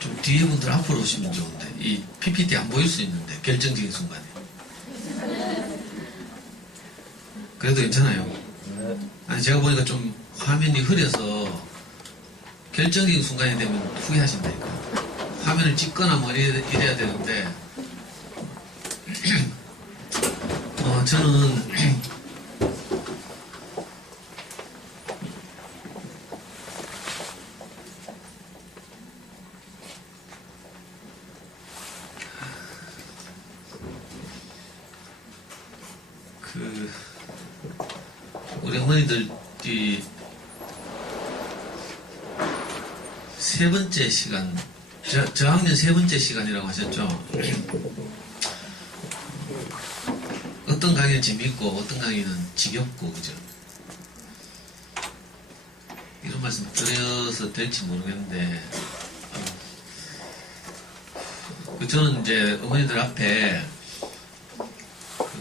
좀 뒤에 분들 앞으로 오시면 좋은데, 이 PPT 안 보일 수 있는데, 결정적인 순간에. 그래도 괜찮아요. 아니, 제가 보니까 좀 화면이 흐려서 결정적인 순간이 되면 후회하신다니까. 화면을 찍거나 뭐 이래야 되는데, 저는, 우리 어머니들이 세 번째 시간, 저학년 세 번째 시간이라고 하셨죠? 어떤 강의는 재밌고 어떤 강의는 지겹고, 그죠? 이런 말씀 드려서 될지 모르겠는데, 저는 이제 어머니들 앞에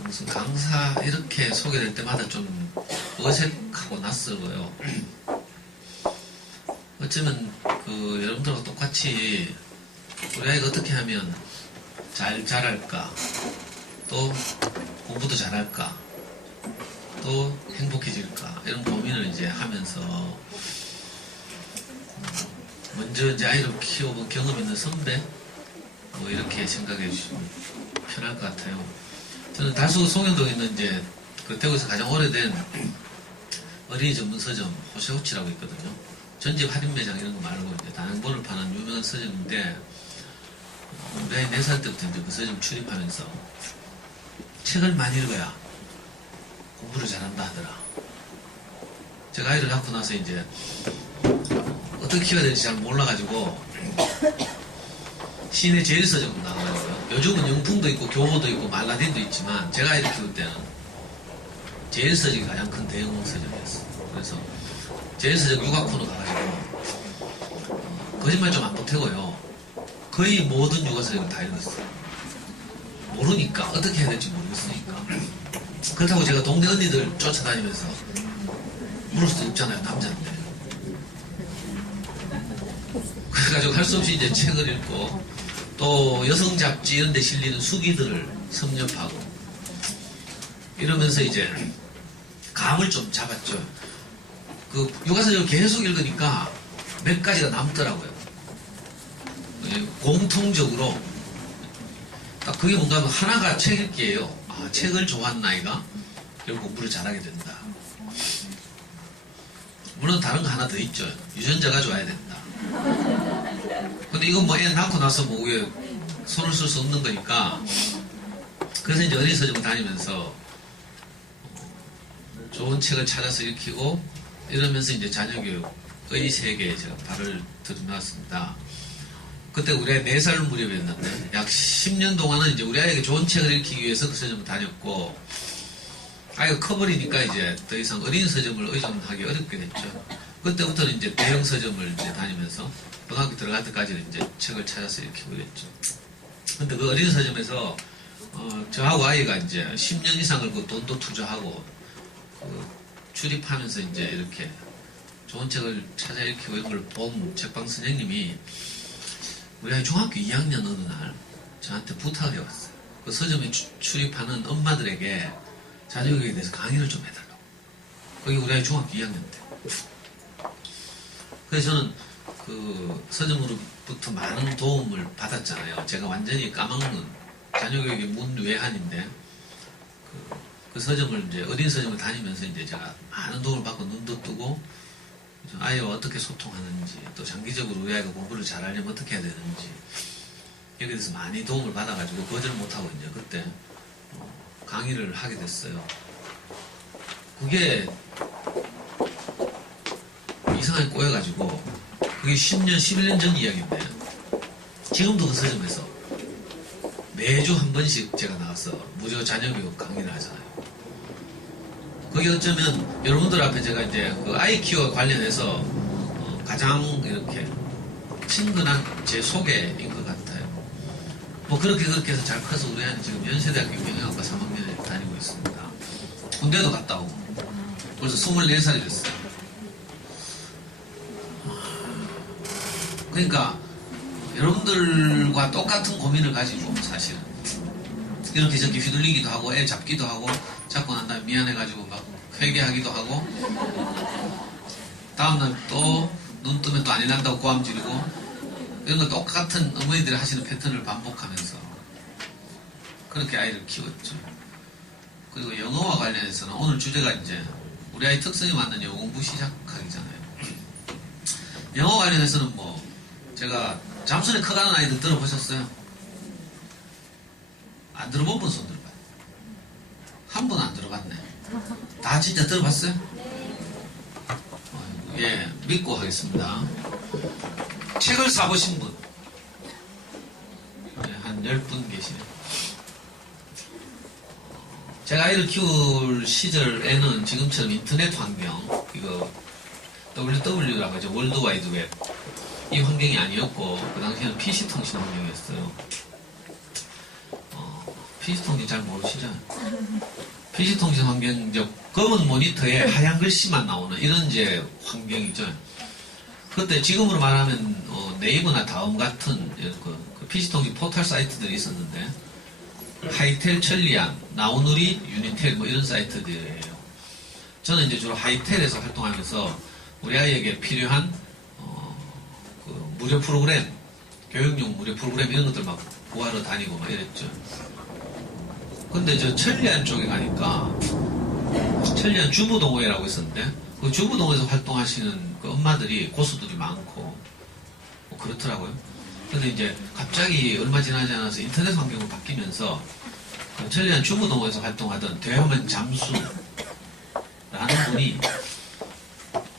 무슨 강사 이렇게 소개될 때마다 좀 어색하고 낯설어요. 어쩌면 여러분들과 똑같이 우리 아이가 어떻게 하면 잘 자랄까, 또 공부도 잘할까, 또 행복해질까, 이런 고민을 이제 하면서 먼저 이제 아이를 키워본 경험 있는 선배, 뭐 이렇게 생각해 주시면 편할 것 같아요. 저는 달서구 송영동에 있는 이제 대구에서 가장 오래된 어린이 전문 서점 호세호치라고 있거든요. 전집 할인 매장 이런 거 말고 이제 다양본을 파는 유명한 서점인데, 우리 아이 4살 때부터 이제 그 서점 출입하면서 책을 많이 읽어야 공부를 잘한다 하더라. 제가 아이를 낳고 나서 이제 어떻게 키워야 될지 잘 몰라가지고 시내 제일 서점 나가고요. 요즘은 영풍도 있고 교보도 있고 말라딘도 있지만 제가 아이를 키울 때는 제일 서점이 가장 큰 대형 서점이었어요. 그래서 제일 서점 육아 코너 가가지고 거짓말 좀 안 보태고요. 거의 모든 육아 서점을 다 읽었어요. 모르니까 어떻게 해야 될지 모르겠으니까. 그렇다고 제가 동네 언니들 쫓아다니면서 물을 수도 없잖아요, 남자인데. 그래가지고 할 수 없이 이제 책을 읽고, 또 여성 잡지 이런 데 실리는 수기들을 섭렵하고, 이러면서 이제 감을 좀 잡았죠. 육아서적을 계속 읽으니까 몇 가지가 남더라고요. 공통적으로 딱 그게 뭔가 하면 하나가 책 읽기예요. 책을 좋아하는 아이가 결국 공부를 잘하게 된다. 물론 다른 거 하나 더 있죠. 유전자가 좋아야 된다. 근데 이건 뭐 애 낳고 나서 뭐 왜 손을 쓸 수 없는 거니까, 그래서 이제 어린이 서점을 다니면서 좋은 책을 찾아서 읽히고 이러면서 이제 자녀교육의 세계에 제가 발을 들여놨습니다. 그때 우리 아이 4살 무렵이었는데 약 10년 동안은 이제 우리 아이에게 좋은 책을 읽히기 위해서 그 서점을 다녔고, 아이가 커버리니까 이제 더 이상 어린이 서점을 의존하기 어렵게 됐죠. 그때부터는 이제 대형 서점을 이제 다니면서 고등학교 들어갈 때까지는 이제 책을 찾아서 읽히고 그랬죠. 근데 그 어린이 서점에서 저하고 아이가 이제 10년 이상을 그 돈도 투자하고 출입하면서 이제 이렇게 좋은 책을 찾아 읽히고 이런 걸 본 책방 선생님이 우리 아이 중학교 2학년 어느 날 저한테 부탁을 해왔어요. 그 서점에 출입하는 엄마들에게 자녀교육에 대해서 강의를 좀 해달라고. 그게 우리 아이 중학교 2학년 때. 그래서 저는 그 서점으로부터 많은 도움을 받았잖아요. 제가 완전히 까먹는 자녀교육의 문외한인데, 그 서점을 이제 어린 서점을 다니면서 이제 제가 많은 도움을 받고 눈도 뜨고, 아이와 어떻게 소통하는지, 또 장기적으로 우리 아이가 공부를 잘하려면 어떻게 해야 되는지, 여기에 대해서 많이 도움을 받아가지고 거절 못하고 이제 그때 강의를 하게 됐어요. 그게 이상하게 꼬여가지고, 그게 10년, 11년 전 이야기인데, 지금도 그 서점에서 매주 한 번씩 제가 나가서 무료 자녀교육 강의를 하잖아요. 그게 어쩌면 여러분들 앞에 제가 이제 그 아이 키워 관련해서 가장 이렇게 친근한 제 소개인 것 같아요. 뭐 그렇게 해서 잘 커서 우리 아이는 지금 연세대학교 경영학과 3학년에 다니고 있습니다. 군대도 갔다 오고 벌써 24살이 됐어요. 그러니까 여러분들과 똑같은 고민을 가지고 사실은 이렇게 저렇게 휘둘리기도 하고 애 잡기도 하고 잡고 난 다음에 미안해가지고 막 회개하기도 하고 다음날 또 눈 뜨면 또 안 일한다고 고함 지르고 이런 거 똑같은 어머니들이 하시는 패턴을 반복하면서 그렇게 아이를 키웠죠. 그리고 영어와 관련해서는 오늘 주제가 이제 우리 아이 특성에 맞는 영어 공부 시작하기잖아요. 영어 관련해서는 뭐 제가 잠수에 커가는 아이들 들어보셨어요? 안 들어본 분 손 들어봐요. 한 분 안 들어봤네. 다 진짜 들어봤어요? 예, 믿고 하겠습니다. 책을 사보신 분, 네, 한 10분 계시네요. 제가 아이를 키울 시절에는 지금처럼 인터넷 환경, 이거 WW라고 하죠. 월드와이드웹. 이 환경이 아니었고, 그 당시에는 PC통신 환경이었어요. PC통신 잘 모르시죠? PC통신 환경, 이제 검은 모니터에 하얀 글씨만 나오는 이런 이제 환경이죠. 그때 지금으로 말하면 네이버나 다음 같은 그 PC통신 포털 사이트들이 있었는데 하이텔, 천리안, 나우누리, 유니텔 뭐 이런 사이트들이에요. 저는 이제 주로 하이텔에서 활동하면서 우리 아이에게 필요한 그 무료 프로그램, 교육용 무료 프로그램 이런 것들 막 구하러 다니고 막 이랬죠. 근데 저 천리안 쪽에 가니까 천리안 주부동호회라고 있었는데 그 주부동호회에서 활동하시는 그 엄마들이 고수들이 많고 뭐 그렇더라고요. 근데 이제 갑자기 얼마 지나지 않아서 인터넷 환경으로 바뀌면서 그 천리안 주부동호회에서 활동하던 대화면 잠수라는 분이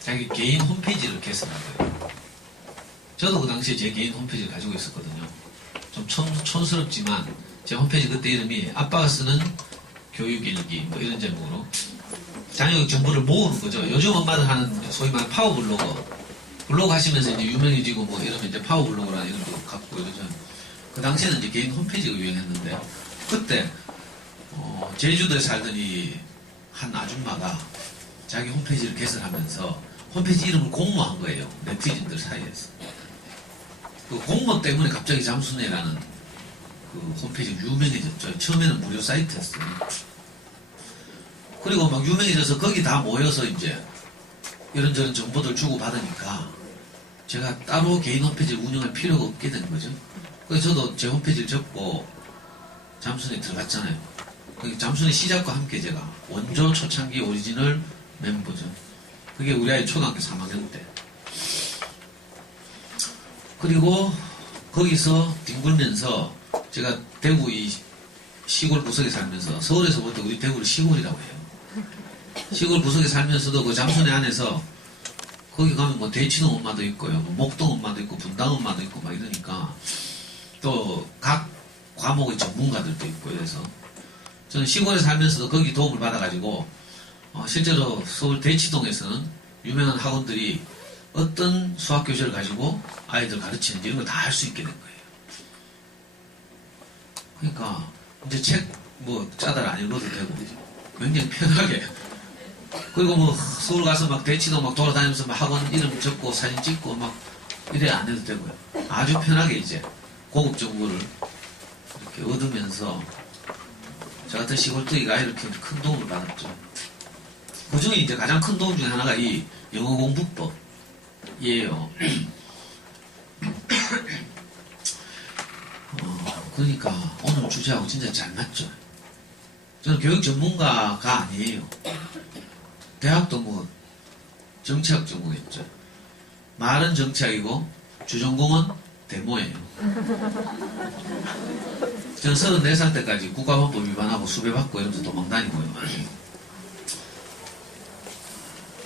자기 개인 홈페이지를 개설한 거예요. 저도 그 당시에 제 개인 홈페이지를 가지고 있었거든요. 좀 촌스럽지만 제 홈페이지 그때 이름이 아빠가 쓰는 교육일기 뭐 이런 제목으로 자녀교육 정보를 모으는 거죠. 요즘 엄마들 하는 소위 말하는 파워블로거 블로그 하시면서 이제 유명해지고 뭐 이러면 이제 파워블로그라는 이런 거 갖고 이러죠. 그 당시에는 이제 개인 홈페이지가 유행했는데 그때 제주도에 살던 이 한 아줌마가 자기 홈페이지를 개설하면서 홈페이지 이름을 공모한 거예요. 네티즌들 사이에서. 그 공모 때문에 갑자기 잠수네라는 그 홈페이지가 유명해졌죠. 처음에는 무료 사이트였어요. 그리고 막 유명해져서 거기 다 모여서 이제 이런저런 정보들 주고받으니까 제가 따로 개인 홈페이지를 운영할 필요가 없게 된 거죠. 그래서 저도 제 홈페이지를 접고 잠순에 들어갔잖아요. 잠순의 시작과 함께 제가 원조 초창기 오리지널 멤버죠. 그게 우리 아이 초등학교 3학년 때. 그리고 거기서 뒹굴면서 제가 대구 이 시골 구석에 살면서 서울에서 볼 때 우리 대구를 시골이라고 해요. 시골 구석에 살면서도 그 잠순회 안에서 거기 가면 뭐 대치동 엄마도 있고요. 뭐 목동 엄마도 있고 분당 엄마도 있고 막 이러니까 또 각 과목의 전문가들도 있고 그래서 저는 시골에 살면서도 거기 도움을 받아가지고 실제로 서울 대치동에서는 유명한 학원들이 어떤 수학 교재를 가지고 아이들 가르치는지 이런 걸 다 할 수 있게 된 거예요. 그러니까 이제 책 뭐 짜다를 안 읽어도 되고 굉장히 편하게 그리고 뭐 서울 가서 막 대치동 막 돌아다니면서 막 학원 이름 적고 사진 찍고 막 이래 안 해도 되고요. 아주 편하게 이제 고급 정보를 이렇게 얻으면서 저 같은 시골뜨기가 이렇게 큰 도움을 받았죠. 그 중에 이제 가장 큰 도움 중에 하나가 이 영어 공부법이에요. 그러니까 오늘 주제하고 진짜 잘 맞죠. 저는 교육 전문가가 아니에요. 대학도 뭐 정치학 전공했죠. 말은 정치학이고 주전공은 데모예요. 저는 34살 때까지 국가헌법 위반하고 수배받고 이러면서 도망다니고요.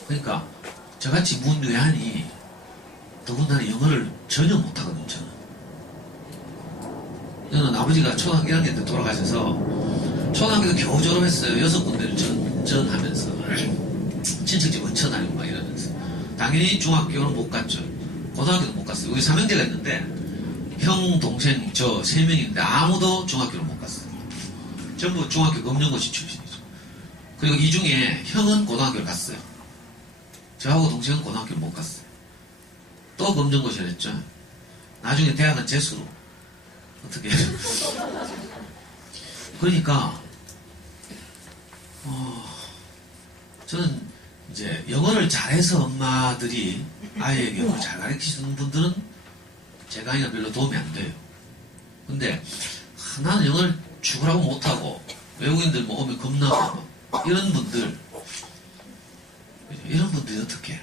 그러니까 저같이 문외한이 더군다나 영어를 전혀 못하거든요. 저는 아버지가 초등학교 1학년 때 돌아가셔서 초등학교도 겨우 졸업했어요. 6군데를 전하면서 친척집 원쳐 다니고 막 이러면서 당연히 중학교는 못 갔죠. 고등학교도 못 갔어요. 우리 삼형제가 있는데 형, 동생, 저 3명인데 아무도 중학교를 못 갔어요. 전부 중학교 검정고시 출신이죠. 그리고 이 중에 형은 고등학교를 갔어요. 저하고 동생은 고등학교를 못 갔어요. 또 검정고시를 했죠. 나중에 대학은 재수로. 어떻게. 그러니까, 저는 이제 영어를 잘해서 엄마들이 아이에게 영어를 잘 가르치시는 분들은 제 강의가 별로 도움이 안 돼요. 근데 나는 영어를 죽으라고 못하고 외국인들 뭐 오면 겁나고 이런 분들이 어떻게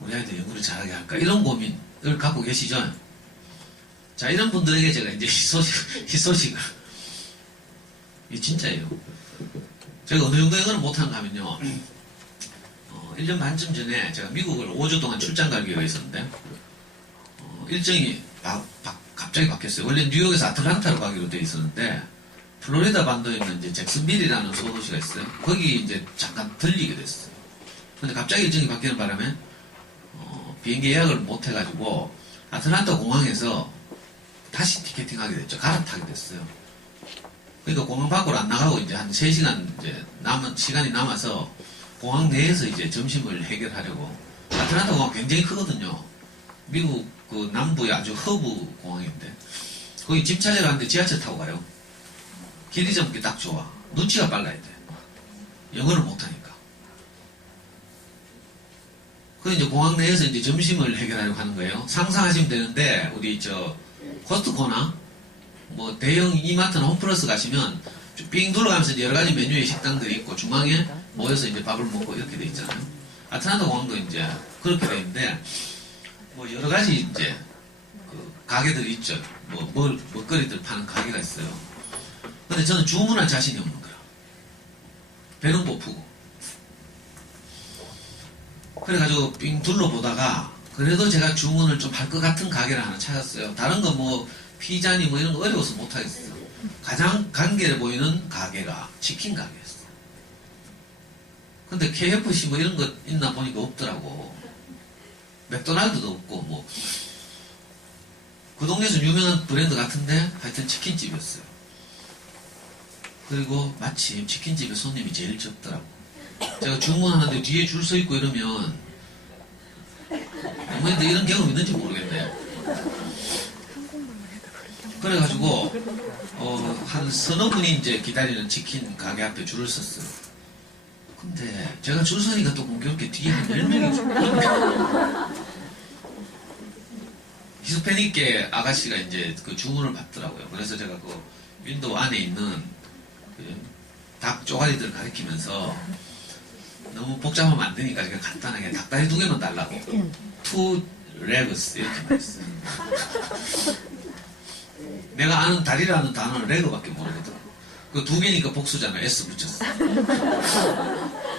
우리 아이들 영어를 잘하게 할까 이런 고민을 갖고 계시죠. 자, 이런 분들에게 제가 이제 희소식을 이게 진짜예요. 제가 어느 정도 영어를 못하는가 하면요, 1년 반쯤 전에 제가 미국을 5주 동안 출장 갈 기회가 있었는데 일정이 갑자기 바뀌었어요. 원래 뉴욕에서 아틀란타로 가기로 돼 있었는데 플로리다 반도에 있는 이제 잭슨빌이라는 소도시가 있어요. 거기 이제 잠깐 들리게 됐어요. 근데 갑자기 일정이 바뀌는 바람에 비행기 예약을 못 해가지고 아틀란타 공항에서 다시 티켓팅하게 됐죠. 갈아타게 됐어요. 그러니까 공항 밖으로 안 나가고 이제 한 3시간 이제 시간이 남아서 공항 내에서 이제 점심을 해결하려고. 아틀란타 공항 굉장히 크거든요. 미국 그 남부의 아주 허브 공항인데 거기 짐 찾으러 가는데 지하철 타고 가요. 길이 잡기 딱 좋아. 눈치가 빨라야 돼. 영어를 못하니까. 그 이제 공항 내에서 이제 점심을 해결하려고 하는 거예요. 상상하시면 되는데 우리 코스트코나 뭐 대형 이마트나 홈플러스 가시면 삥 둘러가면서 이제 여러 가지 메뉴의 식당들이 있고 중앙에 모여서 이제 밥을 먹고 이렇게 돼 있잖아요. 아틀란타 공항도 이제 그렇게 돼 있는데 뭐 여러 가지 이제 그 가게들이 있죠. 먹거리들 파는 가게가 있어요. 근데 저는 주문할 자신이 없는 거야. 배는 고프고. 그래가지고 삥 둘러보다가 그래도 제가 주문을 좀 할 것 같은 가게를 하나 찾았어요. 다른 거 뭐 피자니 뭐 이런 거 어려워서 못하겠어요. 가장 간결해 보이는 가게가 치킨 가게였어요. 근데 KFC 뭐 이런 거 있나 보니까 없더라고. 맥도날드도 없고 뭐 그 동네에서 유명한 브랜드 같은데 하여튼 치킨집이었어요. 그리고 마침 치킨집에 손님이 제일 적더라고. 제가 주문하는데 뒤에 줄 서 있고 이러면 어머니들 이런 경험 있는지 모르겠네요. 그래가지고 한 서너 분이 이제 기다리는 치킨 가게 앞에 줄을 섰어요. 근데 제가 줄 서니까 또 공교롭게 뒤에 한 10명이 줄 히스패닉계 아가씨가 이제 그 주문을 받더라고요. 그래서 제가 그 윈도우 안에 있는 그 닭 쪼가리들을 가리키면서 너무 복잡하면 안 되니까 제가 간단하게 닭다리 2개만 달라고. 2 legs 이렇게 말했어요. 내가 아는 다리라는 단어는 레그밖에 모르거든. 그 2개니까 복수잖아요. S 붙였어.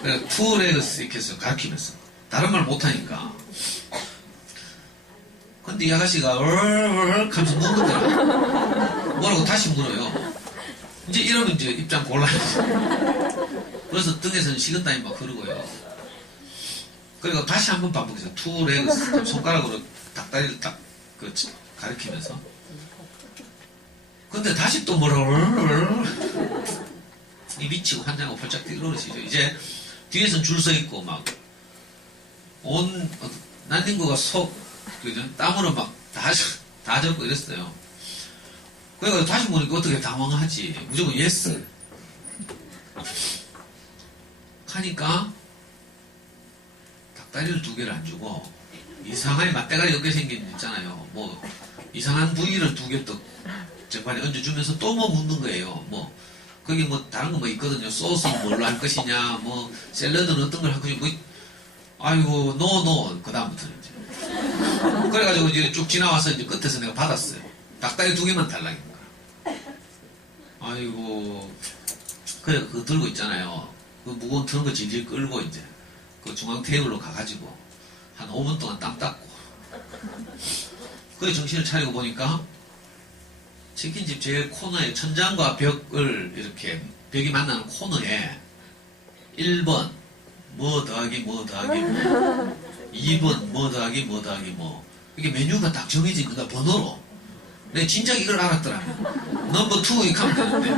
그래서 2 legs 이렇게 해서 가리키면서 다른 말 못하니까. 근데 이 아가씨가 하면서 묻는더라. 뭐라고 다시 물어요. 이제 이러면 이제 입장 곤란해지. 그래서 등에서는 식은땀이 막 흐르고요. 그리고 다시 한번 반복해서 2 legs 손가락으로 닭다리를 딱 가리키면서 근데 다시 또 뭐라고 이 미치고 환장하고 펄쩍 뛰어오르시죠. 이제 뒤에서는 줄 서 있고 막 온 난닝구가 땀으로 막 다 젖고 이랬어요. 그래서 다시 보니까 어떻게 당황하지. 무조건 예스 하니까 닭다리를 2개를 안 주고 이상하게 맛대가리 10개 생긴 있잖아요. 뭐 이상한 부위를 2개 또 정반에 얹어주면서 또 뭐 묻는 거예요. 뭐 거기 뭐 다른 거 뭐 있거든요. 소스는 뭘로 할 것이냐, 뭐 샐러드는 어떤 걸 할 것이냐, 뭐 아이고 노 그 다음부터는 이제 그래가지고 이제 쭉 지나와서 이제 끝에서 내가 받았어요. 닭다리 2개만 달라는 거야. 아이고 그래 그거 들고 있잖아요. 그 무거운 트렁크 질질 끌고 이제 그 중앙 테이블로 가가지고 한 5분 동안 땀 닦고 그래 정신을 차리고 보니까 치킨집 제일 코너에 천장과 벽을 이렇게 벽이 만나는 코너에 1번 뭐 더하기 뭐 더하기 뭐 2번 뭐 더하기 뭐 더하기 뭐 이게 메뉴가 딱 정해진 건가 번호로 내가 진작 이걸 알았더라. 넘버 2 이렇게 하면 되는데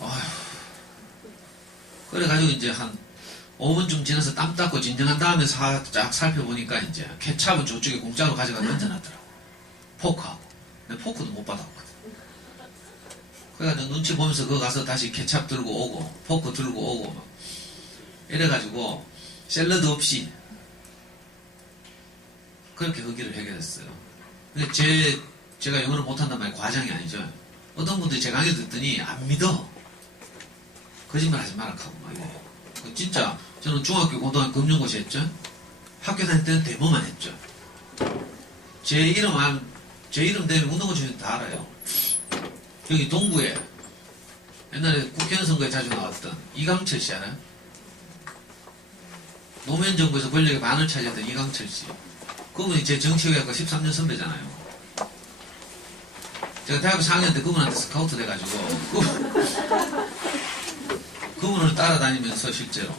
아휴 그래가지고 이제 한 5분쯤 지나서 땀 닦고 진정한 다음에 살짝 살펴보니까 이제 케찹은 저쪽에 공짜로 가져가서 얹어놨더라고. 포크하고. 근데 포크도 못 받았거든. 그래가지고 눈치 보면서 그거 가서 다시 케찹 들고 오고, 포크 들고 오고, 막. 이래가지고, 샐러드 없이, 그렇게 거기를 해결했어요. 근데 제가 영어를 못한단 말이 과장이 아니죠. 어떤 분들이 제 강의 듣더니, 안 믿어. 거짓말 하지 마라 하고, 막 이래요. 진짜, 저는 중학교, 고등학교 금융고시 했죠. 학교 다닐 때는 대모만 했죠. 제 이름 되면 운동고 주면 다 알아요. 여기 동구에 옛날에 국회의원 선거에 자주 나왔던 이강철 씨 알아요? 노무현 정부에서 권력의 반을 차지했던 이강철 씨. 그분이 제 정치외학과 13년 선배잖아요. 제가 대학교 4학년 때 그분한테 스카우트 돼가지고 그분을 따라다니면서 실제로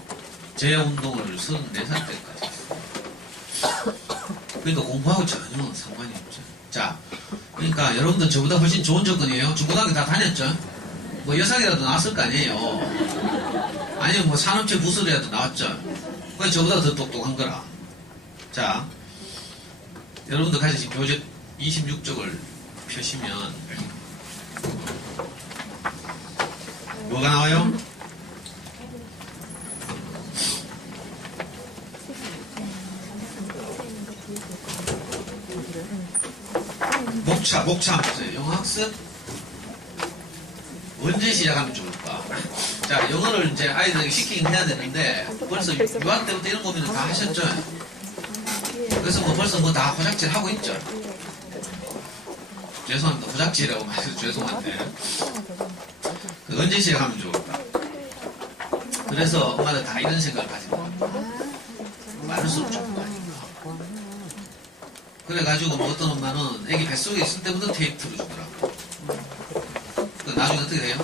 재운동을 34살 때까지 했어요. 그러니까 공부하고 전혀 상관이 없죠. 자, 그러니까 여러분들 저보다 훨씬 좋은 조건이에요. 중고등학교 다 다녔죠? 뭐 여상이라도 나왔을 거 아니에요. 아니면 뭐 산업체 부설이라도 나왔죠? 그게 저보다 더 똑똑한 거라. 자, 여러분들 가지신 교재 26쪽을 펴시면 뭐가 나와요? 목차 보세요. 영어학습 언제 시작하면 좋을까? 자, 영어를 이제 아이들에게 시키긴 해야 되는데 벌써 유학 때부터 이런 고민을 다 하셨죠? 그래서 뭐 벌써 뭐 다 호작질 하고 있죠? 죄송합니다. 호작질이라고 말해서 죄송한데 언제 시작하면 좋을까? 그래서 엄마들 다 이런 생각을 가지고 많을수록 좋은 거 아닌가. 그래가지고 뭐 어떤 엄마는 애기 뱃속에 있을 때부터 테이프를 주더라고. 나중에 어떻게 돼요?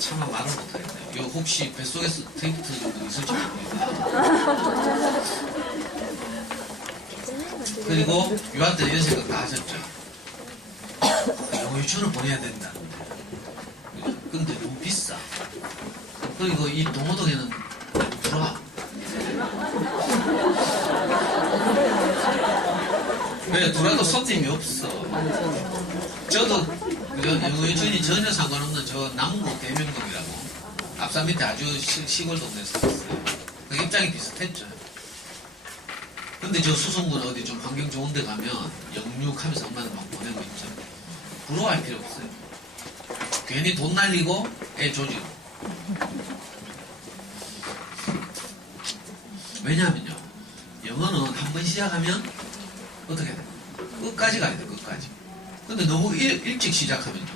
차마 말을 못하겠네요. 이거 혹시 뱃속에서 테이프 틀어준 분 있을지 모르겠네요. 그리고 유아 때 이런 생각 다 하셨죠. 영어 유치원을 보내야 된다는데. 근데 너무 비싸. 그리고 이 동호동에는 들어와. 왜 들어와도 손님이 없어. 저도 영어 유치원이 전혀 상관없는 저 남구 대명동이라고 앞산 밑에 아주 시골 동네에 살았어요. 그 입장이 비슷했죠. 근데 저 수성군 어디 좀 환경 좋은 데 가면 영육하면서 엄마는 막 보내고 있죠. 부러워할 필요 없어요. 괜히 돈 날리고 애 조지고. 왜냐하면요, 영어는 한 번 시작하면 어떻게 돼? 끝까지 가야 돼, 끝까지. 근데 너무 일찍 시작하면요,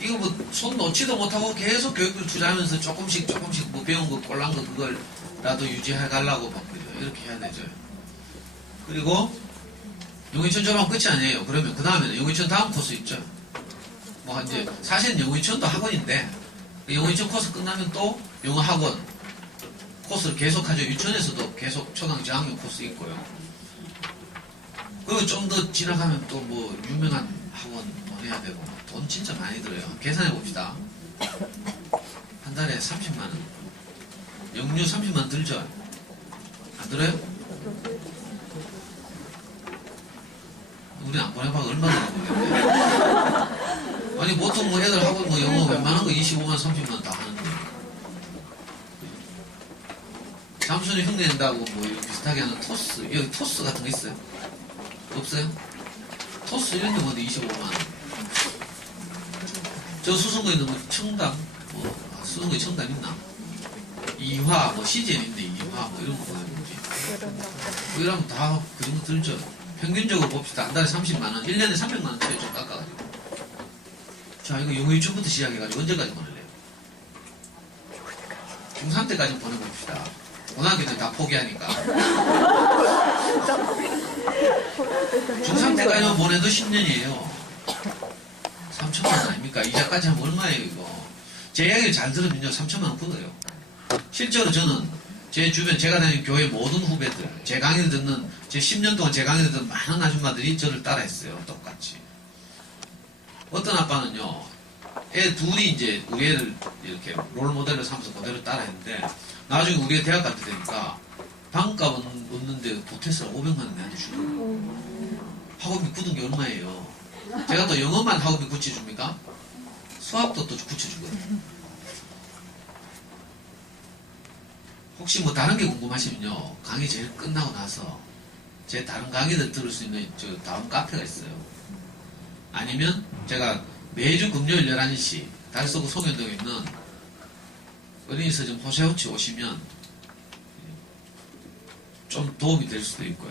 이거 뭐 손 놓지도 못하고 계속 교육을 투자하면서 조금씩 뭐 배운 거 꼴랑 거 그걸 나도 유지해 가려고 바꾸죠. 이렇게 해야 되죠. 그리고 영어유치원 졸업하면 끝이 아니에요. 그러면 그 다음에는 영어유치원 다음 코스 있죠. 뭐 이제 사실은 영어유치원도 학원인데 영어유치원 코스 끝나면 또 영어학원 코스를 계속하죠. 유치원에서도 계속 초등 저학년 코스 있고요. 그리고 좀 더 지나가면 또 뭐 유명한 학원 보내야 되고 돈 진짜 많이 들어요. 계산해 봅시다. 한 달에 30만 원. 영유 30만 원 들죠? 안 들어요? 우리 안 보내봐 얼마나 모르겠네. 아니 보통 뭐 애들 학원 뭐 영어 웬만한 거 25만 30만 다 하는데 삼촌이 흉내낸다고 뭐 비슷하게 하는 토스, 여기 토스 같은 거 있어요? 없어요? 토스 이런 게 뭔데 25만. 저 수성구에 있는 뭐 청담, 뭐 수성구에 청담 있나? 이화, 뭐 CGN 있네, 이화, 뭐 이런 거 뭐지? 뭐 이러면 다 그 정도 들죠. 평균적으로 봅시다. 한 달에 30만원, 1년에 300만원 차이 좀 깎아가지고. 자, 이거 영어 유치원부터 시작해가지고 언제까지 보낼래요? 중3 때까지 보내봅시다. 고등학교 때 다 포기하니까. 중3 때까지만 보내도 10년이에요. 3천만 원 아닙니까? 이자까지 하면 얼마예요, 이거? 제 이야기를 잘 들으면요, 3천만 원 굳어요. 실제로 저는 제 주변, 제가 다니는 교회 모든 후배들, 제 강의를 듣는, 제 10년 동안 제 강의를 듣는 많은 아줌마들이 저를 따라했어요, 똑같이. 어떤 아빠는요, 애 둘이 이제 우리 애를 이렇게 롤 모델로 삼아서 그대로 따라했는데 나중에 우리 애 대학 갈 때 되니까 반값은 얻는데 보태서 500만 원 내한테 주고 학원비 굳은 게 얼마예요? 제가 또 영어만 학원비 굳혀줍니까? 수학도 또 굳혀주거든요. 혹시 뭐 다른 게 궁금하시면요 강의 제일 끝나고 나서 제 다른 강의들 들을 수 있는 저 다음 카페가 있어요. 아니면 제가 매주 금요일 11시 달서구 송현동에 있는 어린이 서점 호세호치 오시면 좀 도움이 될 수도 있고요.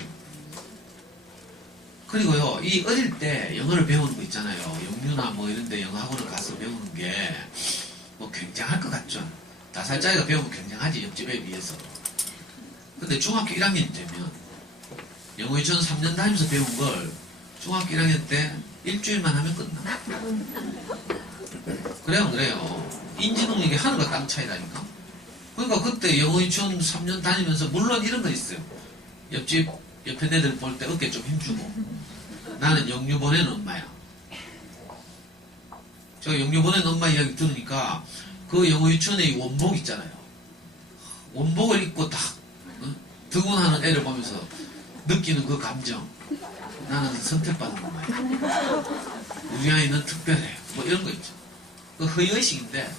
그리고요, 이 어릴 때 영어를 배우는 거 있잖아요. 영유나 뭐 이런 데 영어 학원을 가서 배우는 게 뭐 굉장할 것 같죠. 5살짜리가 배우면 굉장하지, 옆집에 비해서. 근데 중학교 1학년 되면 영어 유치원 3년 다니면서 배운 걸 중학교 1학년 때 일주일만 하면 끝나. 그래요, 안 그래요? 인지 능력이 하늘과 땅 차이라니까. 그러니까 그때 영어 유치원 3년 다니면서 물론 이런 거 있어요. 옆집 옆에 애들 볼 때 어깨 좀 힘주고 나는 영유 보내는 엄마야. 제가 영유 보내는 엄마 이야기 들으니까 그 영어 유치원의 원복 있잖아요. 원복을 입고 딱 등원하는 애를 보면서 느끼는 그 감정. 나는 선택받은 엄마야. 우리 아이는 특별해. 뭐 이런 거 있죠. 그 허위의식인데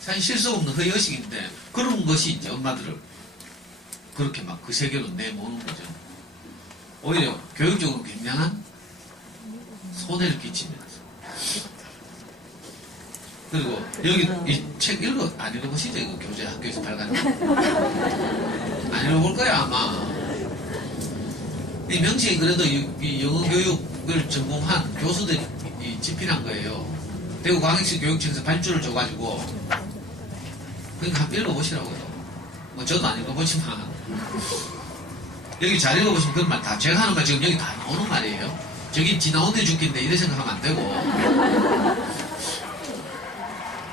사실 실속 없는 허위의식인데 그런 것이 이제 엄마들을 그렇게 막 그 세계로 내모는 거죠. 오히려 교육적으로 굉장한 손해를 끼치면서. 그리고 여기 이 책 안 읽어보시죠? 이거 교재 학교에서 발간한 거. 안 읽어볼 거야 아마. 이 명칭이 그래도 이 영어 교육을 전공한 교수들이 집필한 거예요. 대구 광역시 교육청에서 발주를 줘가지고 그러니까 한번 읽어보시라고요. 뭐 저도 안 읽어보지만 여기 잘 읽어보시면 그런 말 다 제가 하는 말 지금 여기 다 나오는 말이에요. 저기 지 나온 데 죽겠는데 이래 생각하면 안 되고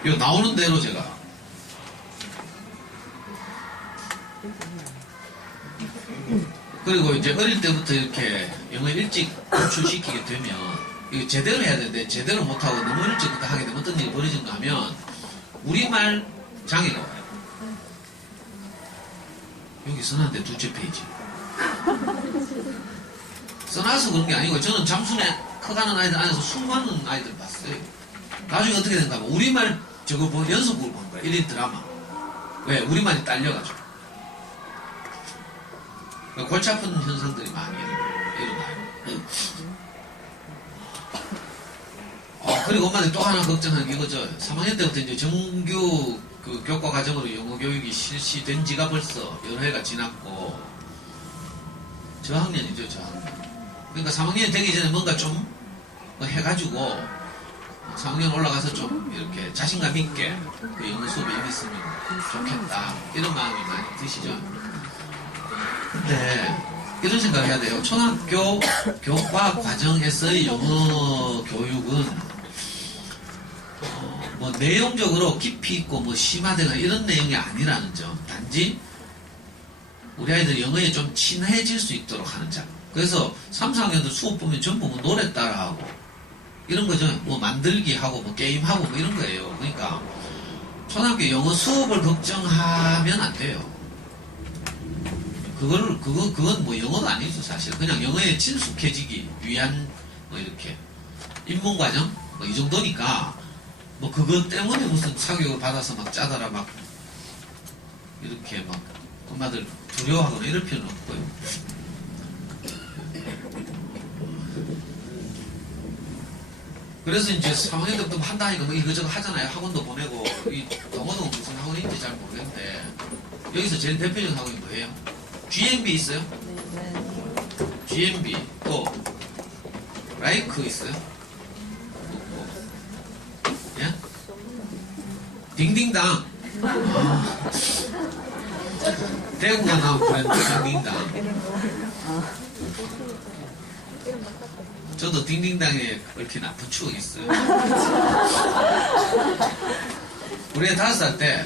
이거 나오는 대로 제가 그리고 이제 어릴 때부터 이렇게 영어 일찍 노출시키게 되면 이거 제대로 해야 되는데 제대로 못하고 너무 일찍부터 하게 되면 어떤 일이 벌어진가 하면 우리말 장애가 와요. 여기 써놨는데 두째 페이지. 써놔서 그런 게 아니고 저는 잠순에 커가는 아이들 안에서 수많은 아이들 봤어요. 나중에 어떻게 된가 하면 우리말 저거 보는 연속극을 보는 거야. 1인 드라마. 왜? 우리말이 딸려가지고. 그러니까 골치 아픈 현상들이 많이 일어나요. 그리고 엄마들이 또 하나 걱정하는 게 이거죠. 3학년 때부터 이제 정규 그 교과 과정으로 영어 교육이 실시된 지가 벌써 여러 해가 지났고 저학년이죠, 저학년. 그러니까 3학년이 되기 전에 뭔가 좀 해가지고 3학년 올라가서 좀 이렇게 자신감 있게 그 영어 수업에 임했으면 좋겠다 이런 마음이 많이 드시죠. 근데 이런 생각을 해야 돼요. 초등학교 교과 과정에서의 영어 교육은 뭐 내용적으로 깊이 있고 뭐 심화되거나 이런 내용이 아니라는 점. 단지 우리 아이들이 영어에 좀 친해질 수 있도록 하는 점. 그래서 3, 4학년들 수업 보면 전부 뭐 노래 따라하고 이런 거죠. 뭐 만들기 하고 뭐 게임하고 뭐 이런 거예요. 그러니까 초등학교 영어 수업을 걱정하면 안 돼요. 그건 뭐 영어도 아니죠, 사실. 그냥 영어에 친숙해지기 위한 뭐 이렇게 입문과정 뭐 이 정도니까 뭐 그것 때문에 무슨 사교육을 받아서 막 짜다라 막 이렇게 막 엄마들 두려워하거나 이럴 필요는 없고요. 그래서 이제 3학년 때부터 한다 하니까 뭐 이거저거 하잖아요. 학원도 보내고 이 동호동 무슨 학원이 있는지 잘 모르겠는데 여기서 제일 대표적인 학원이 뭐예요? GMB 있어요? 네. GMB 또 라이크 있어요? 예? 딩딩당. 대구가 나온 브랜드 딩딩당. 저도 딩딩당에 얽힌 아픈 추억이 있어요. 우리 애 5살 때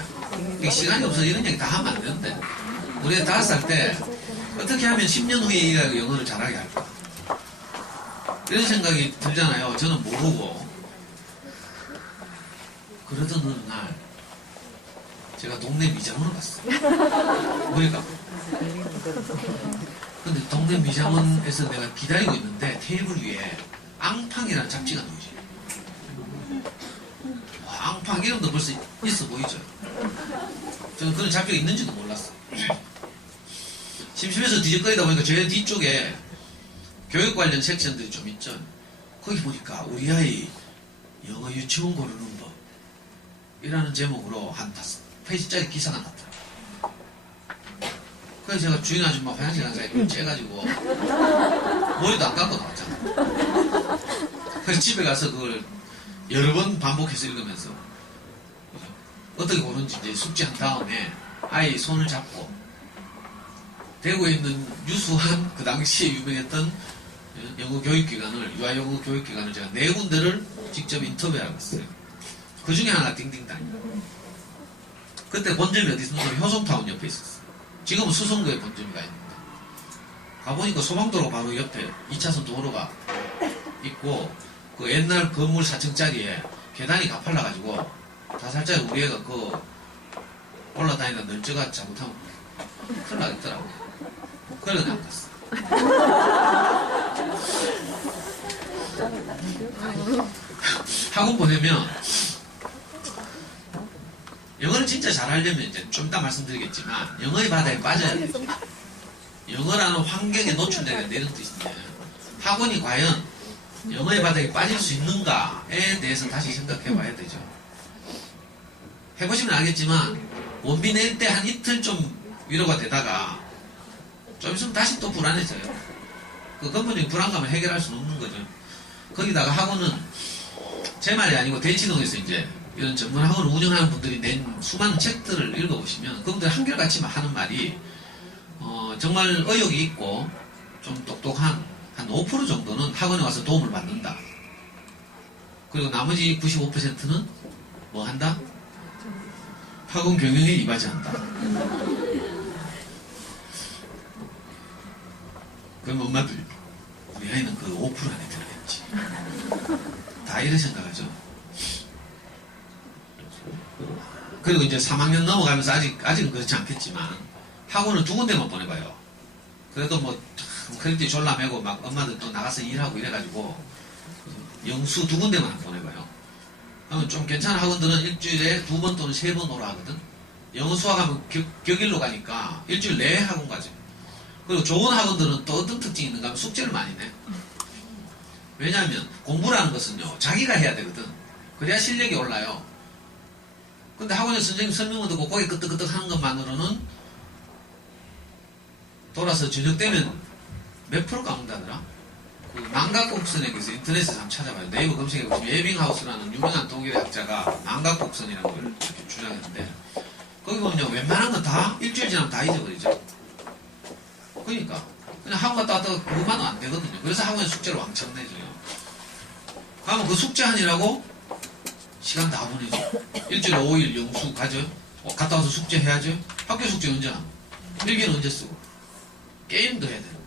시간이 없어서 이런 얘기 다 하면 안 되는데 우리 애 5살 때 어떻게 하면 10년 후에 얘가 영어를 잘하게 할까 이런 생각이 들잖아요. 저는 모르고 그러던 어느 날 제가 동네 미장원을 갔어요. 그러니까 근데 동네 미장원에서 내가 기다리고 있는데 테이블 위에 앙팡이라는 잡지가 나오지. 와, 앙팡 이름도 벌써 있어 보이죠. 저는 그런 잡지가 있는지도 몰랐어. 심심해서 뒤적거리다 보니까 제 뒤쪽에 교육 관련 섹션들이 좀 있죠. 거기 보니까 우리 아이 영어 유치원 고르는 법 이라는 제목으로 한 5페이지짜리 기사가 났더라고요. 그래서 제가 주인 아줌마 화장실 간 사이에 그걸 째가지고 머리도 안 감고 나왔잖아. 그래서 집에 가서 그걸 여러 번 반복해서 읽으면서 어떻게 고르는지 이제 숙제한 다음에 아이 손을 잡고 대구에 있는 유수한 그 당시에 유명했던 영어 교육기관을, 유아영어 교육기관을 제가 4군데를 직접 인터뷰하고 있어요. 그 중에 하나가 딩딩당입니다. 그때 본점이 어디 있었냐면 효성타운 옆에 있었어요. 지금은 수성구에 본점이 가 있는데 가보니까 소방도로 바로 옆에 2차선 도로가 있고 그 옛날 건물 4층짜리에 계단이 가팔라가지고 다 살짝 우리 애가 그 올라다니다 널쩍가 잘못하면 큰일 나겠더라고. 그래서 내가 안 갔어. 학원 보내면 영어를 진짜 잘하려면 이제 좀 이따 말씀드리겠지만 영어의 바다에 빠져야 돼요. 영어라는 환경에 노출되는 이런 뜻인데 학원이 과연 영어의 바다에 빠질 수 있는가에 대해서 다시 생각해 봐야 되죠. 해보시면 알겠지만 원비 낼 때 한 이틀 좀 위로가 되다가 좀 있으면 다시 또 불안해져요. 그 근본적인 불안감을 해결할 수는 없는 거죠. 거기다가 학원은 제 말이 아니고 대치동에서 이제 이런 전문 학원을 운영하는 분들이 낸 수많은 책들을 읽어보시면 그분들 한결같이 하는 말이 정말 의욕이 있고 좀 똑똑한 한 5% 정도는 학원에 와서 도움을 받는다. 그리고 나머지 95%는 뭐 한다? 학원 경영에 이바지한다. 그럼 엄마들 우리 아이는 그 5% 안에 들어겠지. 다 이런 생각하죠. 그리고 이제 3학년 넘어가면서 아직은 그렇지 않겠지만 학원을 2군데만 보내봐요. 그래도 뭐 크레딧 졸라매고 막 엄마들 또 나가서 일하고 이래가지고 영수 2군데만 보내봐요. 그러면 좀 괜찮은 학원들은 일주일에 2번 또는 3번 오라 하거든. 영어 수학하면 격일로 가니까 일주일 내에 학원 가죠. 그리고 좋은 학원들은 또 어떤 특징이 있는가 하면 숙제를 많이 내. 왜냐하면 공부라는 것은요 자기가 해야 되거든. 그래야 실력이 올라요. 근데 학원에 선생님 설명을 듣고 고개 끄덕끄덕 하는 것만으로는 돌아서 저녁 때면 몇 프로 까먹다더라. 그 망각곡선에 대해서 인터넷에서 한번 찾아봐요. 네이버 검색해보시면 에빙하우스라는 유명한 독일의 학자가 망각곡선이라는 걸 이렇게 주장했는데 거기 보면요 웬만한 건 다 일주일 지나면 다 잊어버리죠. 그러니까 그냥 학원 갔다 왔다가 그것만은 안 되거든요. 그래서 학원에 숙제를 왕창 내줘요. 그러면 그 숙제하느라고 시간 다 보내죠. 일주일에 5일 영수 가죠. 갔다 와서 숙제 해야죠. 학교 숙제 언제 하고 일기는 언제 쓰고 게임도 해야 되는데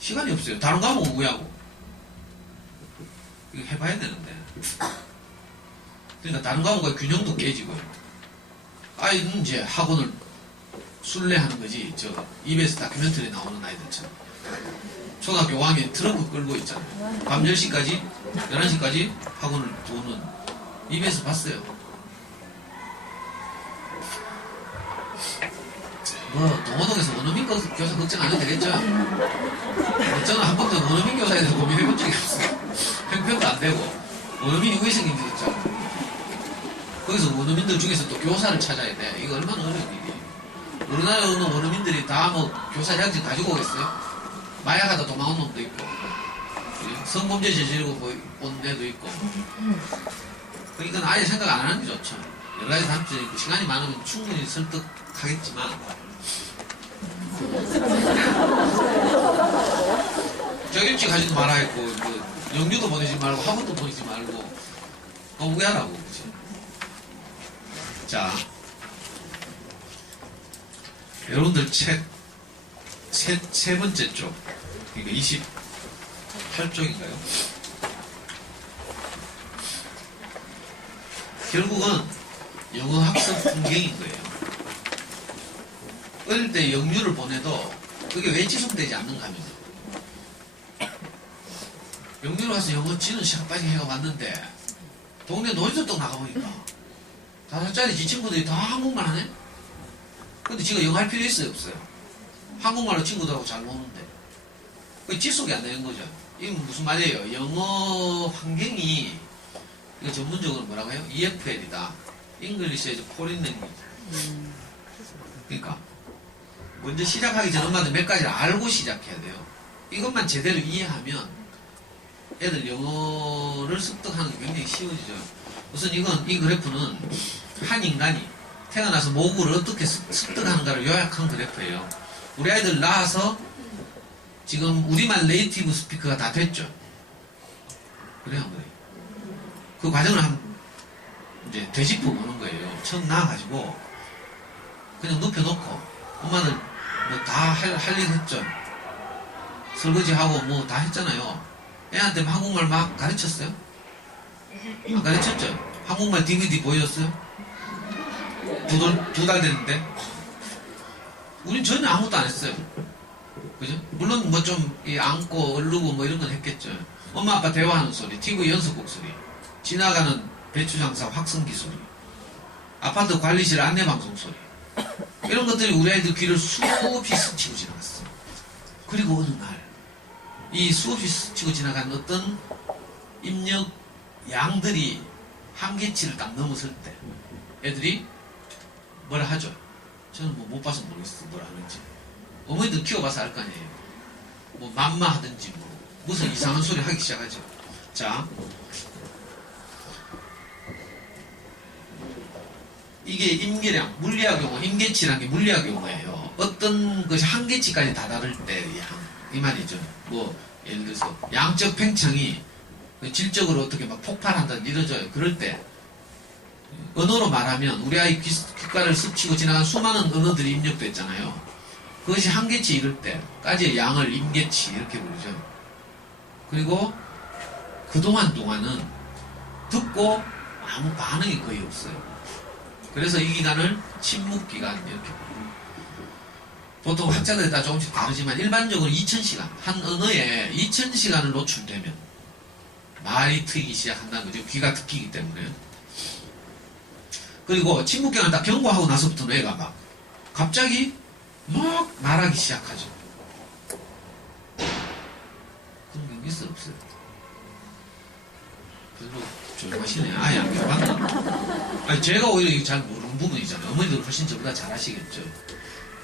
시간이 없어요. 다른 과목은 왜 하고 이거 해봐야 되는데 그러니까 다른 과목과 균형도 깨지고요. 아이는 이제 학원을 순례하는 거지. 저 EBS 다큐멘터리에 나오는 아이들처럼 초등학교 5학년 트렁크 끌고 있잖아요. 밤 10시까지 11시까지 학원을 도는 EBS 봤어요. 뭐 동호동에서 원어민 교사 걱정 안 해도 되겠죠. 저는 한 번도 원어민 교사에 대해서 고민해본 적이 없어요. 형편도 안 되고 원어민이 왜 생긴지 있잖아요. 거기서 원어민들 중에서 또 교사를 찾아야 돼. 이거 얼마나 어려운 일이에요. 우리나라에 오는 원어민들이 다 뭐 교사 자격증 가지고 오겠어요? 마약하다 도망온 놈도 있고 성범죄 저지르고 온 애도 있고 그러니까 아예 생각 안 하는 게 좋죠. 여러 가지 단점이 있고 시간이 많으면 충분히 설득하겠지만 저 일찍 가지도 말아 했고 뭐 영유도 보내지 말고 학원도 보내지 말고 공부하라고 그치? 자 여러분들 책 세 번째 쪽 그러니까 28쪽인가요? 결국은 영어 학습 환경인 거예요. 어릴 때 영유를 보내도 그게 왜 지속되지 않는가 하면 영유로 가서 영어 지는 시간까지 해가 왔는데 동네 놀이터도 나가보니까 5살짜리 지 친구들이 다 한국말 하네? 근데 지가 영어 할 필요 있어요 없어요? 한국말로 친구들하고 잘 노는데 그게 지속이 안 되는 거죠. 이건 무슨 말이에요? 영어 환경이 이거 전문적으로 뭐라고 해요? EFL이다. English as Foreign Language. 그러니까 먼저 시작하기 전 엄마들 몇 가지를 알고 시작해야 돼요. 이것만 제대로 이해하면 애들 영어를 습득하는 게 굉장히 쉬워지죠. 우선 이 그래프는 한 인간이 태어나서 모국어를 어떻게 습득하는가를 요약한 그래프예요. 우리 아이들 낳아서 지금 우리말 네이티브 스피커가 다 됐죠. 그래요, 안 그래요? 그 과정을 이제 되짚어 보는 거예요. 처음 나와가지고 그냥 눕혀놓고 엄마들 뭐 다 할 일 했죠. 설거지하고 뭐 다 했잖아요. 애한테 한국말 막 가르쳤어요? 안 가르쳤죠? 한국말 DVD 보여줬어요? 두 달 됐는데? 우린 전혀 아무것도 안 했어요. 그죠? 물론 뭐 좀 안고 얼르고 뭐 이런 건 했겠죠. 엄마 아빠 대화하는 소리, TV 연습곡 소리, 지나가는 배추장사 확성기 소리, 아파트 관리실 안내방송 소리, 이런 것들이 우리 아이들 귀를 수없이 스치고 지나갔어. 그리고 어느 날 이 수없이 스치고 지나간 어떤 입력 양들이 한계치를 딱 넘었을 때 애들이 뭐라 하죠? 저는 뭐 못 봐서 모르겠어 뭐라 하는지. 어머니들 키워봐서 알 거 아니에요. 뭐 맘마 하든지 뭐 무슨 이상한 소리 하기 시작하죠. 자, 이게 임계량, 물리학 용어, 임계치라는 게 물리학 용어예요. 어떤 것이 한계치까지 다다를 때 이 말이죠. 뭐 예를 들어서 양적 팽창이 질적으로 어떻게 막 폭발한다 이러져요. 그럴 때 언어로 말하면 우리 아이 귓가를 스치고 지나간 수많은 언어들이 입력됐잖아요. 그것이 한계치 이럴 때까지의 양을 임계치 이렇게 부르죠. 그리고 동안은 듣고 아무 반응이 거의 없어요. 그래서 이 기간을 침묵기간 이렇게 부릅니다. 보통 학자들에 따라 조금씩 다르지만 일반적으로 2000시간, 한 언어에 2000시간을 노출되면 말이 트이기 시작한다는 거죠. 귀가 듣기기 때문에. 그리고 침묵기간을 딱 경고하고 나서부터는 애가 막 갑자기 막 말하기 시작하죠. 그런 경우 있어요, 없어요? 별로 조용하시네. 아예 안 배워봤나? 아니, 제가 오히려 이거 잘 모르는 부분이잖아요. 어머니들 훨씬 저보다 잘 아시겠죠.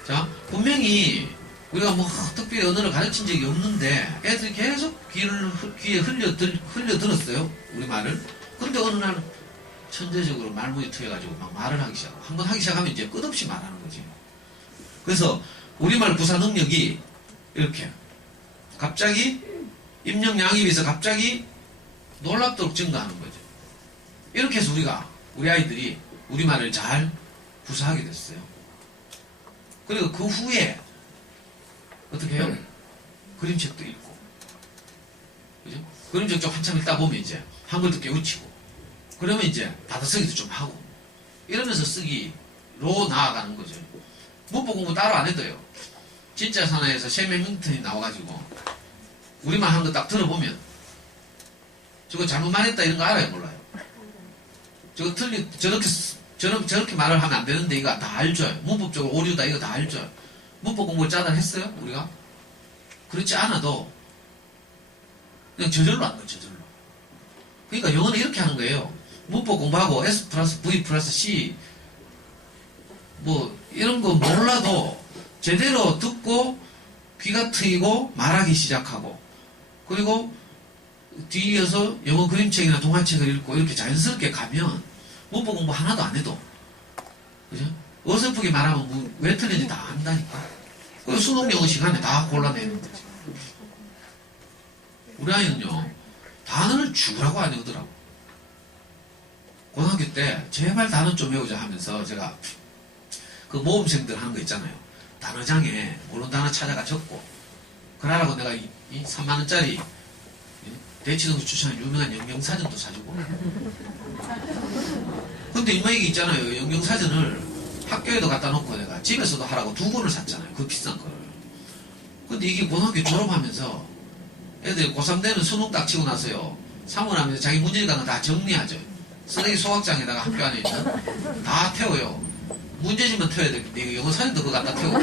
자, 분명히 우리가 뭐 특별히 언어를 가르친 적이 없는데 애들이 계속 귀에 흘려들었어요. 우리 말을. 그런데 어느 날 천재적으로 말문이 트여가지고 막 말을 하기 시작하고 한 번 하기 시작하면 이제 끝없이 말하는 거지. 그래서 우리말 구사 능력이 이렇게 갑자기 입력량에 비해서 갑자기 놀랍도록 증가하는 거죠. 이렇게 해서 우리 아이들이 우리말을 잘 구사하게 됐어요. 그리고 그 후에 어떻게 해요? 그림책도 읽고, 그죠? 그림책 좀 한참 읽다 보면 이제 한글도 깨우치고, 그러면 이제 받아쓰기도 좀 하고, 이러면서 쓰기로 나아가는 거죠. 문법 공부 따로 안 해도요. 진짜 사나이에서 셰메 밍턴이 나와가지고 우리말 한 거 딱 들어보면 저거 잘못 말했다 이런 거 알아요, 몰라요? 저거 저렇게 말을 하면 안 되는데 이거 다 알죠. 문법적으로 오류다 이거 다 알죠. 문법 공부를 짜다 했어요, 우리가? 그렇지 않아도 그냥 저절로 한 거예요, 저절로. 그러니까 영어는 이렇게 하는 거예요. 문법 공부하고 S 플러스 V 플러스 C 뭐 이런 거 몰라도 제대로 듣고 귀가 트이고 말하기 시작하고 그리고 뒤이어서 영어 그림책이나 동화책을 읽고 이렇게 자연스럽게 가면 문법 공부 하나도 안 해도 그죠? 어설프게 말하면 뭐 왜 틀린지 다 안다니까. 그리고 수능 영어 시간에 다 골라내는 거지. 우리 아이는요 단어를 죽으라고 안 외우더라고. 고등학교 때 제발 단어 좀 외우자 하면서 제가 그 모범생들 하는 거 있잖아요. 단어장에 모르는 단어 찾아가 적고 그러라고 내가 이 3만원짜리 대치동에서 추천한 유명한 영영사전도 사주고 근데 이마 이게 있잖아요. 영영사전을 학교에도 갖다 놓고 내가 집에서도 하라고 2권을 샀잖아요. 그 비싼 걸. 근데 이게 고등학교 졸업하면서 애들이 고3 되는 수능 딱 치고 나서요. 3월 하면서 자기 문제집가는 다 정리하죠. 쓰레기 소각장에다가 학교 안에 있는 다 태워요. 문제집만 태워야 되는데 이거 영어사전도 그거 갖다 태우고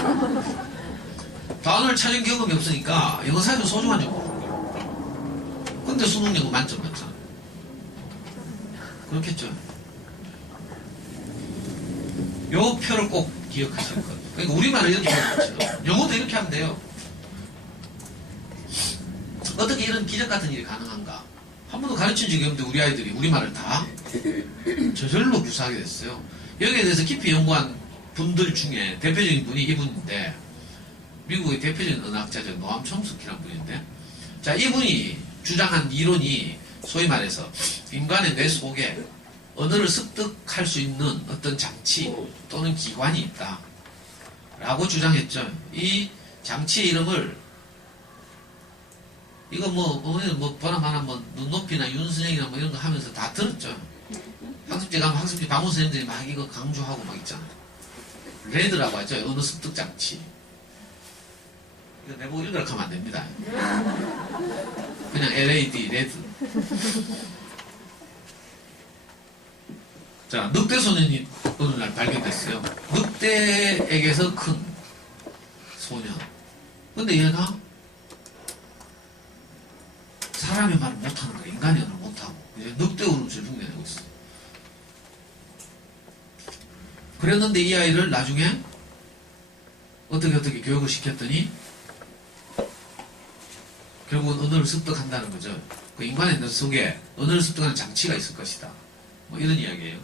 단어를 찾은 경험이 없으니까 영어사전 소중한 줄 모르는 거예요. 근데 수능 영어 만점 맞잖아요. 그렇겠죠. 요 표를 꼭 기억하실 거예요. 그러니까 우리말을 이렇게 하면 영어도 이렇게 하면 돼요. 어떻게 이런 기적 같은 일이 가능한가? 한 번도 가르친 적이 없는데 우리 아이들이 우리말을 다 저절로 구사하게 됐어요. 여기에 대해서 깊이 연구한 분들 중에 대표적인 분이 이분인데 미국의 대표적인 언어학자죠. 노암 촘스키라는 분인데 자 이분이 주장한 이론이 소위 말해서 인간의 뇌 속에 언어를 습득할 수 있는 어떤 장치 또는 기관이 있다 라고 주장했죠. 이 장치의 이름을 이거 뭐 보나마나 뭐 눈높이나 윤순영이나 뭐 이런 거 하면서 다 들었죠. 학습지 가면 학습지 방문 선생님들이 막 이거 강조하고 막 있잖아요. 레드라고 하죠. 언어 습득 장치. 이거 내보고 읽으라고 하면 안 됩니다. 그냥 LAD, 레드. 자, 늑대 소년이 어느 날 발견됐어요. 늑대에게서 큰 소년. 근데 얘가 사람의 말을 못하는 거야. 인간의 언어를 못하고. 이제 늑대 울음소리를 흉내내고 있어. 그랬는데 이 아이를 나중에 어떻게 교육을 시켰더니 결국은 언어를 습득한다는 거죠. 그 인간의 뇌 속에 언어를 습득하는 장치가 있을 것이다. 뭐 이런 이야기예요.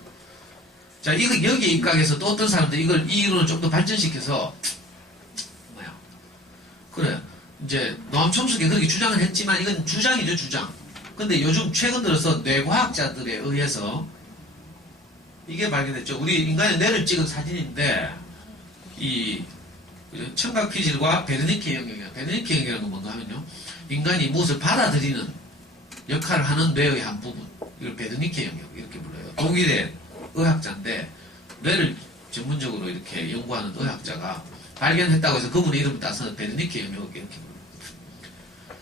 자, 이거 여기에 입각해서 또 어떤 사람들이 이 이론을 좀 더 발전시켜서 그래. 이제 노암 촘스키가 그렇게 주장을 했지만 이건 주장이죠, 주장. 근데 요즘 최근 들어서 뇌과학자들에 의해서 이게 발견됐죠. 우리 인간의 뇌를 찍은 사진인데 이 청각 피질과 베르니케 영역이야. 베르니케 영역이라는 건 뭔가 하면요. 인간이 무엇을 받아들이는 역할을 하는 뇌의 한 부분. 이걸 베르니케 영역 이렇게 불러요. 독일의 의학자인데 뇌를 전문적으로 이렇게 연구하는 의학자가 발견했다고 해서 그분의 이름을 따서 베르니케 영역 이렇게 불러요.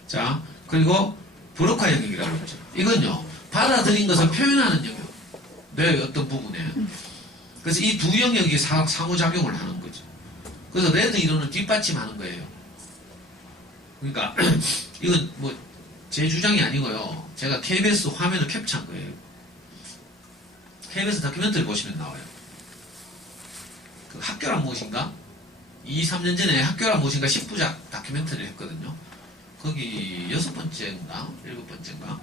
자, 그리고 브로카 영역이라고 했죠. 이건요. 받아들인 것을 표현하는 영역. 뇌의 어떤 부분에. 그래서 이 두 영역이 상호작용을 하는 거죠. 그래서 레드 이론을 뒷받침하는 거예요. 그러니까 이건 뭐 제 주장이 아니고요. 제가 KBS 화면을 캡처한 거예요. KBS 다큐멘터리 보시면 나와요. 그 학교란 무엇인가? 2, 3년 전에 학교란 무엇인가 10부작 다큐멘터리를 했거든요. 거기 6번째인가? 7번째인가?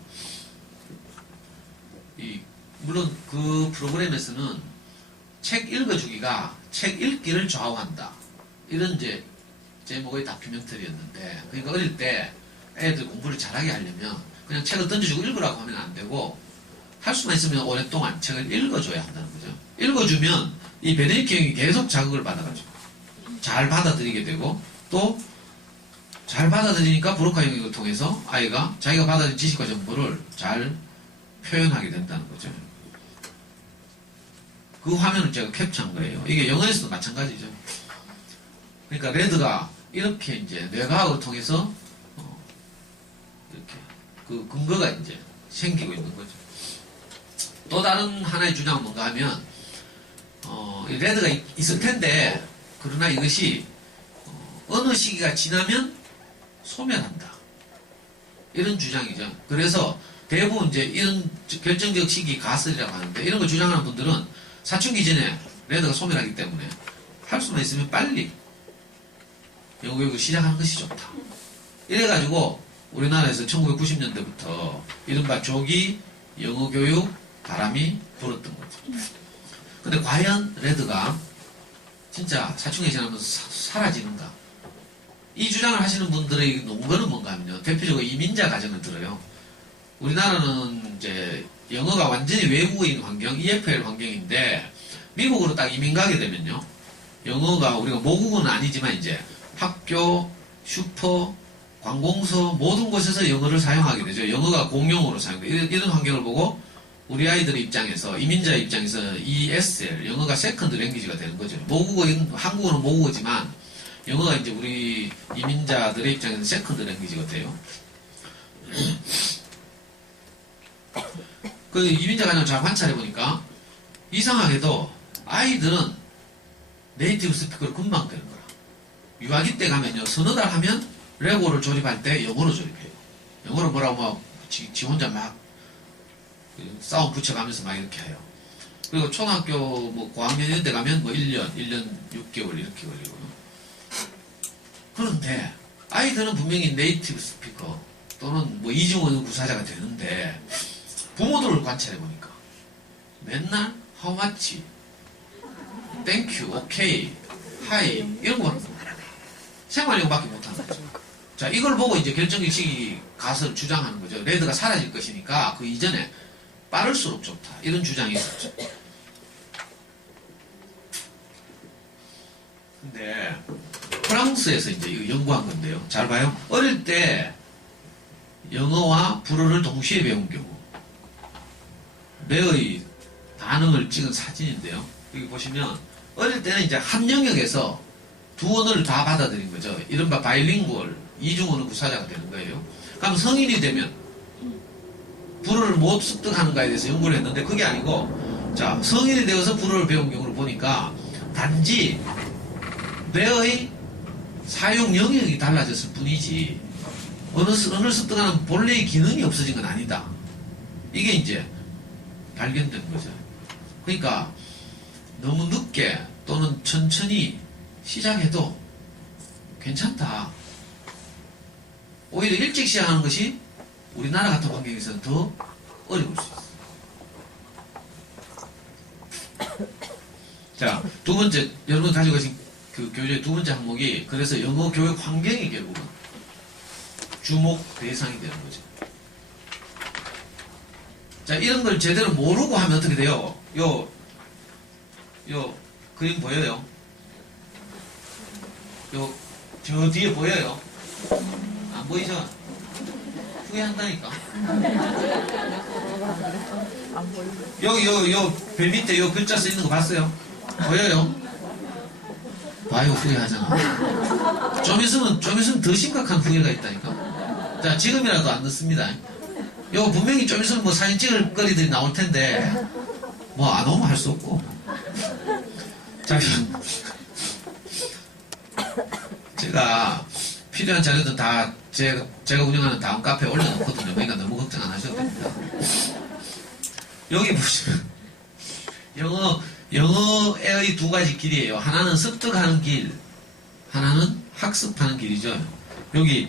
물론 그 프로그램에서는 책 읽어주기가 책 읽기를 좌우한다. 이런 이제 제목의 다큐멘터리였는데, 그러니까 어릴 때 애들 공부를 잘하게 하려면 그냥 책을 던져주고 읽으라고 하면 안 되고, 할 수만 있으면 오랫동안 책을 읽어줘야 한다는 거죠. 읽어주면 이 베네디크 형이 계속 자극을 받아가지고 잘 받아들이게 되고, 또 잘 받아들이니까 브로카 영역을 통해서 아이가 자기가 받아들인 지식과 정보를 잘 표현하게 된다는 거죠. 그 화면을 제가 캡처한 거예요. 이게 영어에서도 마찬가지죠. 그러니까 레드가 이렇게 이제 뇌과학을 통해서 이렇게 그 근거가 이제 생기고 있는 거죠. 또 다른 하나의 주장은 뭔가 하면 레드가 있을 텐데, 그러나 이것이 어느 시기가 지나면 소멸한다. 이런 주장이죠. 그래서 대부분 이제 이런 결정적 시기 가설이라고 하는데, 이런 걸 주장하는 분들은 사춘기 전에 레드가 소멸하기 때문에 할 수만 있으면 빨리 영어 교육을 시작하는 것이 좋다. 이래가지고 우리나라에서 1990년대부터 이른바 조기 영어 교육 바람이 불었던 거죠. 근데 과연 레드가 진짜 사춘기 지나면서 사라지는가? 이 주장을 하시는 분들의 논거는 뭔가 하면요. 대표적으로 이민자 가정을 들어요. 우리나라는 이제 영어가 완전히 외국어인 환경, EFL 환경인데, 미국으로 딱 이민 가게 되면요. 영어가 우리가 모국어는 아니지만 이제 학교, 슈퍼, 관공서 모든 곳에서 영어를 사용하게 되죠. 영어가 공용어로 사용돼요. 이런 환경을 보고 우리 아이들의 입장에서, 이민자 입장에서 ESL, 영어가 세컨드 랭귀지가 되는 거죠. 한국어는 모국어지만, 영어가 이제 우리 이민자들의 입장에서 세컨드 랭귀지가 돼요. 그 이민자 가정을 잘 관찰해보니까, 이상하게도 아이들은 네이티브 스피커로 금방 되는 거라. 유아기 때 가면요, 서너 달 하면 레고를 조립할 때 영어로 조립해요. 영어로 뭐라고 막, 지 혼자 막, 싸움 붙여가면서 막 이렇게 해요. 그리고 초등학교 뭐 고학년 이런 데 가면 뭐 1년 6개월 이렇게 걸리고요. 그런데 아이들은 분명히 네이티브 스피커 또는 뭐 이중언어 구사자가 되는데 부모들을 관찰해보니까 맨날 how much, thank you, okay, hi 이런 거 생활용밖에 못하는 거죠. 자, 이걸 보고 이제 결정의식이 가서 주장하는 거죠. 레드가 사라질 것이니까 그 이전에 빠를수록 좋다. 이런 주장이 있었죠. 근데 프랑스에서 이제 이거 연구한 건데요. 잘 봐요. 어릴 때 영어와 불어를 동시에 배운 경우 매의 반응을 찍은 사진인데요. 여기 보시면 어릴 때는 이제 한 영역에서 두 언어를 다 받아들인 거죠. 이른바 바이링구얼, 이중언어 구사자가 되는 거예요. 그럼 성인이 되면 불어를 못 습득하는가에 대해서 연구를 했는데 그게 아니고, 자, 성인이 되어서 불어를 배운 경우를 보니까 단지 뇌의 사용 영역이 달라졌을 뿐이지 언어를 습득하는 본래의 기능이 없어진 건 아니다. 이게 이제 발견된 거죠. 그러니까 너무 늦게 또는 천천히 시작해도 괜찮다. 오히려 일찍 시작하는 것이 우리나라 같은 환경에서는 더 어려울 수 있어요. 자, 두 번째, 여러분 가지고 계신 그 교재의 두 번째 항목이 그래서 영어 교육 환경이 결국은 주목 대상이 되는 거죠. 자, 이런 걸 제대로 모르고 하면 어떻게 돼요? 요 그림 보여요? 저 뒤에 보여요? 안 보이죠? 후회한다니까. 여기 배 밑에 요 글자 써 있는 거 봤어요? 보여요? 봐요, 후회하잖아. 좀 있으면 더 심각한 후회가 있다니까. 자, 지금이라도 안 넣습니다. 요 분명히 좀 있으면 뭐 사진 찍을 거리들이 나올 텐데 뭐 안 오면 할 수 없고. 자, 제가 필요한 자료들 다 제가 운영하는 다음 카페에 올려놓거든요. 그러니까 너무 걱정 안 하셔도 됩니다. 여기 보시면 영어의 두 가지 길이에요. 하나는 습득하는 길, 하나는 학습하는 길이죠. 여기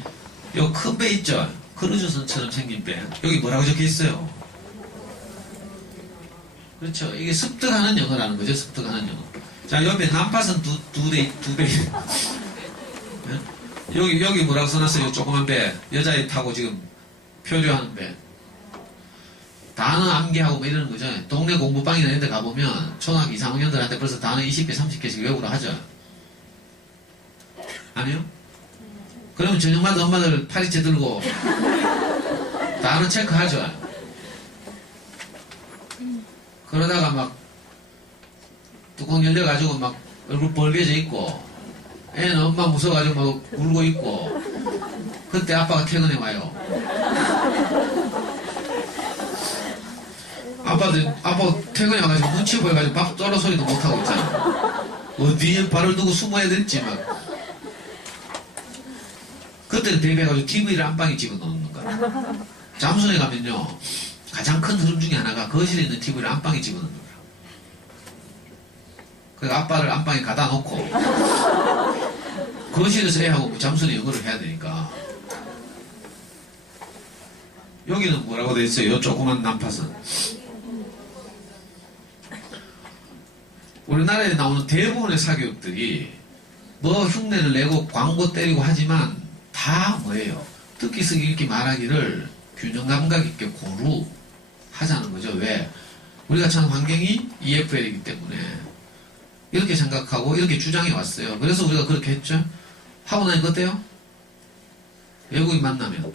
요 큰 배 있죠? 크루즈선처럼 생긴 배. 여기 뭐라고 적혀 있어요? 그렇죠. 이게 습득하는 영어라는 거죠. 습득하는 영어. 자, 옆에 난파선 두 배. 여기 뭐라고 써놨어요? 조그만 배. 여자애 타고 지금 표류하는 배. 단어 암기하고 뭐 이러는 거죠. 동네 공부방이나 이런 데 가보면 초등학교 2, 3학년들한테 벌써 단어 20개, 30개씩 외우라 하죠. 아니요? 그러면 저녁마다 엄마들 파리채 들고 단어 체크하죠. 그러다가 막 뚜껑 열려가지고 막 얼굴 벌개져 있고 애는 엄마 무서워가지고 막 울고 있고 그때 아빠가 퇴근해 와요. 아빠 퇴근해 와가지고 눈치 보여가지고 밥 썰어 소리도 못하고 있잖아. 어디에 발을 두고 숨어야 될지 막. 그때는 대비해가지고 TV를 안방에 집어넣는 거야. 잠수에 가면요 가장 큰 흐름 중에 하나가 거실에 있는 TV를 안방에 집어넣는 거야. 그래서 아빠를 안방에 가다 놓고 거실에서 애하고 잠수에 영어를 해야 되니까. 여기는 뭐라고 돼 있어요? 요 조그만 난파선. 우리나라에 나오는 대부분의 사교육들이 뭐 흉내를 내고 광고 때리고 하지만 다 뭐예요? 듣기 쓰기 읽기 말하기를 균형 감각 있게 고루 하자는 거죠. 왜? 우리가 참 환경이 EFL이기 때문에 이렇게 생각하고 이렇게 주장해 왔어요. 그래서 우리가 그렇게 했죠. 하고 나니까 어때요? 외국인 만나면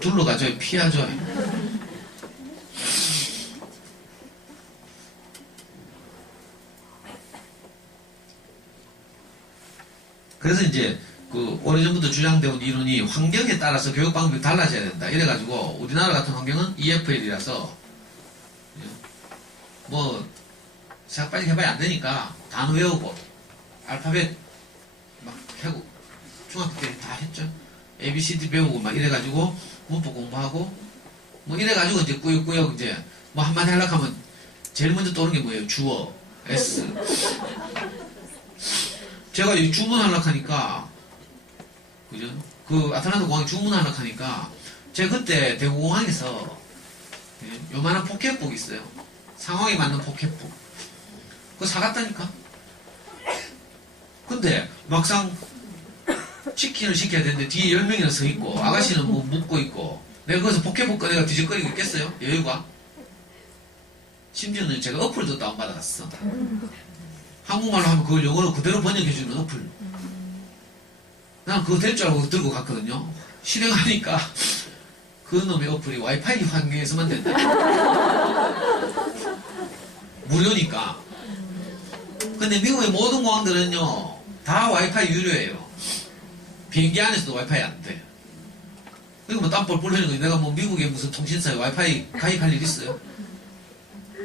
둘러가죠. 피하죠. 그래서 이제 그 오래전부터 주장되어 온 이론이 환경에 따라서 교육 방법이 달라져야 된다. 이래가지고 우리나라 같은 환경은 EFL이라서 뭐 생각빨리 해봐야 안 되니까 단어 외우고 알파벳 막 하고 중학교 때 다 했죠. ABCD 배우고 막 이래가지고 문법 공부하고 뭐 이래가지고 이제 꾸역꾸역 이제 뭐 한마디 하려고 하면 제일 먼저 떠오르는 게 뭐예요? 주어, S. 제가 이 주문하려고 하니까 그죠? 그 아틀란타 공항에 주문하려고 하니까 제가 그때 대구공항에서 요만한 포켓북 있어요. 상황에 맞는 포켓북. 그거 사갔다니까. 근데 막상 치킨을 시켜야 되는데 뒤에 10명이나 서 있고 아가씨는 뭐 묻고 있고 내가 거기서 포켓북 꺼내가 뒤적거리고 있겠어요? 여유가? 심지어는 제가 어플도 다운받아갔어. 한국말로 하면 그걸 영어로 그대로 번역해주는 어플. 나는 그거 될 줄 알고 들고 갔거든요. 실행하니까 그 놈의 어플이 와이파이 환경에서만 된다. 무료니까. 근데 미국의 모든 공항들은요 다 와이파이 유료예요. 비행기 안에서도 와이파이 안 돼. 그리고 뭐 땀볼 뿌리는 거 내가 뭐 미국의 무슨 통신사에 와이파이 가입할 일 있어요?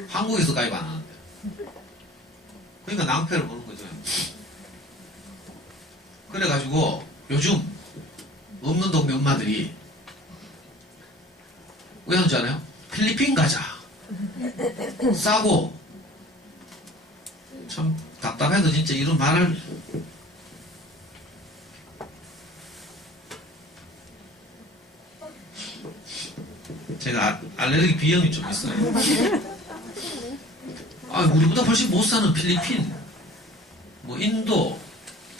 한국에서 가입 안 하는데. 그러니까 낭패를 보는 거죠. 그래가지고 요즘 없는 동네 엄마들이 왜 하는 줄 알아요? 필리핀 가자. 싸고. 참 답답해도 진짜 이런 말을 제가 알레르기 비염이 좀 있어요. 아, 우리보다 훨씬 못 사는 필리핀, 뭐 인도,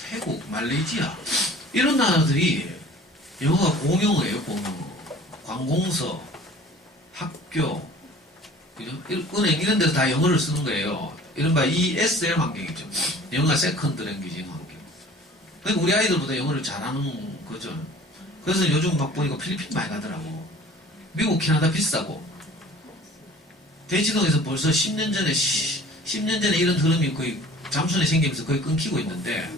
태국, 말레이시아 이런 나라들이 영어가 공용어예요. 공용어. 관공서, 학교, 그죠? 은행 이런 데서 다 영어를 쓰는 거예요. 이른바 ESL 환경이죠. 영어가 세컨드 랭귀지 환경. 그러니까 우리 아이들보다 영어를 잘하는 거죠. 그래서 요즘 막 보니까 필리핀 많이 가더라고. 미국, 캐나다 비싸고. 대치동에서 벌써 10년 전에 이런 흐름이 거의 잠순에 생기면서 거의 끊기고 있는데,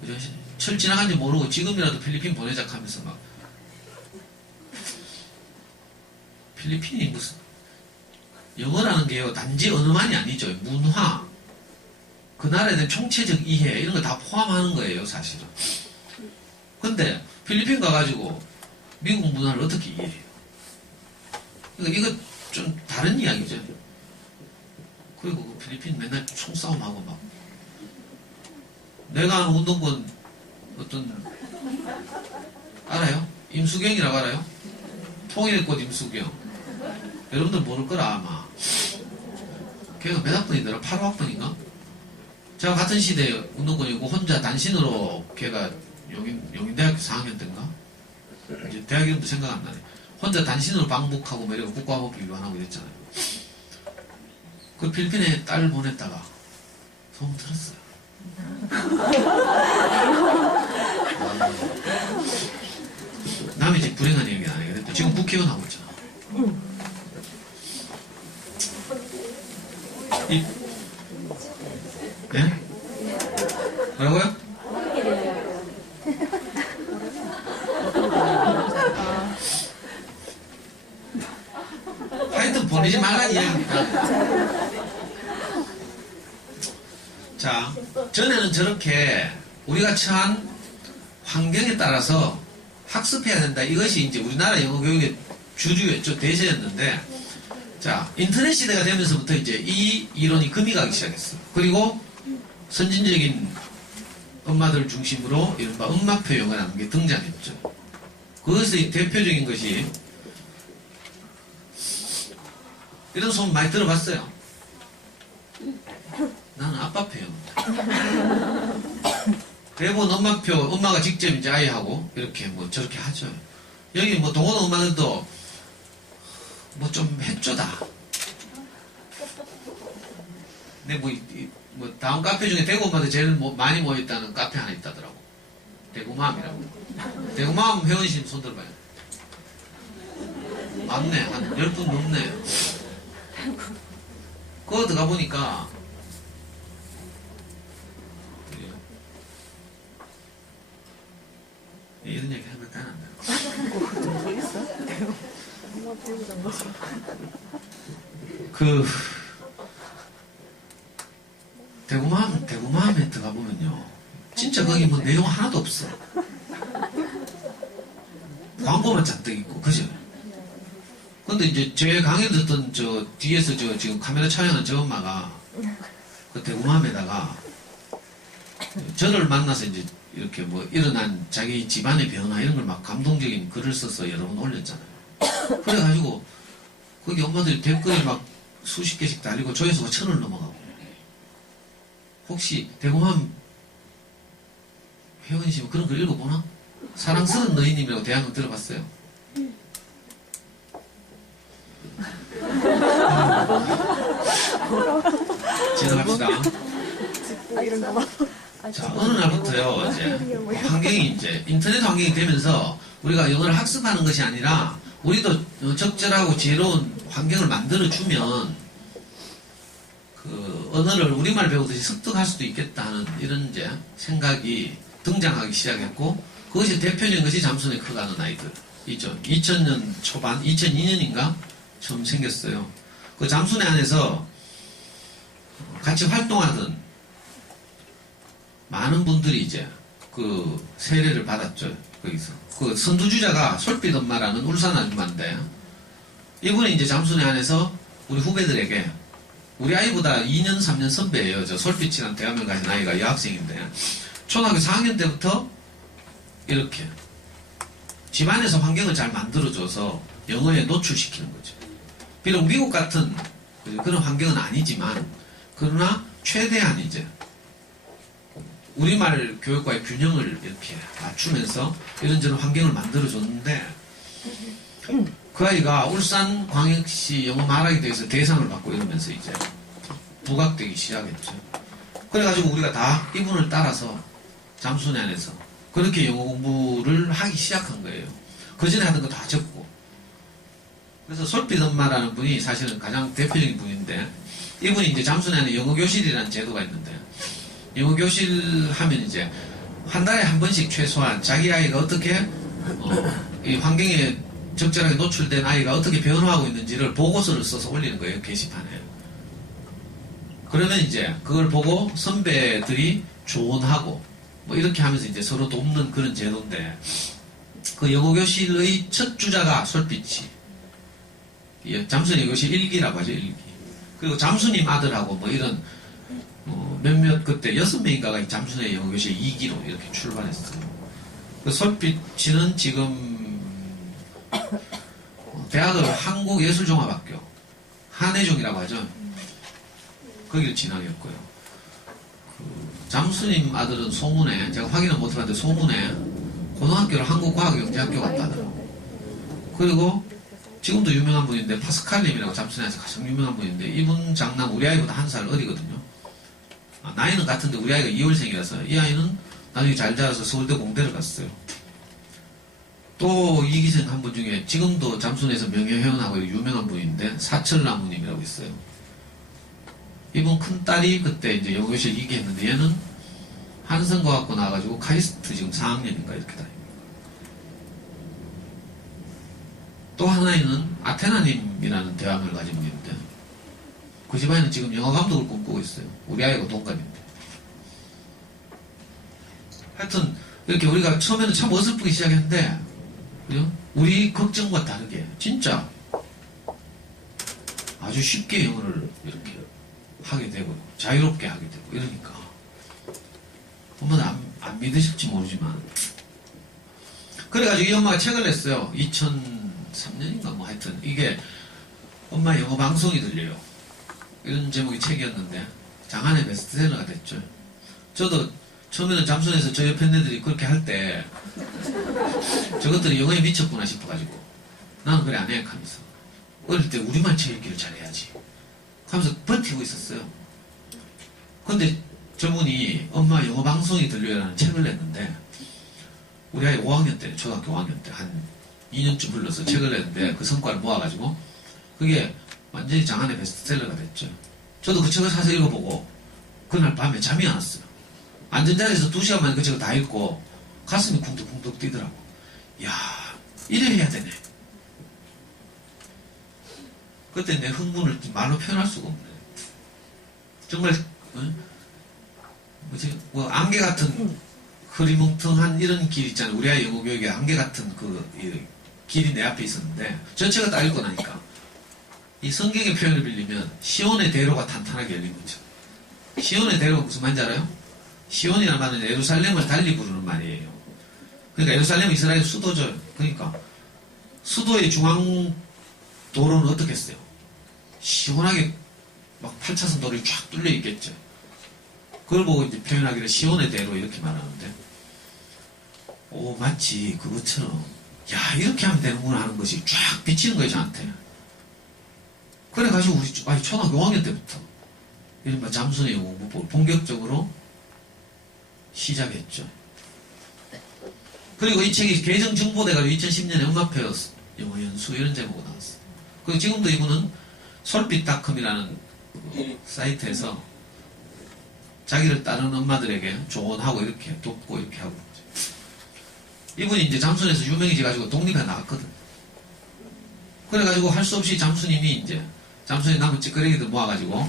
그죠? 철 지나간지 모르고 지금이라도 필리핀 보내자 하면서 막. 필리핀이 무슨, 영어라는 게요, 단지 언어만이 아니죠. 문화, 그 나라에 대한 총체적 이해, 이런 거 다 포함하는 거예요, 사실은. 근데, 필리핀 가가지고, 미국 문화를 어떻게 이해해요? 그러니까 이거 좀 다른 이야기죠. 그리고 그 필리핀 맨날 총싸움하고 막. 내가 아는 운동권, 알아요? 임수경이라고 알아요? 통일꽃 임수경. 여러분들 모를 거라, 아마. 걔가 몇 학번이더라? 8학번인가? 제가 같은 시대에 운동권이고 혼자 단신으로 걔가 용인대학교 4학년 때인가? 이제 대학 이름도 생각 안 나네. 혼자 단신으로 방북하고 뭐 이러고 국가법을 위반하고 이랬잖아요. 그 필리핀에 딸 보냈다가 소문 들었어요. 남의 집 불행한 얘기는 아니거든요. 지금 국회의원 하고 있잖아. 네? 뭐라고요? 하여튼 보내지 말라는 이야기입니다. 자, 전에는 저렇게 우리가 처한 환경에 따라서 학습해야 된다. 이것이 이제 우리나라 영어 교육의 주류였죠. 대세였는데, 자, 인터넷 시대가 되면서부터 이제 이 이론이 금이 가기 시작했어요. 그리고 선진적인 엄마들 중심으로 이른바 엄마표 영어라는 게 등장했죠. 그것의 대표적인 것이 이런 소문 많이 들어봤어요. 나는 아빠표 영어다. 대부분 엄마표, 엄마가 직접 이제 아이하고 이렇게 뭐 저렇게 하죠. 여기 뭐 동원 엄마들도 뭐 좀 해줘다. 근데 뭐 다음 카페 중에 대구 엄마들 제일 많이 모여있다는 카페 하나 있다더라고. 대구마음이라고. 대구마음 회원님 손 들어봐요. 많네. 한 10분 넘네. 그거 들어가 보니까 이런 얘기 하면 안 돼요. 그 대구마음에 들어가 보면요, 진짜 거기 뭐 내용 하나도 없어. 광고만 잔뜩 있고, 그죠? 근데 이제 제 강의 듣던 저 뒤에서 저 지금 카메라 촬영한 저 엄마가 그 대구마음에다가 저를 만나서 이제 이렇게 뭐 일어난 자기 집안의 변화 이런 걸 막 감동적인 글을 써서 여러 번 올렸잖아요. 그래가지고 거기 엄마들이 댓글이 막 수십 개씩 달리고 조회수가 1000을 넘어가고. 혹시 대구마음 회원이시면 그런 글 읽어보나? 사랑스러운 너희님이라고 대학원 들어봤어요? 지나갑시다. 자, 어느 날부터요, 이제, 환경이 이제, 인터넷 환경이 되면서 우리가 영어를 학습하는 것이 아니라, 우리도 적절하고 지혜로운 환경을 만들어주면, 그, 언어를 우리말 배우듯이 습득할 수도 있겠다 하는 이런 이제 생각이 등장하기 시작했고, 그것이 대표적인 것이 잠수의 커가는 아이들. 있죠. 2000년 초반, 2002년인가? 처음 생겼어요. 그 잠수내 안에서 같이 활동하던 많은 분들이 이제 그 세례를 받았죠. 거기서. 그 선두주자가 솔빛 엄마라는 울산 아줌마인데, 이분이 이제 잠수내 안에서 우리 후배들에게, 우리 아이보다 2년, 3년 선배예요. 저 솔빛이라는 대학을 가진 아이가 여학생인데, 초등학교 4학년 때부터 이렇게 집안에서 환경을 잘 만들어줘서 영어에 노출시키는 거죠. 비록 미국 같은 그런 환경은 아니지만, 그러나 최대한 이제 우리말 교육과의 균형을 이렇게 맞추면서 이런저런 환경을 만들어줬는데, 그 아이가 울산광역시 영어 말하기 대회에서 대상을 받고 이러면서 이제 부각되기 시작했죠. 그래가지고 우리가 다 이분을 따라서 잠수내 안에서 그렇게 영어 공부를 하기 시작한 거예요. 그 전에 하던 거 다 적고. 그래서 솔빛 엄마라는 분이 사실은 가장 대표적인 분인데, 이분이 이제 잠수내 안에 영어교실이라는 제도가 있는데, 영어교실 하면 이제 한 달에 한 번씩 최소한 자기 아이가 어떻게 이 환경에 적절하게 노출된 아이가 어떻게 변화하고 있는지를 보고서를 써서 올리는 거예요, 게시판에. 그러면 이제 그걸 보고 선배들이 조언하고 뭐 이렇게 하면서 이제 서로 돕는 그런 제도인데, 그 영어교실의 첫 주자가 솔빛이, 잠수님 영어교실 1기라고 하죠, 1기. 그리고 잠수님 아들하고 뭐 이런 몇몇 그때 6명인가가 잠수내 영어교실 2기로 이렇게 출발했어요. 그 솔빛이는 지금 대학을 한국예술종합학교, 한예종이라고 하죠. 거기를 진학했고요. 그 잠수님 아들은 소문에, 제가 확인은 못해봤는데 소문에 고등학교를 한국과학영재학교 갔다 하더라고요. 그리고 지금도 유명한 분인데, 파스칼님이라고 잠수내에서 가장 유명한 분인데, 이분 장남 우리 아이보다 한 살 어리거든요. 나이는 같은데 우리 아이가 2월생이라서 이 아이는 나중에 잘 자라서 서울대 공대를 갔어요. 또 이기생 한 분 중에 지금도 잠수내에서 명예회원하고 유명한 분인데, 사철나무님이라고 있어요. 이분 큰딸이 그때 이제 영어교실 2기 했는데, 얘는 한성과학고 나와가지고 카이스트 지금 4학년인가 이렇게 다닙니다. 또 하나는 아테나님이라는 대학을 가진 분인데, 그 집안에는 지금 영화 감독을 꿈꾸고 있어요. 우리 아이가 동갑인데. 하여튼 이렇게 우리가 처음에는 참 어설프게 시작했는데, 그죠? 우리 걱정과 다르게 진짜 아주 쉽게 영어를 이렇게 하게 되고 자유롭게 하게 되고 이러니까, 엄마는 안 믿으실지 모르지만, 그래가지고 이 엄마가 책을 냈어요. 2003년인가 뭐 하여튼 이게 엄마 영어 방송이 들려요. 이런 제목의 책이었는데 장안의 베스트셀러가 됐죠. 저도 처음에는 잠수내에서 저 옆에 애들이 그렇게 할 때 저것들이 영어에 미쳤구나 싶어가지고 나는 그래 안 해 하면서 어릴 때 우리말 책 읽기를 잘해야지 하면서 버티고 있었어요. 근데 저분이 엄마 영어 방송이 들려요라는 책을 냈는데, 우리 아이 5학년 때, 초등학교 5학년 때 한 2년쯤 흘러서 책을 냈는데, 그 성과를 모아가지고 그게 완전히 장안의 베스트셀러가 됐죠. 저도 그 책을 사서 읽어보고 그날 밤에 잠이 안 왔어요. 앉은 자리에서 2시간 만에 그 책을 다 읽고 가슴이 쿵덕쿵덕 뛰더라고. 야, 이래 해야 되네. 그때 내 흥분을 말로 표현할 수가 없네. 정말 뭐지? 뭐 안개 같은 흐리멍텅한 이런 길 있잖아요. 우리 아이 영어 교육에 안개 같은 길이 내 앞에 있었는데 전체가 다 읽고 나니까 이 성경의 표현을 빌리면 시온의 대로가 탄탄하게 열린 거죠. 시온의 대로가 무슨 말인지 알아요? 시온이라는 말은 예루살렘을 달리 부르는 말이에요. 그러니까 예루살렘은 이스라엘 수도죠. 그러니까 수도의 중앙 도로는 어떻게 했어요? 시원하게 막 8차선 도로에 쫙 뚫려 있겠죠. 그걸 보고 이제 표현하기를 시온의 대로 이렇게 말하는데, 오, 마치 그것처럼, 야, 이렇게 하면 되는구나 하는 것이 쫙 비치는 거예요, 저한테. 그래가지고 우리, 초등학교 5학년 때부터, 이른바 잠수의 영어 공부를 본격적으로 시작했죠. 그리고 이 책이 개정 정보돼가지고 2010년에 음악표 영어 연수 이런 제목으로 나왔어요. 그리고 지금도 이분은 솔빛닷컴이라는 사이트에서 자기를 따르는 엄마들에게 조언하고 이렇게 돕고 이렇게 하고 있죠. 이분이 이제 잠순에서 유명해져가지고 독립해 나갔거든. 그래가지고 할 수 없이 잠수님이 이제 잠수에 남은 찌끄레기들 모아가지고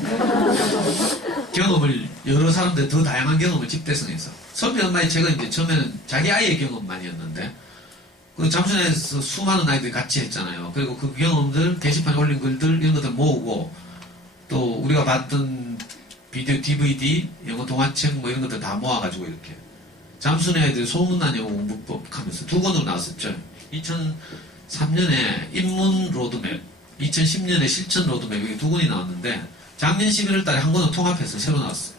경험을 여러 사람들 더 다양한 경험을 집대성해서 솔빛 엄마의 책은 이제 처음에는 자기 아이의 경험만이었는데 그 잠순에서 수많은 아이들이 같이 했잖아요. 그리고 그 경험들, 게시판에 올린 글들, 이런 것들 모으고, 또 우리가 봤던 비디오, DVD, 영어 동화책, 뭐 이런 것들 다 모아가지고 이렇게. 잠순의 아이들 소문난 영어 공부법 하면서 2권으로 나왔었죠. 2003년에 입문 로드맵, 2010년에 실천 로드맵, 이게 2권이 나왔는데, 작년 11월 달에 한 권을 통합해서 새로 나왔어요.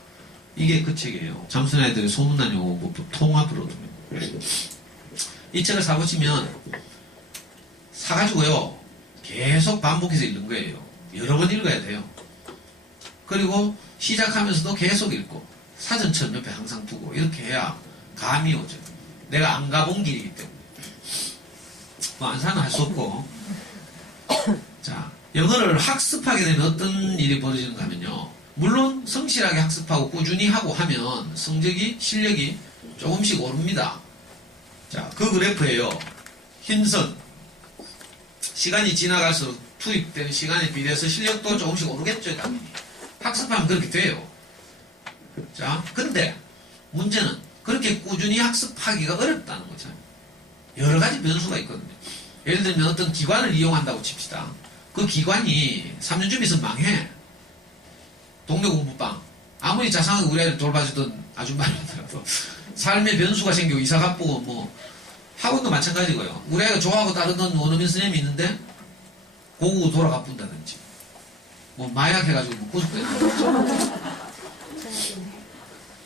이게 그 책이에요. 잠순의 아이들의 소문난 영어 공부법 통합 로드맵. 이 책을 사보시면 사가지고요 계속 반복해서 읽는 거예요. 여러 번 읽어야 돼요. 그리고 시작하면서도 계속 읽고 사전처럼 옆에 항상 두고 이렇게 해야 감이 오죠. 내가 안 가본 길이기 때문에 뭐 안 사는 할 수 없고. 자, 영어를 학습하게 되면 어떤 일이 벌어지는가 하면요, 물론 성실하게 학습하고 꾸준히 하고 하면 성적이 실력이 조금씩 오릅니다. 자, 그 그래프예요. 흰선. 시간이 지나갈수록 투입되는 시간에 비례해서 실력도 조금씩 오르겠죠, 당연히. 학습하면 그렇게 돼요. 자, 근데 문제는 그렇게 꾸준히 학습하기가 어렵다는 거죠. 여러 가지 변수가 있거든요. 예를 들면 어떤 기관을 이용한다고 칩시다. 그 기관이 3년 좀 있으면 망해. 동네 공부방. 아무리 자상하게 우리 아이를 돌봐주던 아줌마라더라도 삶의 변수가 생기고 이사 가쁘고 뭐 학원도 마찬가지고요. 우리 아이가 좋아하고 따르던 원어민 선생님이 있는데 고국 돌아가 본다든지 뭐 마약 해가지고 뭐 구속된다든지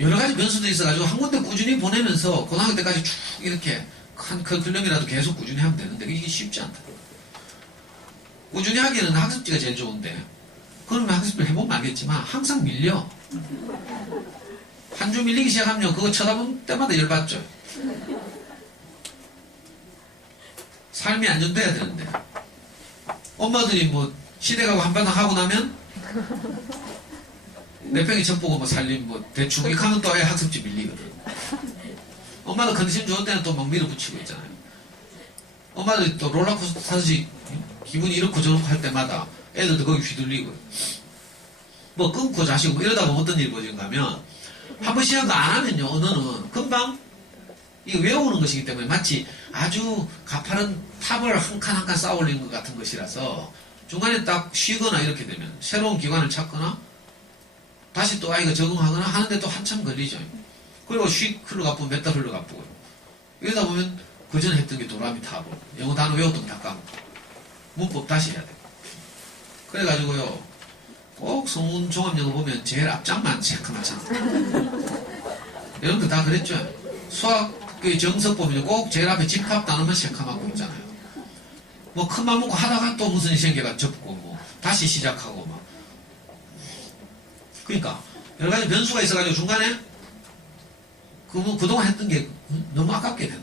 여러 가지 변수도 있어가지고 한 군데 꾸준히 보내면서 고등학교 때까지 쭉 이렇게 한 클럼이라도 계속 꾸준히 하면 되는데 이게 쉽지 않다. 꾸준히 하기에는 학습지가 제일 좋은데 그러면 학습을 해보면 알겠지만 항상 밀려. 한 주 밀리기 시작하면 그거 쳐다볼 때마다 열받죠. 삶이 안정돼야 되는데 엄마들이 뭐 시댁하고 한바탕 하고 나면 내 팽이 첩보고 뭐 살림 뭐 대충 이렇게 하면 또 아예 학습지 밀리거든. 엄마도 컨디션 좋은 때는 또 막 밀어붙이고 있잖아요. 엄마들이 또 롤러코스터 타듯이 기분이 이렇고 저렇고 할 때마다 애들도 거기 휘둘리고 뭐 끊고 자시고 뭐 이러다 보면 어떤 일이 벌어지는가 하면 한 번 시작도 안 하면요, 언어는 금방 이거 외우는 것이기 때문에 마치 아주 가파른 탑을 한 칸 한 칸 쌓아 올리는 것 같은 것이라서 중간에 딱 쉬거나 이렇게 되면 새로운 기관을 찾거나 다시 또 아이가 적응하거나 하는데 또 한참 걸리죠. 그리고 흘러가 보면 몇 달 흘러가 보고요. 이러다 보면 그전에 했던 게 도람이 타고 영어 단어 외웠던 거 다 까먹고 문법 다시 해야 돼요. 그래가지고요, 꼭 성문 종합영어 보면 제일 앞장만 새카맣잖아요. 여러분들 다 그랬죠? 수학의 정석 보면 꼭 제일 앞에 집합 단어만 새카맣고 있잖아요. 뭐 큰맘 먹고 하다가 또 무슨 일이 생겨가 접고 뭐 다시 시작하고 막. 그러니까 여러 가지 변수가 있어가지고 중간에 그동안 했던 게 너무 아깝게 되는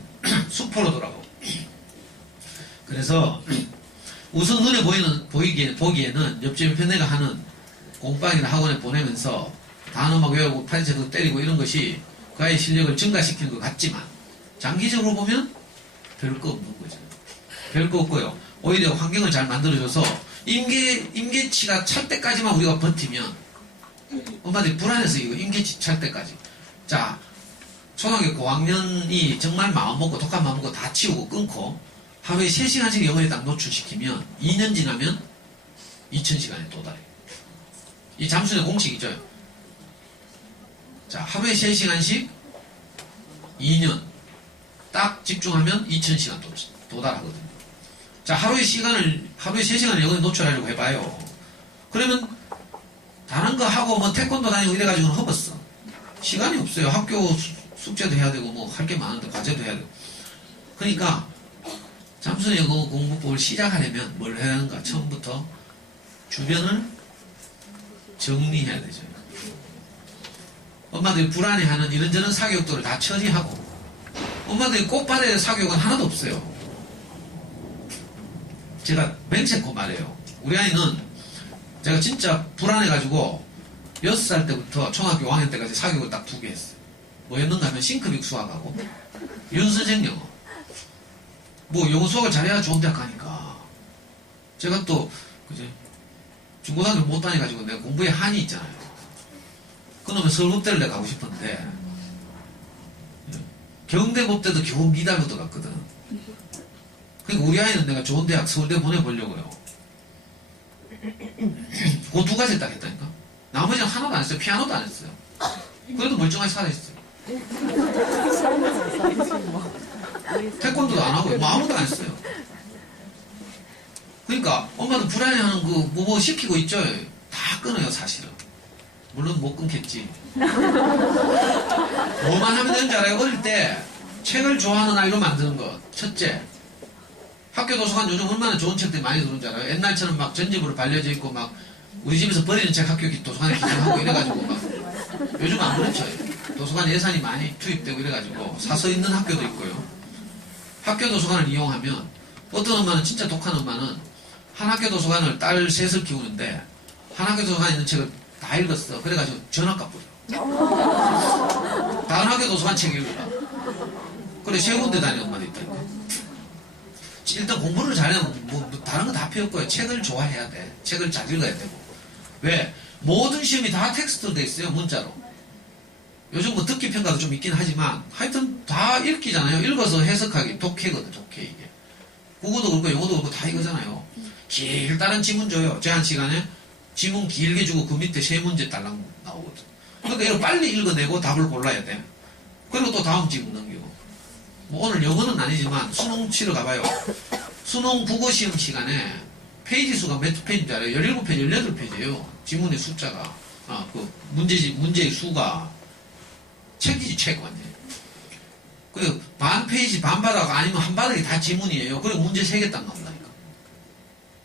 수포로 돌아가고. 그래서 우선 눈에 보기에는 옆집 편애가 하는 공방이나 학원에 보내면서 단어 막 외우고 파리채도 때리고 이런 것이 그 아이의 실력을 증가시키는 것 같지만 장기적으로 보면 별거 없는 거죠. 별거 없고요. 오히려 환경을 잘 만들어줘서 임계치가 찰 때까지만 우리가 버티면 엄마들이 불안해서 이거 임계치 찰 때까지. 자, 초등학교 고학년이 정말 마음먹고 독한 마음먹고 다 치우고 끊고 하루에 3시간씩 영어에 딱 노출시키면 2년 지나면 2000시간에 도달해요. 이 잠수의 공식이죠. 자, 하루에 3시간씩 2년 딱 집중하면 2000시간 도달하거든요. 자, 하루에 3시간을 영어에 노출하려고 해봐요. 그러면 다른 거 하고 뭐 태권도 다니고 이래가지고는 허벗어. 시간이 없어요. 학교 숙제도 해야 되고 뭐 할 게 많은데 과제도 해야 되고. 그러니까 잠수의 영어 공부법을 시작하려면 뭘 해야 하는가? 처음부터 주변을 정리해야 되죠. 엄마들이 불안해하는 이런저런 사교육들을 다 처리하고, 엄마들이 꽃받아야 될 사교육은 하나도 없어요. 제가 맹세코 말해요. 우리 아이는 제가 진짜 불안해가지고 6살 때부터 초등학교 5학년 때까지 사교육을 딱 2개 했어요. 뭐였는가 하면 싱크빅 수학하고 윤서정 영어. 뭐 영어 수학을 잘해야 좋은 대학 가니까. 제가 또 그지 중고등학교 못 다녀가지고 내가 공부에 한이 있잖아요. 그놈의 서울법대를 내가 가고 싶었는데 경대법대도 겨우 미달 얻어갔거든. 그러니까 우리 아이는 내가 좋은 대학 서울대 보내보려고요. 그 2가지 딱 했다니까. 나머지는 하나도 안 했어요. 피아노도 안 했어요. 그래도 멀쩡하게 살아있어요. 태권도도 안 하고 뭐 아무도 안 했어요. 그러니까 엄마도 불안해하는 거 뭐 시키고 있죠. 다 끊어요 사실은. 물론 못 끊겠지. 뭐만 하면 되는 줄 알아요. 어릴 때 책을 좋아하는 아이로 만드는 것. 첫째, 학교 도서관 요즘 얼마나 좋은 책들이 많이 들어오는 줄 알아요. 옛날처럼 막 전집으로 발려져 있고 막 우리 집에서 버리는 책 학교 도서관에 기증하고 이래가지고 막 요즘 안 그렇죠. 도서관 예산이 많이 투입되고 이래가지고 사서 있는 학교도 있고요. 학교 도서관을 이용하면 어떤 엄마는 진짜 독한 엄마는 한 학교 도서관을 딸 셋을 키우는데 한 학교 도서관에 있는 책을 다 읽었어. 그래가지고 전학가 뿌려. 다른 학교 도서관 책 읽으라. 그래 세 군데 다니는 엄마도 있다니까. 일단 공부를 잘하면 뭐 다른 거 다 필요 없고요. 책을 좋아해야 돼. 책을 잘 읽어야 되고. 왜? 모든 시험이 다 텍스트로 돼 있어요. 문자로. 요즘 뭐 듣기 평가도 좀 있긴 하지만 하여튼 다 읽기잖아요. 읽어서 해석하기. 독해거든. 독해 이게. 국어도 그렇고 영어도 그렇고 다 이거잖아요. 길다란 지문 줘요. 제한 시간에 지문 길게 주고 그 밑에 세 문제 딸랑 나오거든. 그러니까 이걸 빨리 읽어내고 답을 골라야 돼. 그리고 또 다음 지문 넘기고. 뭐 오늘 영어는 아니지만 수능 치러 가봐요. 수능 국어 시험 시간에 페이지 수가 몇 페이지인 줄 알아요? 17페이지, 18페이지예요. 지문의 숫자가. 그 문제의 수가. 책이지, 책, 완전히. 그리고 반 페이지, 반 바닥 아니면 한 바닥이 다 지문이에요. 그리고 문제 3개 딱 나온다니까.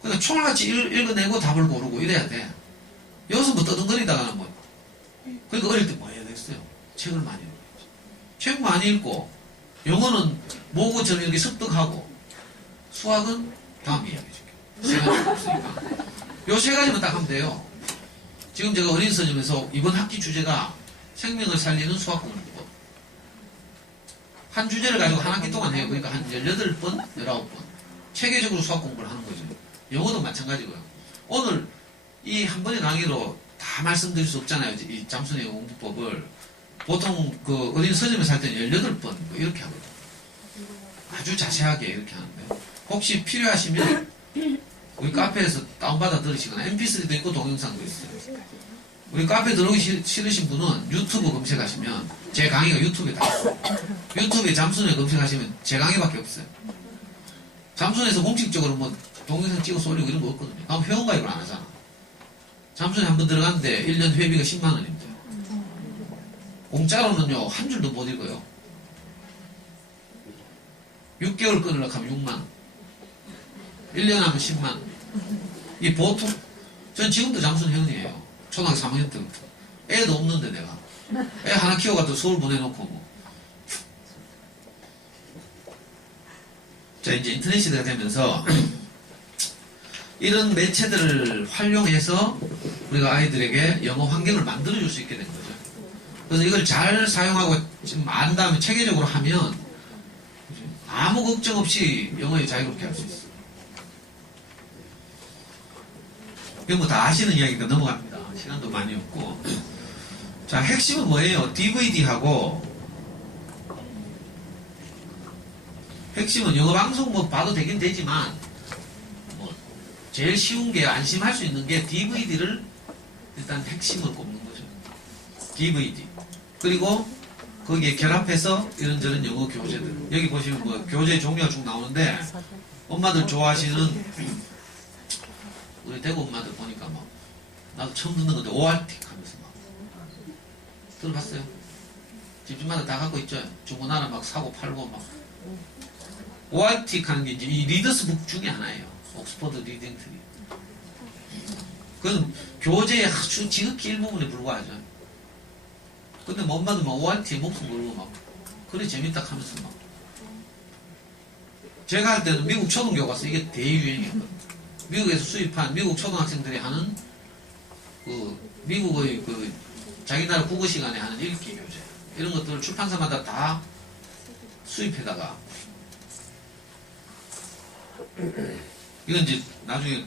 그러니까 총알같이 읽어내고 답을 고르고 이래야 돼. 여기서 뭐 떠듬거리다가는 뭐. 그러니까 어릴 때 뭐 해야 되겠어요? 책을 많이 읽어야지. 책 많이 읽고, 영어는 모고처럼 이렇게 습득하고, 수학은 다음 이야기 해줄게. 시간이 없으니까. 요 3가지만 딱 하면 돼요. 지금 제가 어린 선생님에서 이번 학기 주제가 생명을 살리는 수학 공부법. 한 주제를 가지고 한 학기 동안 해요. 그러니까 한 18번, 19번. 체계적으로 수학 공부를 하는 거죠. 영어도 마찬가지고요. 오늘 이 한 번의 강의로 다 말씀드릴 수 없잖아요. 이 잠수의 공부법을. 보통 그 어린 서점에 살 때는 18번 뭐 이렇게 하거든요. 아주 자세하게 이렇게 하는데. 혹시 필요하시면 우리 카페에서 다운받아 들으시거나 mp3도 있고 동영상도 있어요. 우리 카페 들어오기 싫으신 분은 유튜브 검색하시면 제 강의가 유튜브에 다 있어요. 유튜브에 잠수내 검색하시면 제 강의밖에 없어요. 잠수내에서 공식적으로 뭐 동영상 찍어서 올리고 이런 거 없거든요. 아무 회원가입을 안 하잖아. 잠수내 한번 들어갔는데 1년 회비가 10만 원입니다. 공짜로는요 한 줄도 못 읽어요. 6개월 끊으려고 하면 6만 원. 1년 하면 10만 원. 이 보통 전 지금도 잠수내 회원이에요. 초등학교 3학년 때부터. 애도 없는데 내가. 애 하나 키워가지고 서울 보내놓고 뭐. 자, 이제 인터넷 시대가 되면서 이런 매체들을 활용해서 우리가 아이들에게 영어 환경을 만들어줄 수 있게 된 거죠. 그래서 이걸 잘 사용하고 지금 안 다음에 체계적으로 하면 아무 아무 걱정 없이 영어에 자유롭게 할 수 있어. 이거 뭐 다 아시는 이야기니까 넘어갑니다. 시간도 많이 없고. 자, 핵심은 뭐예요? DVD하고, 핵심은 영어 방송 뭐 봐도 되긴 되지만, 뭐, 제일 쉬운 게 안심할 수 있는 게 DVD를 일단 핵심을 꼽는 거죠. DVD. 그리고 거기에 결합해서 이런저런 영어 교재들. 여기 보시면 뭐 교재 종류가 쭉 나오는데, 엄마들 좋아하시는, 우리 대구 엄마들 보니까 막, 나도 처음 듣는 건데, 오알틱 하면서 막. 들어봤어요? 집집마다 다 갖고 있죠? 중고나라 막 사고 팔고 막. 오알틱 하는 게 이제 이 리더스북 중에 하나예요. 옥스퍼드 리딩 트리. 그건 교재의 아주 지극히 일부분에 불과하죠. 근데 뭐 엄마들 막 오알틱에 목숨 걸고 막, 그래 재밌다 하면서 막. 제가 할 때는 미국 초등교 가서 이게 대유행이었거든요. 미국에서 수입한 미국 초등학생들이 하는 미국의 자기 나라 국어 시간에 하는 읽기 교재 이런 것들을 출판사마다 다 수입해다가 이건 이제 나중에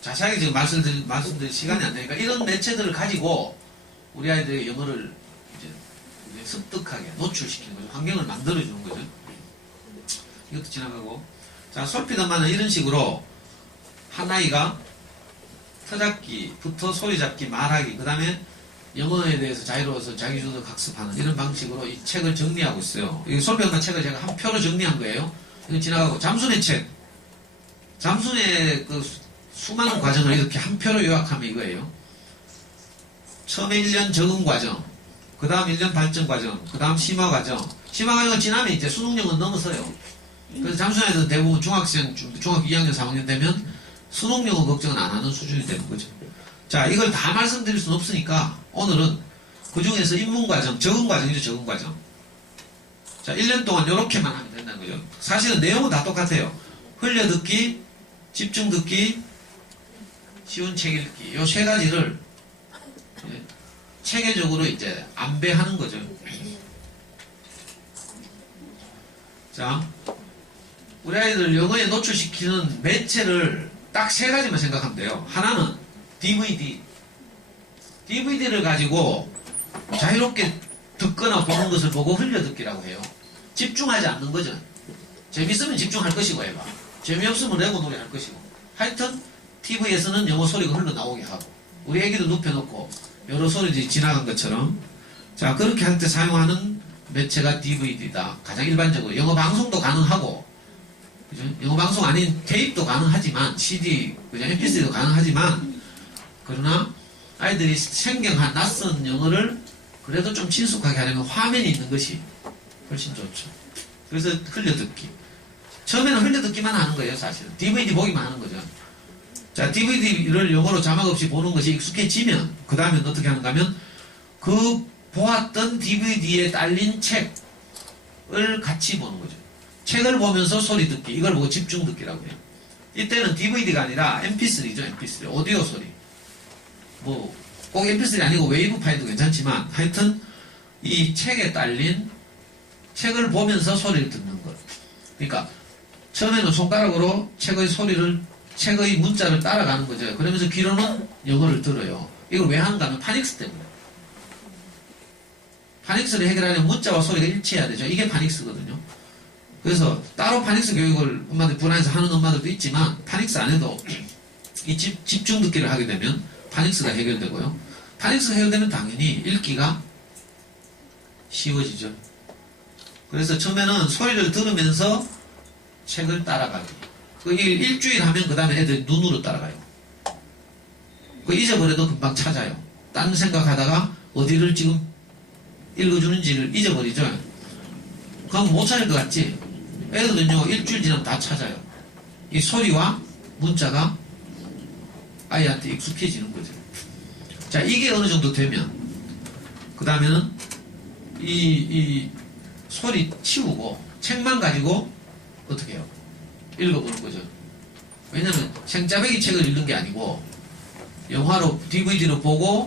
자세하게 지금 말씀드릴 시간이 안 되니까 이런 매체들을 가지고 우리 아이들의 영어를 이제 습득하게 노출시키는 거죠. 환경을 만들어주는 거죠. 이것도 지나가고. 자, 솔피드만은 이런 식으로 한 아이가 터잡기부터 소리잡기, 말하기, 그 다음에 영어에 대해서 자유로워서 자기주도 학습하는 이런 방식으로 이 책을 정리하고 있어요. 이 솔피드만 책을 제가 한 표로 정리한 거예요. 이건 지나가고. 잠순의 책. 잠순의 그 수많은 과정을 이렇게 한 표로 요약하면 이거예요. 처음에 1년 적응 과정, 그 다음 1년 발전 과정, 그 다음 심화 과정. 심화 과정을 지나면 이제 수능력은 넘어서요. 그래서 잠순에서 대부분 중학교 2학년, 3학년 되면 수능력은 걱정은 안 하는 수준이 되는 거죠. 자, 이걸 다 말씀드릴 수는 없으니까 오늘은 그 중에서 입문과정, 적응과정이죠, 적응과정. 자, 1년 동안 이렇게만 하면 된다는 거죠. 사실은 내용은 다 똑같아요. 흘려듣기, 집중듣기, 쉬운 책 읽기. 요 세 가지를 체계적으로 이제 안배하는 거죠. 자, 우리 아이들 영어에 노출시키는 매체를 딱 세 가지만 생각하면 돼요. 하나는 DVD. DVD를 가지고 자유롭게 듣거나 보는 것을 보고 흘려듣기라고 해요. 집중하지 않는 거죠. 재밌으면 집중할 것이고 해봐. 재미없으면 레고 놀이 할 것이고. 하여튼 TV에서는 영어 소리가 흘러나오게 하고 우리 애기도 눕혀놓고 여러 소리들이 지나간 것처럼 자 그렇게 할 때 사용하는 매체가 DVD다. 가장 일반적으로 영어 방송도 가능하고 그죠? 영어 방송 아닌 테이프도 가능하지만 CD, 그죠? MP3도 가능하지만 그러나 아이들이 생경한 낯선 영어를 그래도 좀 친숙하게 하려면 화면이 있는 것이 훨씬 좋죠. 그래서 흘려듣기. 처음에는 흘려듣기만 하는 거예요, 사실은. DVD 보기만 하는 거죠. 자, DVD를 영어로 자막 없이 보는 것이 익숙해지면, 그 다음에 어떻게 하는가 하면, 그 보았던 DVD에 딸린 책을 같이 보는 거죠. 책을 보면서 소리 듣기, 이걸 보고 집중 듣기라고 해요. 이때는 DVD가 아니라 MP3죠, MP3. 오디오 소리. 뭐, 꼭 MP3 아니고 웨이브 파일도 괜찮지만, 하여튼, 이 책에 딸린 책을 보면서 소리를 듣는 것. 그러니까, 처음에는 손가락으로 책의 문자를 따라가는 거죠. 그러면서 귀로는 영어를 들어요. 이걸 왜 하는가 하면 파닉스 때문에. 파닉스를 해결하려면 문자와 소리가 일치해야 되죠. 이게 파닉스거든요. 그래서 따로 파닉스 교육을 엄마들 불안해서 하는 엄마들도 있지만 파닉스 안 해도 이 집중 듣기를 하게 되면 파닉스가 해결되고요. 파닉스가 해결되면 당연히 읽기가 쉬워지죠. 그래서 처음에는 소리를 들으면서 책을 따라가기. 그 일주일 하면 그 다음에 애들 눈으로 따라가요. 그 잊어버려도 금방 찾아요. 딴 생각하다가 어디를 지금 읽어주는지를 잊어버리죠. 그럼 못 찾을 것 같지? 애들은요 일주일 지나면 다 찾아요. 이 소리와 문자가 아이한테 익숙해지는 거죠. 자, 이게 어느 정도 되면 그 다음에는 이 소리 치우고 책만 가지고 어떻게 해요? 읽어보는 거죠. 왜냐면 생짜배기 책을 읽는 게 아니고 영화로 DVD로 보고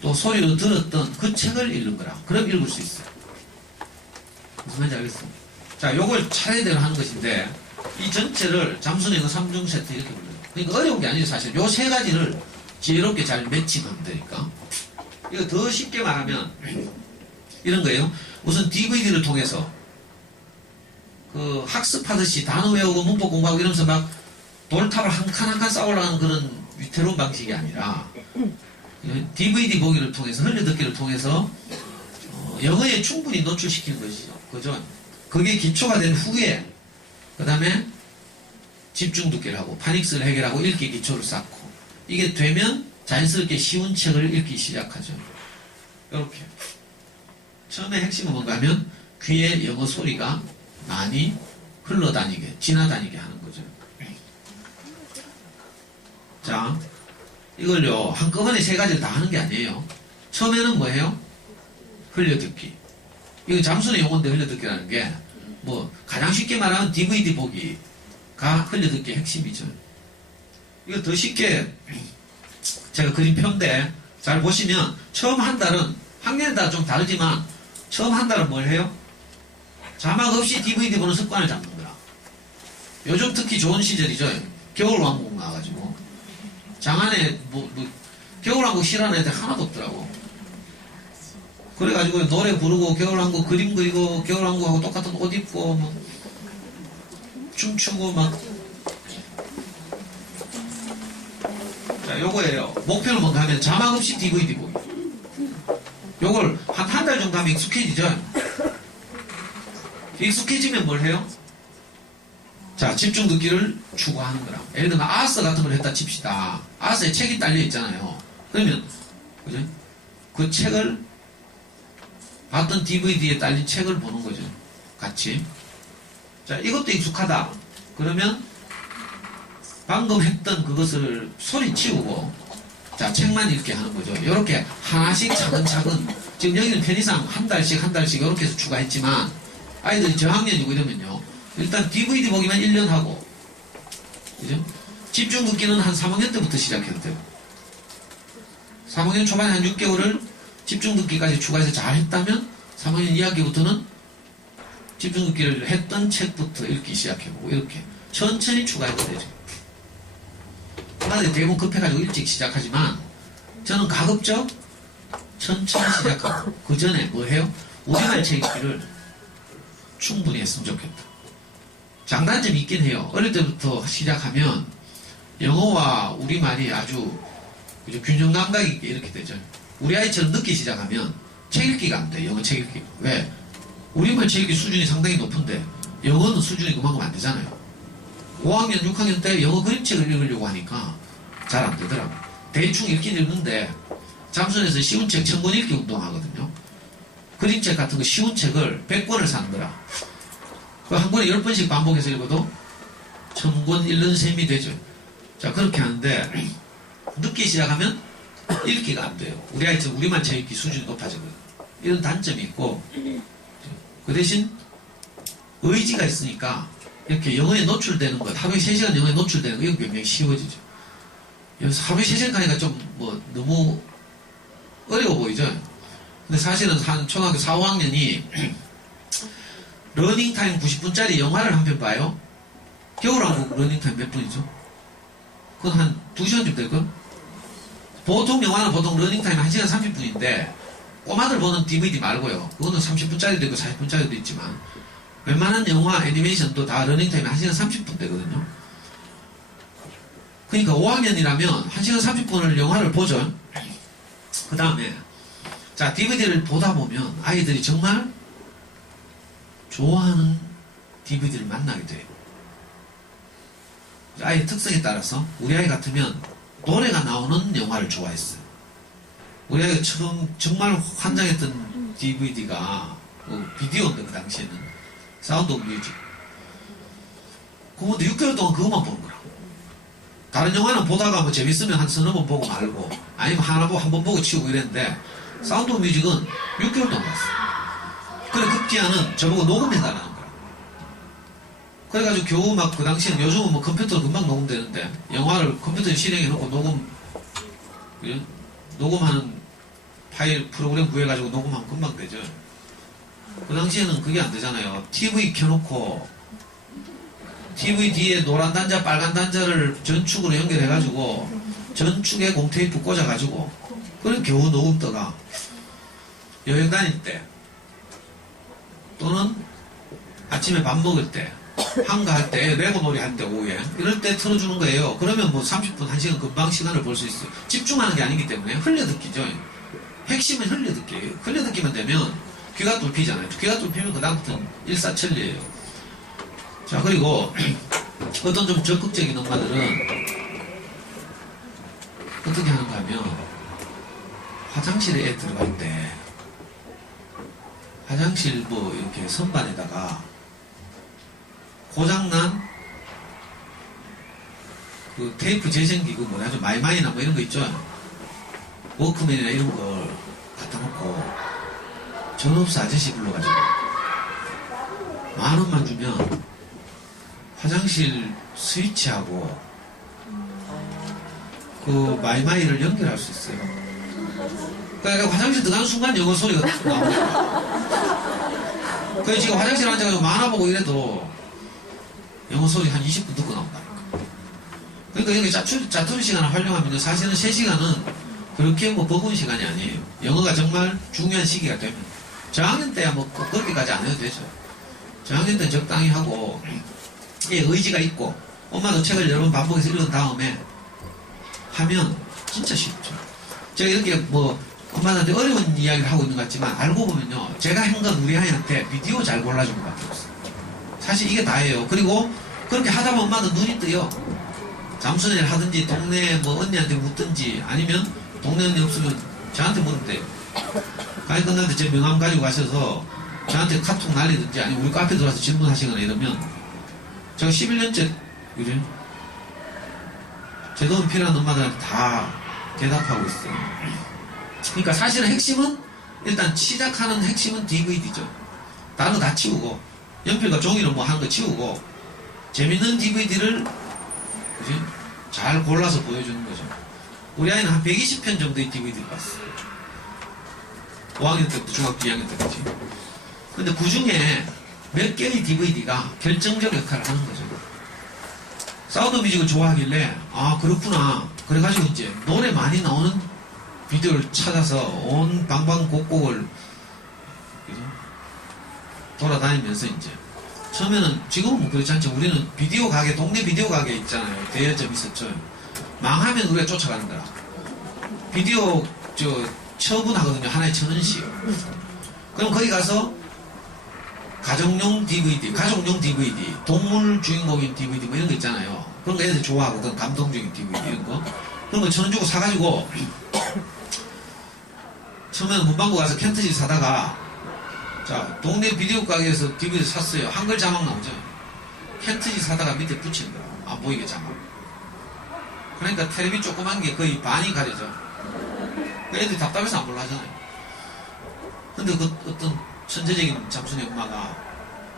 또 소리로 들었던 그 책을 읽는 거라. 그럼 읽을 수 있어요. 무슨 말인지 알겠습니까? 자, 요걸 차례대로 하는 것인데, 이 전체를 잠수능은 3중 세트 이렇게 불러요. 그러니까 어려운 게 아니에요, 사실. 요 세 가지를 지혜롭게 잘 매칭하면 되니까. 이거 더 쉽게 말하면, 이런 거예요. 우선 DVD를 통해서, 그 학습하듯이 단어 외우고 문법 공부하고 이러면서 막 돌탑을 한 칸 한 칸 쌓아 올라가는 그런 위태로운 방식이 아니라, DVD 보기를 통해서, 흘려듣기를 통해서, 영어에 충분히 노출시키는 것이죠. 그죠? 그게 기초가 된 후에, 그 다음에 집중 듣기를 하고, 파닉스를 해결하고, 읽기 기초를 쌓고, 이게 되면 자연스럽게 쉬운 책을 읽기 시작하죠. 이렇게. 처음에 핵심은 뭔가 하면, 귀에 영어 소리가 많이 흘러다니게, 지나다니게 하는 거죠. 자, 이걸요, 한꺼번에 세 가지를 다 하는 게 아니에요. 처음에는 뭐예요? 흘려듣기. 이거 잠수의 용어인데 흘려듣기라는 게, 뭐, 가장 쉽게 말하면 DVD 보기가 흘려듣기의 핵심이죠. 이거 더 쉽게, 제가 그린 표인데, 잘 보시면, 처음 한 달은, 학년에 따라 좀 다르지만, 처음 한 달은 뭘 해요? 자막 없이 DVD 보는 습관을 잡는 거야. 요즘 특히 좋은 시절이죠. 겨울왕국 나와가지고. 장안에, 겨울왕국 싫어하는 애들 하나도 없더라고. 그래가지고 노래 부르고 겨울왕국 그림 그리고 겨울왕국하고 똑같은 옷 입고 뭐 춤추고 막. 자, 요거예요. 목표는 뭔가 하면 자막 없이 DVD 보기. 요걸 한 달 정도 하면 익숙해지죠. 익숙해지면 뭘 해요? 자, 집중 듣기를 추구하는 거라. 예를 들면 아스 같은 걸 했다 칩시다. 아스에 책이 딸려 있잖아요. 그러면 그죠? 그 책을 봤던 DVD에 딸린 책을 보는 거죠. 같이. 자, 이것도 익숙하다. 그러면 방금 했던 그것을 소리 치우고, 자, 책만 읽게 하는 거죠. 이렇게 하나씩 차근차근. 지금 여기는 편의상 한 달씩 이렇게 해서 추가했지만, 아이들이 저학년이고 이러면요. 일단 DVD 보기만 1년 하고, 그죠? 집중 듣기는 한 3학년 때부터 시작해도 돼요. 3학년 초반에 한 6개월을 집중 듣기까지 추가해서 잘 했다면 3학년 2학기부터는 집중 듣기를 했던 책부터 읽기 시작해보고 이렇게 천천히 추가해도 되죠. 그런데 대부분 급해가지고 일찍 시작하지만 저는 가급적 천천히 시작하고 그 전에 뭐 해요? 우리말 책 읽기를 충분히 했으면 좋겠다. 장단점이 있긴 해요. 어릴 때부터 시작하면 영어와 우리말이 아주 균형 감각 있게 이렇게 되죠. 우리 아이처럼 늦게 시작하면 책 읽기가 안 돼. 영어 책 읽기. 왜? 우리말 책 읽기 수준이 상당히 높은데 영어는 수준이 그만큼 안 되잖아요. 5학년, 6학년 때 영어 그림책을 읽으려고 하니까 잘 안 되더라고요. 대충 읽긴 읽는데 잠수에서 쉬운 책 1000권 읽기 운동하거든요. 그림책 같은 거 쉬운 책을 100권을 사는 거라. 한 권에 10번씩 반복해서 읽어도 1000권 읽는 셈이 되죠. 자, 그렇게 하는데 늦게 시작하면 읽기가 안 돼요. 우리 아이처럼 우리만 책 읽기 수준이 높아지거든요. 이런 단점이 있고, 그 대신 의지가 있으니까 이렇게 영어에 노출되는 것, 하루에 3시간 영어에 노출되는 거, 이건 굉장히 쉬워지죠. 여기서 하루에 3시간 가니까 좀 너무 어려워 보이죠? 근데 사실은 한 초등학교 4, 5학년이 러닝타임 90분짜리 영화를 한 편 봐요. 겨울왕국 러닝타임 몇 분이죠? 그건 한 2시간쯤 될걸? 보통 영화는 보통 러닝타임 1시간 30분인데 꼬마들 보는 DVD 말고요. 그거는 30분짜리도 있고 40분짜리도 있지만 웬만한 영화, 애니메이션도 다 러닝타임이 1시간 30분 되거든요. 그러니까 5학년이라면 1시간 30분을 영화를 보죠. 그 다음에 자, DVD를 보다 보면 아이들이 정말 좋아하는 DVD를 만나게 돼요. 아이의 특성에 따라서 우리 아이 같으면 노래가 나오는 영화를 좋아했어요. 우리 아이가 처음 정말 환장했던 DVD가 비디오인데 그 당시에는 사운드 오브 뮤직. 그것도 6개월 동안 그것만 보는 거라. 다른 영화는 보다가 뭐 재밌으면 한 서너 번 보고 말고 아니면 한 번 보고 치우고 이랬는데 사운드 오브 뮤직은 6개월 동안 봤어요. 그래 급기야는 저보고 녹음해달라는 거야. 그래가지고 겨우 막 그 당시에는 요즘은 뭐 컴퓨터로 금방 녹음되는데 영화를 컴퓨터에 실행해놓고 녹음하는 파일 프로그램 구해가지고 녹음하면 금방 되죠. 그 당시에는 그게 안 되잖아요. TV 켜놓고 TV 뒤에 노란 단자, 빨간 단자를 전축으로 연결해가지고 전축에 공테이프 꽂아가지고 그런 겨우 녹음떠가 여행 다닐 때 또는 아침에 밥 먹을 때 한가할 때 레고 놀이 할 때 오후에 이럴 때 틀어주는 거예요. 그러면 뭐 30분, 1시간 금방 시간을 볼 수 있어요. 집중하는 게 아니기 때문에 흘려듣기죠. 핵심은 흘려듣기. 흘려듣기만 되면 귀가 뚫히잖아요. 귀가 뚫히면 그 다음부터는 일사천리예요. 자, 그리고 어떤 좀 적극적인 엄마들은 어떻게 하는가 하면 화장실에 애 들어갈 때 화장실 뭐 이렇게 선반에다가 고장난 그 테이프 재생기 그 뭐냐 좀 마이마이나 뭐 이런 거 있죠. 워크맨이나 이런 걸 갖다 놓고 전업소 아저씨 불러가지고 10,000원만 주면 화장실 스위치하고 그 마이마이를 연결할 수 있어요. 그러니까 화장실 들어가는 순간 영어 소리가 나옵니다. 그래서 지금 화장실 앉아가지고 만화 보고 이래도 영어 소리 한 20분 듣고 나온다니까. 그러니까 이렇게 짜투리 시간을 활용하면 사실은 3시간은 그렇게 뭐 버거운 시간이 아니에요. 영어가 정말 중요한 시기가 되면. 저학년 때야 뭐 그렇게까지 안 해도 되죠. 저학년 때는 적당히 하고, 예, 의지가 있고, 엄마도 책을 여러 번 반복해서 읽은 다음에 하면 진짜 쉽죠. 제가 이렇게 뭐, 엄마한테 어려운 이야기를 하고 있는 것 같지만, 알고 보면요, 제가 한 건 우리 아이한테 비디오 잘 골라준 것 밖에 없어요. 사실 이게 다예요. 그리고 그렇게 하다 보면 엄마도 눈이 뜨요. 잠수내를 하든지, 동네 뭐 언니한테 묻든지, 아니면 동네 언니 없으면 저한테 물으면 돼요. 강의 끝날 때 제 명함 가지고 가셔서 저한테 카톡 날리든지, 아니면 우리 카페 들어와서 질문하시거나 이러면, 제가 11년째, 그죠? 제 도움 필요한 엄마들한테 다 대답하고 있어요. 그러니까 사실은 핵심은, 일단 시작하는 핵심은 DVD죠. 다른 거 다 치우고, 연필과 종이로 뭐 하는 거 치우고, 재밌는 DVD를, 그지? 잘 골라서 보여주는 거죠. 우리 아이는 한 120편 정도의 DVD를 봤어요. 5학년 때부터 중학교 2학년 때까지. 근데 그 중에 몇 개의 DVD가 결정적 역할을 하는 거죠. 사우드 뮤직을 좋아하길래, 아, 그렇구나. 그래가지고 이제 노래 많이 나오는 비디오를 찾아서 온 방방곡곡을 돌아다니면서 이제 처음에는, 지금은 뭐 그렇지 않죠. 우리는 비디오 가게, 동네 비디오 가게 있잖아요. 대여점 있었죠. 망하면 우리가 쫓아가는 거라. 비디오 처분하거든요. 하나에 1,000원씩. 그럼 거기 가서 가정용 DVD, 가족용 DVD, 동물 주인공인 DVD 뭐 이런 거 있잖아요. 그런 거 애들이 좋아하거든. 감동적인 DVD 이런 거. 그런 거 1,000원 주고 사가지고 처음에는 문방구 가서 캔트지 사다가, 자, 동네 비디오 가게에서 DVD 샀어요. 한글 자막 나오죠. 캔트지 사다가 밑에 붙이는 거야. 안 보이게 자막. 그러니까 텔레비 조그만 게 거의 반이 가려져. 애들이 답답해서 안 볼라 하잖아요. 근데 그 어떤 천재적인 잠순의 엄마가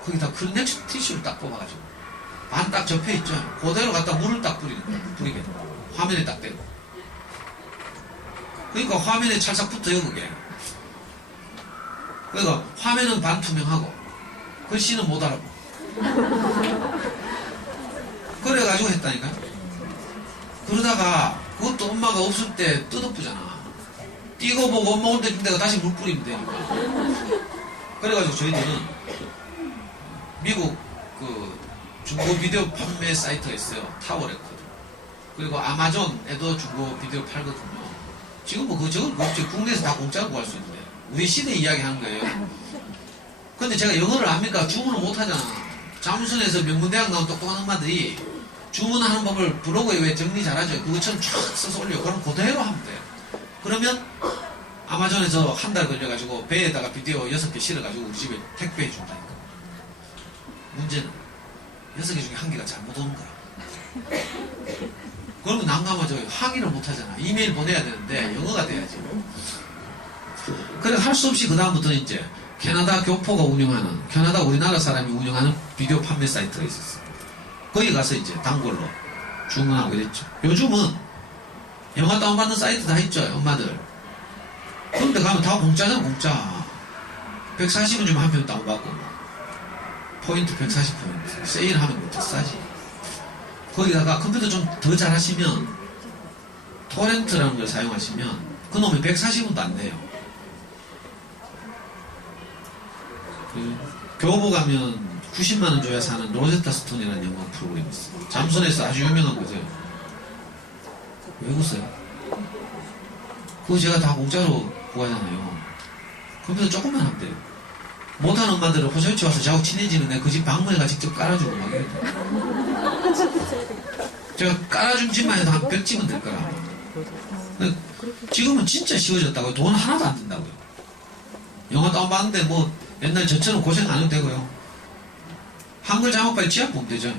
거기다 클렉스 티슈를 딱 뽑아가지고 반 딱 접혀있죠. 그대로 갖다 물을 딱 뿌리는 거야. 뿌리게. 화면에 딱 대고. 그러니까 화면에 찰싹 붙어요, 그게. 그러니까 화면은 반투명하고 글씨는 못 알아보. 그래가지고 했다니까. 그러다가 그것도 엄마가 없을 때 뜻없잖아. 띄고 보고 엄마 올 때 내가 다시 물 뿌리면 되니까. 그래가지고 저희들은 미국 그 중고 비디오 판매 사이트가 있어요. 타워레코드. 그리고 아마존에도 중고 비디오 팔거든요. 지금 뭐 저걸 국내에서 다 공짜로 구할 수 있는데 우리 시대 이야기 하는 거예요. 근데 제가 영어를 압니까? 주문을 못 하잖아. 잠수에서 명문대학 나온 똑똑한 엄마들이 주문하는 법을 블로그에 왜 정리 잘하죠? 그것처럼 쫙 써서 올려. 그럼 그대로 하면 돼. 그러면 아마존에서 한 달 걸려가지고 배에다가 비디오 6개 실어가지고 우리 집에 택배해 준다니까. 문제는 6개 중에 1개가 잘못 오는 거야. 그러면 난감하죠. 항의를 못 하잖아. 이메일 보내야 되는데 영어가 돼야지. 그래 할 수 없이 그 다음부터는 이제 캐나다 교포가 운영하는, 캐나다 우리나라 사람이 운영하는 비디오 판매 사이트가 있었어. 거기 가서 이제 단골로 주문하고 이랬죠. 요즘은 영화 다운받는 사이트 다 있죠, 엄마들. 그런데 가면 다 공짜잖아, 공짜. 140원 주면 한 편 다운받고, 포인트 140포인트. 세일하면 뭐 더 싸지. 거기다가 컴퓨터 좀 더 잘하시면, 토렌트라는 걸 사용하시면, 그 놈이 140원도 안 돼요. 교보 가면 90만원 줘야 사는 로제타 스톤이라는 영화 프로그램이 있어요. 잠수원에서 아주 유명한 거죠. 왜 웃어요? 그거 제가 다 공짜로 구하잖아요. 컴퓨터 조금만 하면 돼요. 못하는 엄마들은 호소유치 와서 저하고 친해지는 내 그 집 방문해가 직접 깔아주고 막 이래요. 제가 깔아준 집만 해도 한 100집은 될 거라. 근데 지금은 진짜 쉬워졌다고요. 돈 하나도 안 든다고요. 영화 다운받는데 뭐 옛날 저처럼 고생 안 해도 되고요. 한글 자막 파일 지압 보면 되죠.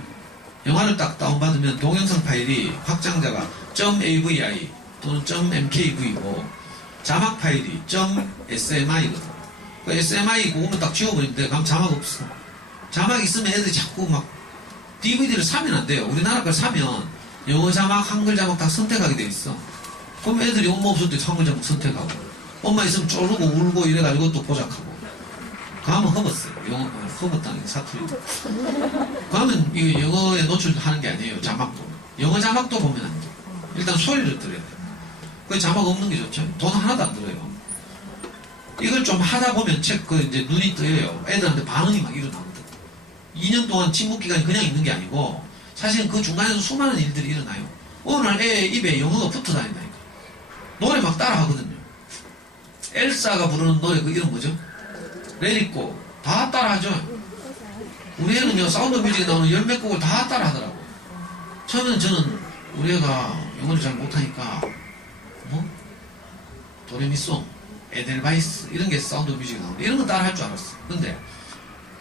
영화를 딱 다운받으면 동영상 파일이 확장자가 .avi 또는 .mkv고 자막 파일이 .smi거든. 그 SMI 그거는 딱 지워버리는데 그럼 자막 없어. 자막 있으면 애들이 자꾸 막 DVD를 사면 안 돼요. 우리나라 걸 사면 영어 자막, 한글 자막 다 선택하게 돼 있어. 그럼 애들이 엄마 없을 때 한글 자막 선택하고 엄마 있으면 쪼르고 울고 이래가지고 또 보작하고 그하면 허벗어요. 영어 허벗다는 게 사투리. 그하면 이거 영어에 노출하는 게 아니에요. 자막도 영어 자막도 보면 안 돼. 일단 소리를 들어야 돼. 그 자막 없는 게 좋죠. 돈 하나도 안 들어요. 이걸 좀 하다 보면 이제 눈이 뜨여요. 애들한테 반응이 막 일어나거든. 2년 동안 침묵 기간이 그냥 있는 게 아니고 사실은 그 중간에서 수많은 일들이 일어나요. 어느 날 애 입에 영어가 붙어 다닌다니까. 노래 막 따라 하거든요. 엘사가 부르는 노래 그 이름 뭐죠? 레리꼬 다 따라 하죠. 우리 애는요 사운드 뮤직에 나오는 열몇 곡을 다 따라 하더라고. 처음에는 저는 우리 애가 영어를 잘 못하니까 뭐? 도레미송 에델바이스 이런 게 사운드 뮤직이 나오는데 이런 거 따라 할 줄 알았어. 근데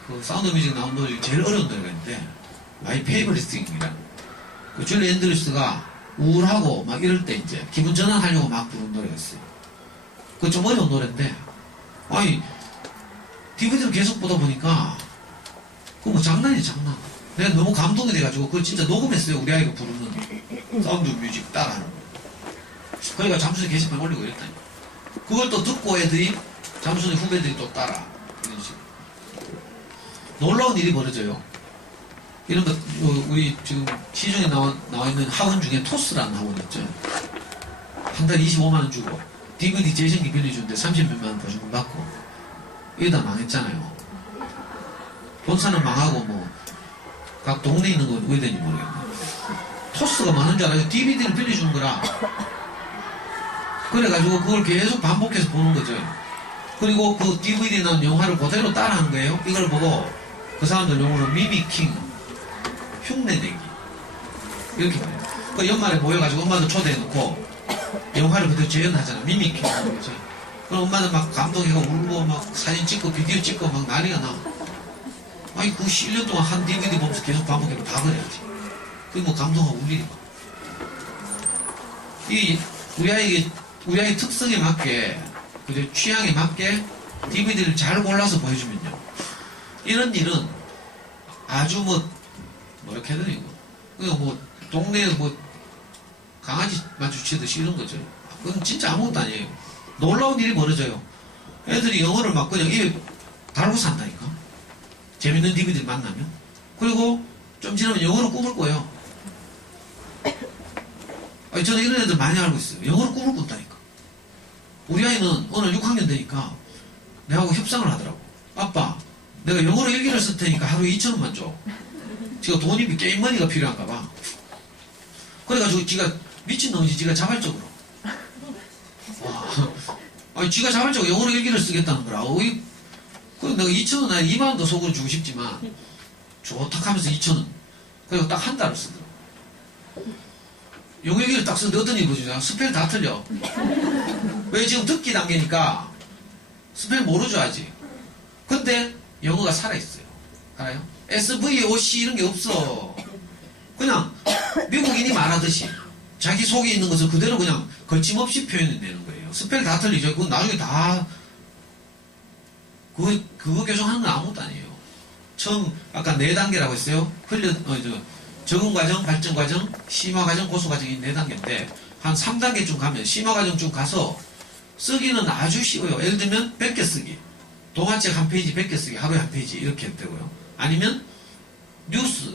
그 사운드 뮤직 나온 노래 중에 제일 어려운 노래가 있는데 마이 페이버리트 싱이라는 그 줄리 앤드루스가 우울하고 막 이럴 때 이제 기분 전환하려고 막 부른 노래가 있어요. 그거 좀 어려운 노래인데 아니 DVD를 계속 보다 보니까 그거 뭐 장난이야 장난. 내가 너무 감동이 돼가지고 그걸 진짜 녹음했어요. 우리 아이가 부르는 사운드 뮤직 따라하는 거. 그러니까 잠수에 게시판 올리고 이랬다니까. 그걸 또 듣고 애들이 잠수의 후배들이 또 따라 이런 식으로 놀라운 일이 벌어져요. 이런 것 우리 지금 시중에 나와 있는 학원 중에 토스라는 학원이 있죠. 한 달에 25만원 주고 DVD 재생기 빌려주는데 30몇만원 보증금 받고 이러다 망했잖아요. 본사는 망하고 뭐 각 동네에 있는 건 왜 되는지 모르겠네. 토스가 많은 줄 알아요. DVD를 빌려주는 거라. 그래가지고 그걸 계속 반복해서 보는 거죠. 그리고 그 DVD에 나온 영화를 그대로 따라하는 거예요. 이걸 보고 그 사람들 용어로 미미킹, 흉내내기 이렇게 말해요. 그 연말에 모여가지고 엄마도 초대해놓고 영화를 그대로 재현하잖아. 미미킹 하는 거죠. 그럼 엄마는 막 감동해가 울고 막 사진 찍고 비디오 찍고 막 난리가 나. 아니 그 1년 동안 한 DVD 보면서 계속 반복해서 다 그래야지. 그게 뭐 감동하고 울 일이 막. 이 우리 아이 특성에 맞게, 그죠? 취향에 맞게 DVD를 잘 골라서 보여주면요. 이런 일은 아주 뭐렇게 해야 되나, 이거. 그냥 뭐, 동네에 뭐, 강아지 마주치듯이 이런 거죠. 그건 진짜 아무것도 아니에요. 놀라운 일이 벌어져요. 애들이 영어를 막 그냥 입에 달고 산다니까. 재밌는 DVD를 만나면. 그리고 좀 지나면 영어로 꿈을 꿔요. 아니, 저는 이런 애들 많이 알고 있어요. 영어로 꿈을 꾼다니까. 우리 아이는 오늘 6학년 되니까 내하고 협상을 하더라고. 아빠, 내가 영어로 일기를 쓸 테니까 하루에 2,000원만 줘. 지가 돈이 게임머니가 필요한가 봐. 그래가지고 지가 미친놈이지. 지가 자발적으로. 와. 아니, 지가 자발적으로 영어로 일기를 쓰겠다는 거라. 그 내가 2,000원, 아니 2만원 더 속으로 주고 싶지만 좋다 하면서 2,000원. 그리고 딱 한 달을 쓰더라고. 영어 일기를 딱 쓰는데 어떤 일이 보시냐. 스펠 다 틀려. 왜 지금 듣기 단계니까 스펠 모르죠 아직. 근데 영어가 살아있어요. 알아요? SVOC 이런 게 없어. 그냥 미국인이 말하듯이 자기 속에 있는 것을 그대로 그냥 거침없이 표현해내는 거예요. 스펠 다 틀리죠. 그건 나중에 다 그거 계속 하는 건 아무것도 아니에요. 처음 아까 4단계라고 했어요. 적응 과정, 발전 과정, 심화 과정, 고수 과정이 4단계인데 한 3단계쯤 가면 심화 과정쯤 가서 쓰기는 아주 쉬워요. 예를 들면 100개 쓰기. 동화책 한 페이지 100개 쓰기, 하루에 한 페이지 이렇게 했다고요. 아니면 뉴스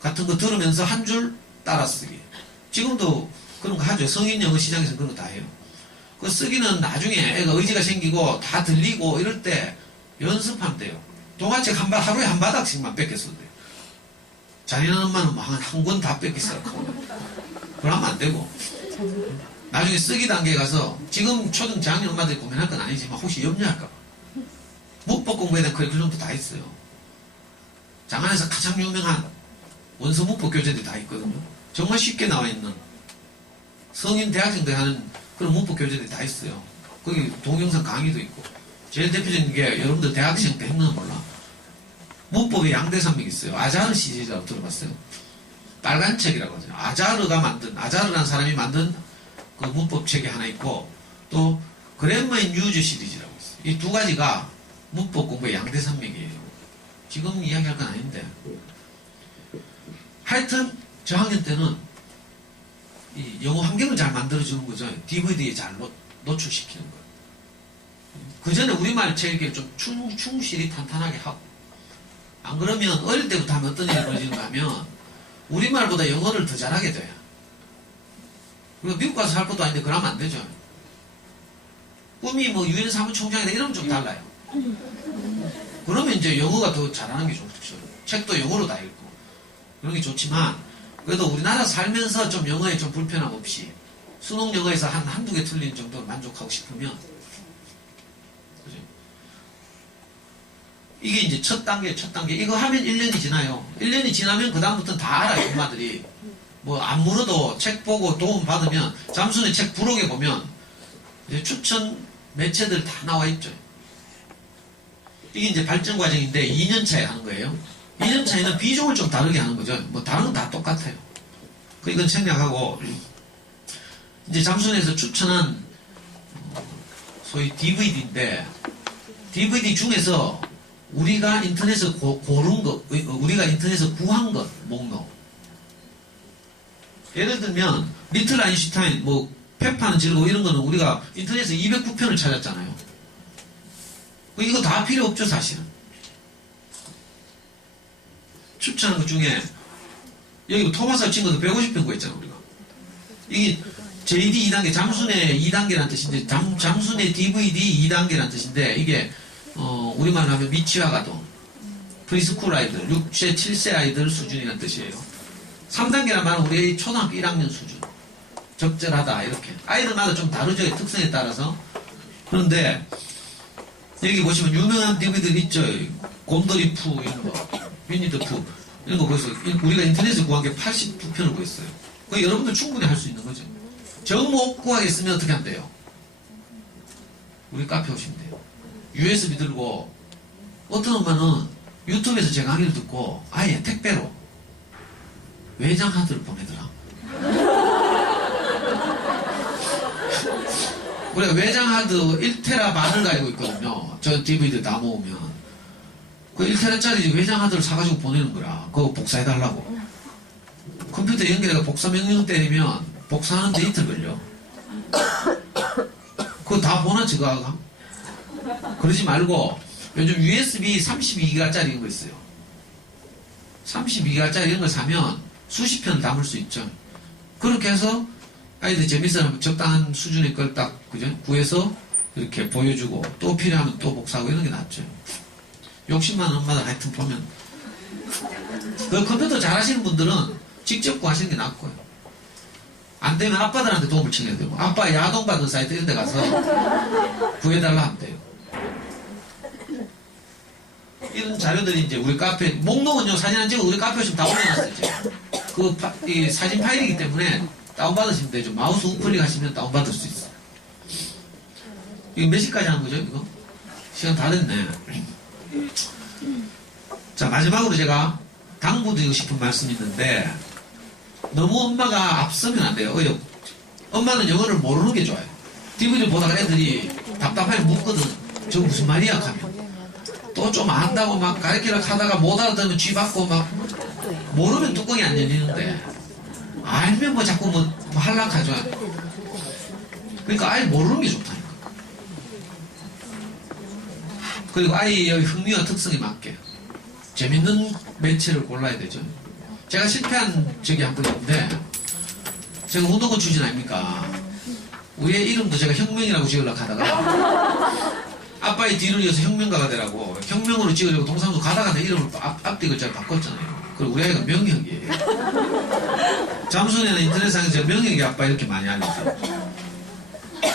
같은 거 들으면서 한 줄 따라 쓰기. 지금도 그런 거 하죠. 성인 영어 시장에서 그런 거 다 해요. 그 쓰기는 나중에 애가 의지가 생기고 다 들리고 이럴 때 연습하면 돼요. 동화책 하루에 한 바닥씩만 뺏겨 써도 돼요. 잔인한 엄마는 한 권 다 뺏겨 써요. 그러면 안 되고. 나중에 쓰기 단계에 가서 지금 초등 저학년 엄마들이 고민할 건 아니지만 혹시 염려할까봐. 문법 공부에 대한 커리큘럼도 다 있어요. 장안에서 가장 유명한 원서 문법 교재들이 다 있거든요. 정말 쉽게 나와 있는 성인 대학생들이 하는 그런 문법 교재들이 다 있어요. 거기 동영상 강의도 있고. 제일 대표적인 게 여러분들 대학생 때 했는 몰라. 문법의 양대산맥이 있어요. 아자르 시리즈라고 들어봤어요? 빨간 책이라고 하죠. 아자르라는 사람이 만든 그 문법 책이 하나 있고, 또 그랜머 인 유즈 시리즈라고 있어요. 이 두 가지가 문법 공부의 양대산맥이에요. 지금 이야기할 건 아닌데. 하여튼 저학년 때는 이 영어 환경을 잘 만들어주는 거죠. DVD에 잘 노출시키는 거예요. 그 전에 우리말 책을 좀 충실히 탄탄하게 하고, 안 그러면 어릴 때부터 하면 어떤 일이 벌어지는가 하면 우리말보다 영어를 더 잘하게 돼요. 그리고 미국 가서 살 것도 아닌데 그러면 안 되죠. 꿈이 뭐 유엔 사무총장이다 이러면 좀 달라요. 그러면 이제 영어가 더 잘하는 게 좋죠. 책도 영어로 다 읽고 그런 게 좋지만, 그래도 우리나라 살면서 좀 영어에 좀 불편함 없이 수능 영어에서 한두 개 틀린 정도로 만족하고 싶으면, 그죠? 이게 이제 첫 단계. 이거 하면 1년이 지나요. 1년이 지나면 그다음부터는 다 알아요, 엄마들이. 뭐 안 물어도 책 보고 도움 받으면, 잠순의 책 부록에 보면 이제 추천 매체들 다 나와 있죠. 이게 이제 발전 과정인데 2년 차에 하는 거예요. 2년 차에는 비중을 좀 다르게 하는 거죠. 뭐 다른 건 다 똑같아요. 이건 생략하고, 이제 잠순에서 추천한 소위 DVD인데, DVD 중에서 우리가 인터넷에서 고른 것, 우리가 인터넷에서 구한 것 목록. 예를 들면 리틀 아인슈타인, 뭐 페파는 즐거워 이런 거는 우리가 인터넷에서 209편을 찾았잖아요. 이거 다 필요 없죠, 사실은. 추천한 것 중에 여기 토마스가 친 것도 150편 거 있잖아, 우리가. 이게 JD 2단계, 잠순의 2단계라는 뜻인데, 잠순의 DVD 2단계라는 뜻인데, 이게 우리말로 하면 미취학 아동, 프리스쿨 아이들, 6세, 7세 아이들 수준이라는 뜻이에요. 3단계란 말은 우리 초등학교 1학년 수준. 적절하다, 이렇게. 아이들마다 좀 다르죠, 특성에 따라서. 그런데 여기 보시면 유명한 DVD들 있죠. 곰돌이 푸 이런 거, 위니드 푸 이런 거 보세요. 우리가 인터넷에서 구한 게 89편을 구했어요. 그 여러분들 충분히 할 수 있는 거죠. 저 못 구하겠으면 어떻게 하면 돼요? 우리 카페 오시면 돼요. USB 들고, 어떤 엄마는 유튜브에서 제 강의를 듣고 아예 택배로 외장 하드를 보내더라. 우리가 외장 하드 1테라 반을 가지고 있거든요. 저 DVD 다 모으면. 그 1테라짜리 외장 하드를 사가지고 보내는 거라. 그거 복사해달라고. 컴퓨터 연결해서 복사 명령 때리면 복사하는데 이틀 걸려. 그거 다 보나, 저거가? 그러지 말고, 요즘 USB 32기가짜리 이런 거 있어요. 32기가짜리 이런 걸 사면 수십 편을 담을 수 있죠. 그렇게 해서 아이들 재밌어하면 적당한 수준의 걸 딱, 그죠? 구해서 이렇게 보여주고, 또 필요하면 또 복사하고 이런 게 낫죠. 욕심 많은 엄마들 하여튼 보면. 그 컴퓨터 잘 하시는 분들은 직접 구하시는 게 낫고요. 안 되면 아빠들한테 도움을 청해야 되고, 아빠 야동받은 사이트 이런 데 가서 구해달라 하면 돼요. 이런 자료들이 이제 우리 카페, 목록은요, 사진 안 찍어 우리 카페 오시면 다 올려놨어요. 이 사진 파일이기 때문에 다운받으시면 되죠. 마우스 우클릭 하시면 다운받을 수 있어요. 이거 몇 시까지 하는 거죠, 이거? 시간 다 됐네. 자, 마지막으로 제가 당부드리고 싶은 말씀이 있는데, 너무 엄마가 앞서면 안 돼요. 엄마는 영어를 모르는 게 좋아요. DVD 보다가 애들이 답답하게 묻거든. 저거 무슨 말이야? 하면. 또 좀 안다고 막 가르치려고 하다가 못 알아들으면 쥐 받고 막, 모르면 뚜껑이 안 열리는데, 알면 뭐 자꾸 뭐 할락하죠. 그러니까 아예 모르는 게 좋다니까. 그리고 아이의 흥미와 특성에 맞게 재밌는 매체를 골라야 되죠. 제가 실패한 적이 한 번 있는데, 제가 운동권 출신 아닙니까? 우리의 이름도 제가 혁명이라고 지으려고 하다가 아빠의 뒤를 이어서 혁명가가 되라고 혁명으로 지으려고 동사무소 가다가 내 이름을 앞뒤 글자를 바꿨잖아요. 그리고 우리 아이가 명혁이에요. 잠순에는 인터넷상에서 명혁이 아빠 이렇게 많이 알려줘요.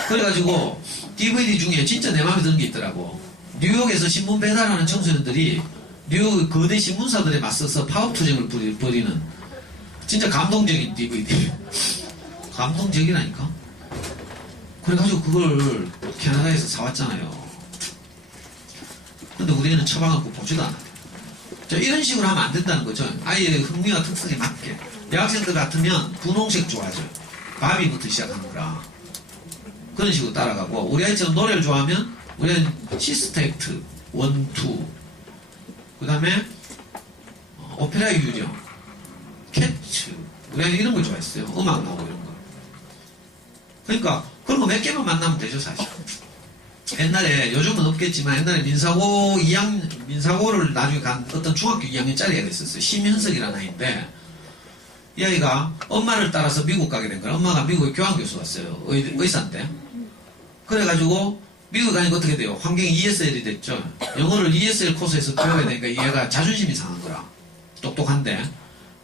그래가지고 DVD 중에 진짜 내 마음에 드는 게 있더라고. 뉴욕에서 신문 배달하는 청소년들이 뉴욕 거대 신문사들에 맞서서 파업투쟁을 벌이는 진짜 감동적인 DVD. 감동적이라니까. 그래가지고 그걸 캐나다에서 사왔잖아요. 근데 우리는 처방을 꼭 보지도 않아요. 자, 이런 식으로 하면 안 된다는 거죠. 아이의 흥미와 특성에 맞게. 대학생들 같으면 분홍색 좋아하죠. 바비부터 시작하는 거라. 그런 식으로 따라가고, 우리 아이처럼 노래를 좋아하면 우리는 시스텍트, 원투, 그 다음에 오페라 유령, 캐츠, 우리 아이는 이런 걸 좋아했어요. 음악 나오고 이런 거. 그러니까 그런 거 몇 개만 만나면 되죠, 사실. 옛날에, 요즘은 없겠지만 옛날에 민사고를 나중에 간 어떤 중학교 2학년짜리 애가 있었어요. 심현석이라는 아이인데, 이 아이가 엄마를 따라서 미국 가게 된 거야. 엄마가 미국에 교환교수 갔어요. 의사인데. 그래가지고 미국 가니까 어떻게 돼요? 환경이 ESL이 됐죠. 영어를 ESL 코스에서 배워야 되니까 얘가 자존심이 상한 거라. 똑똑한데.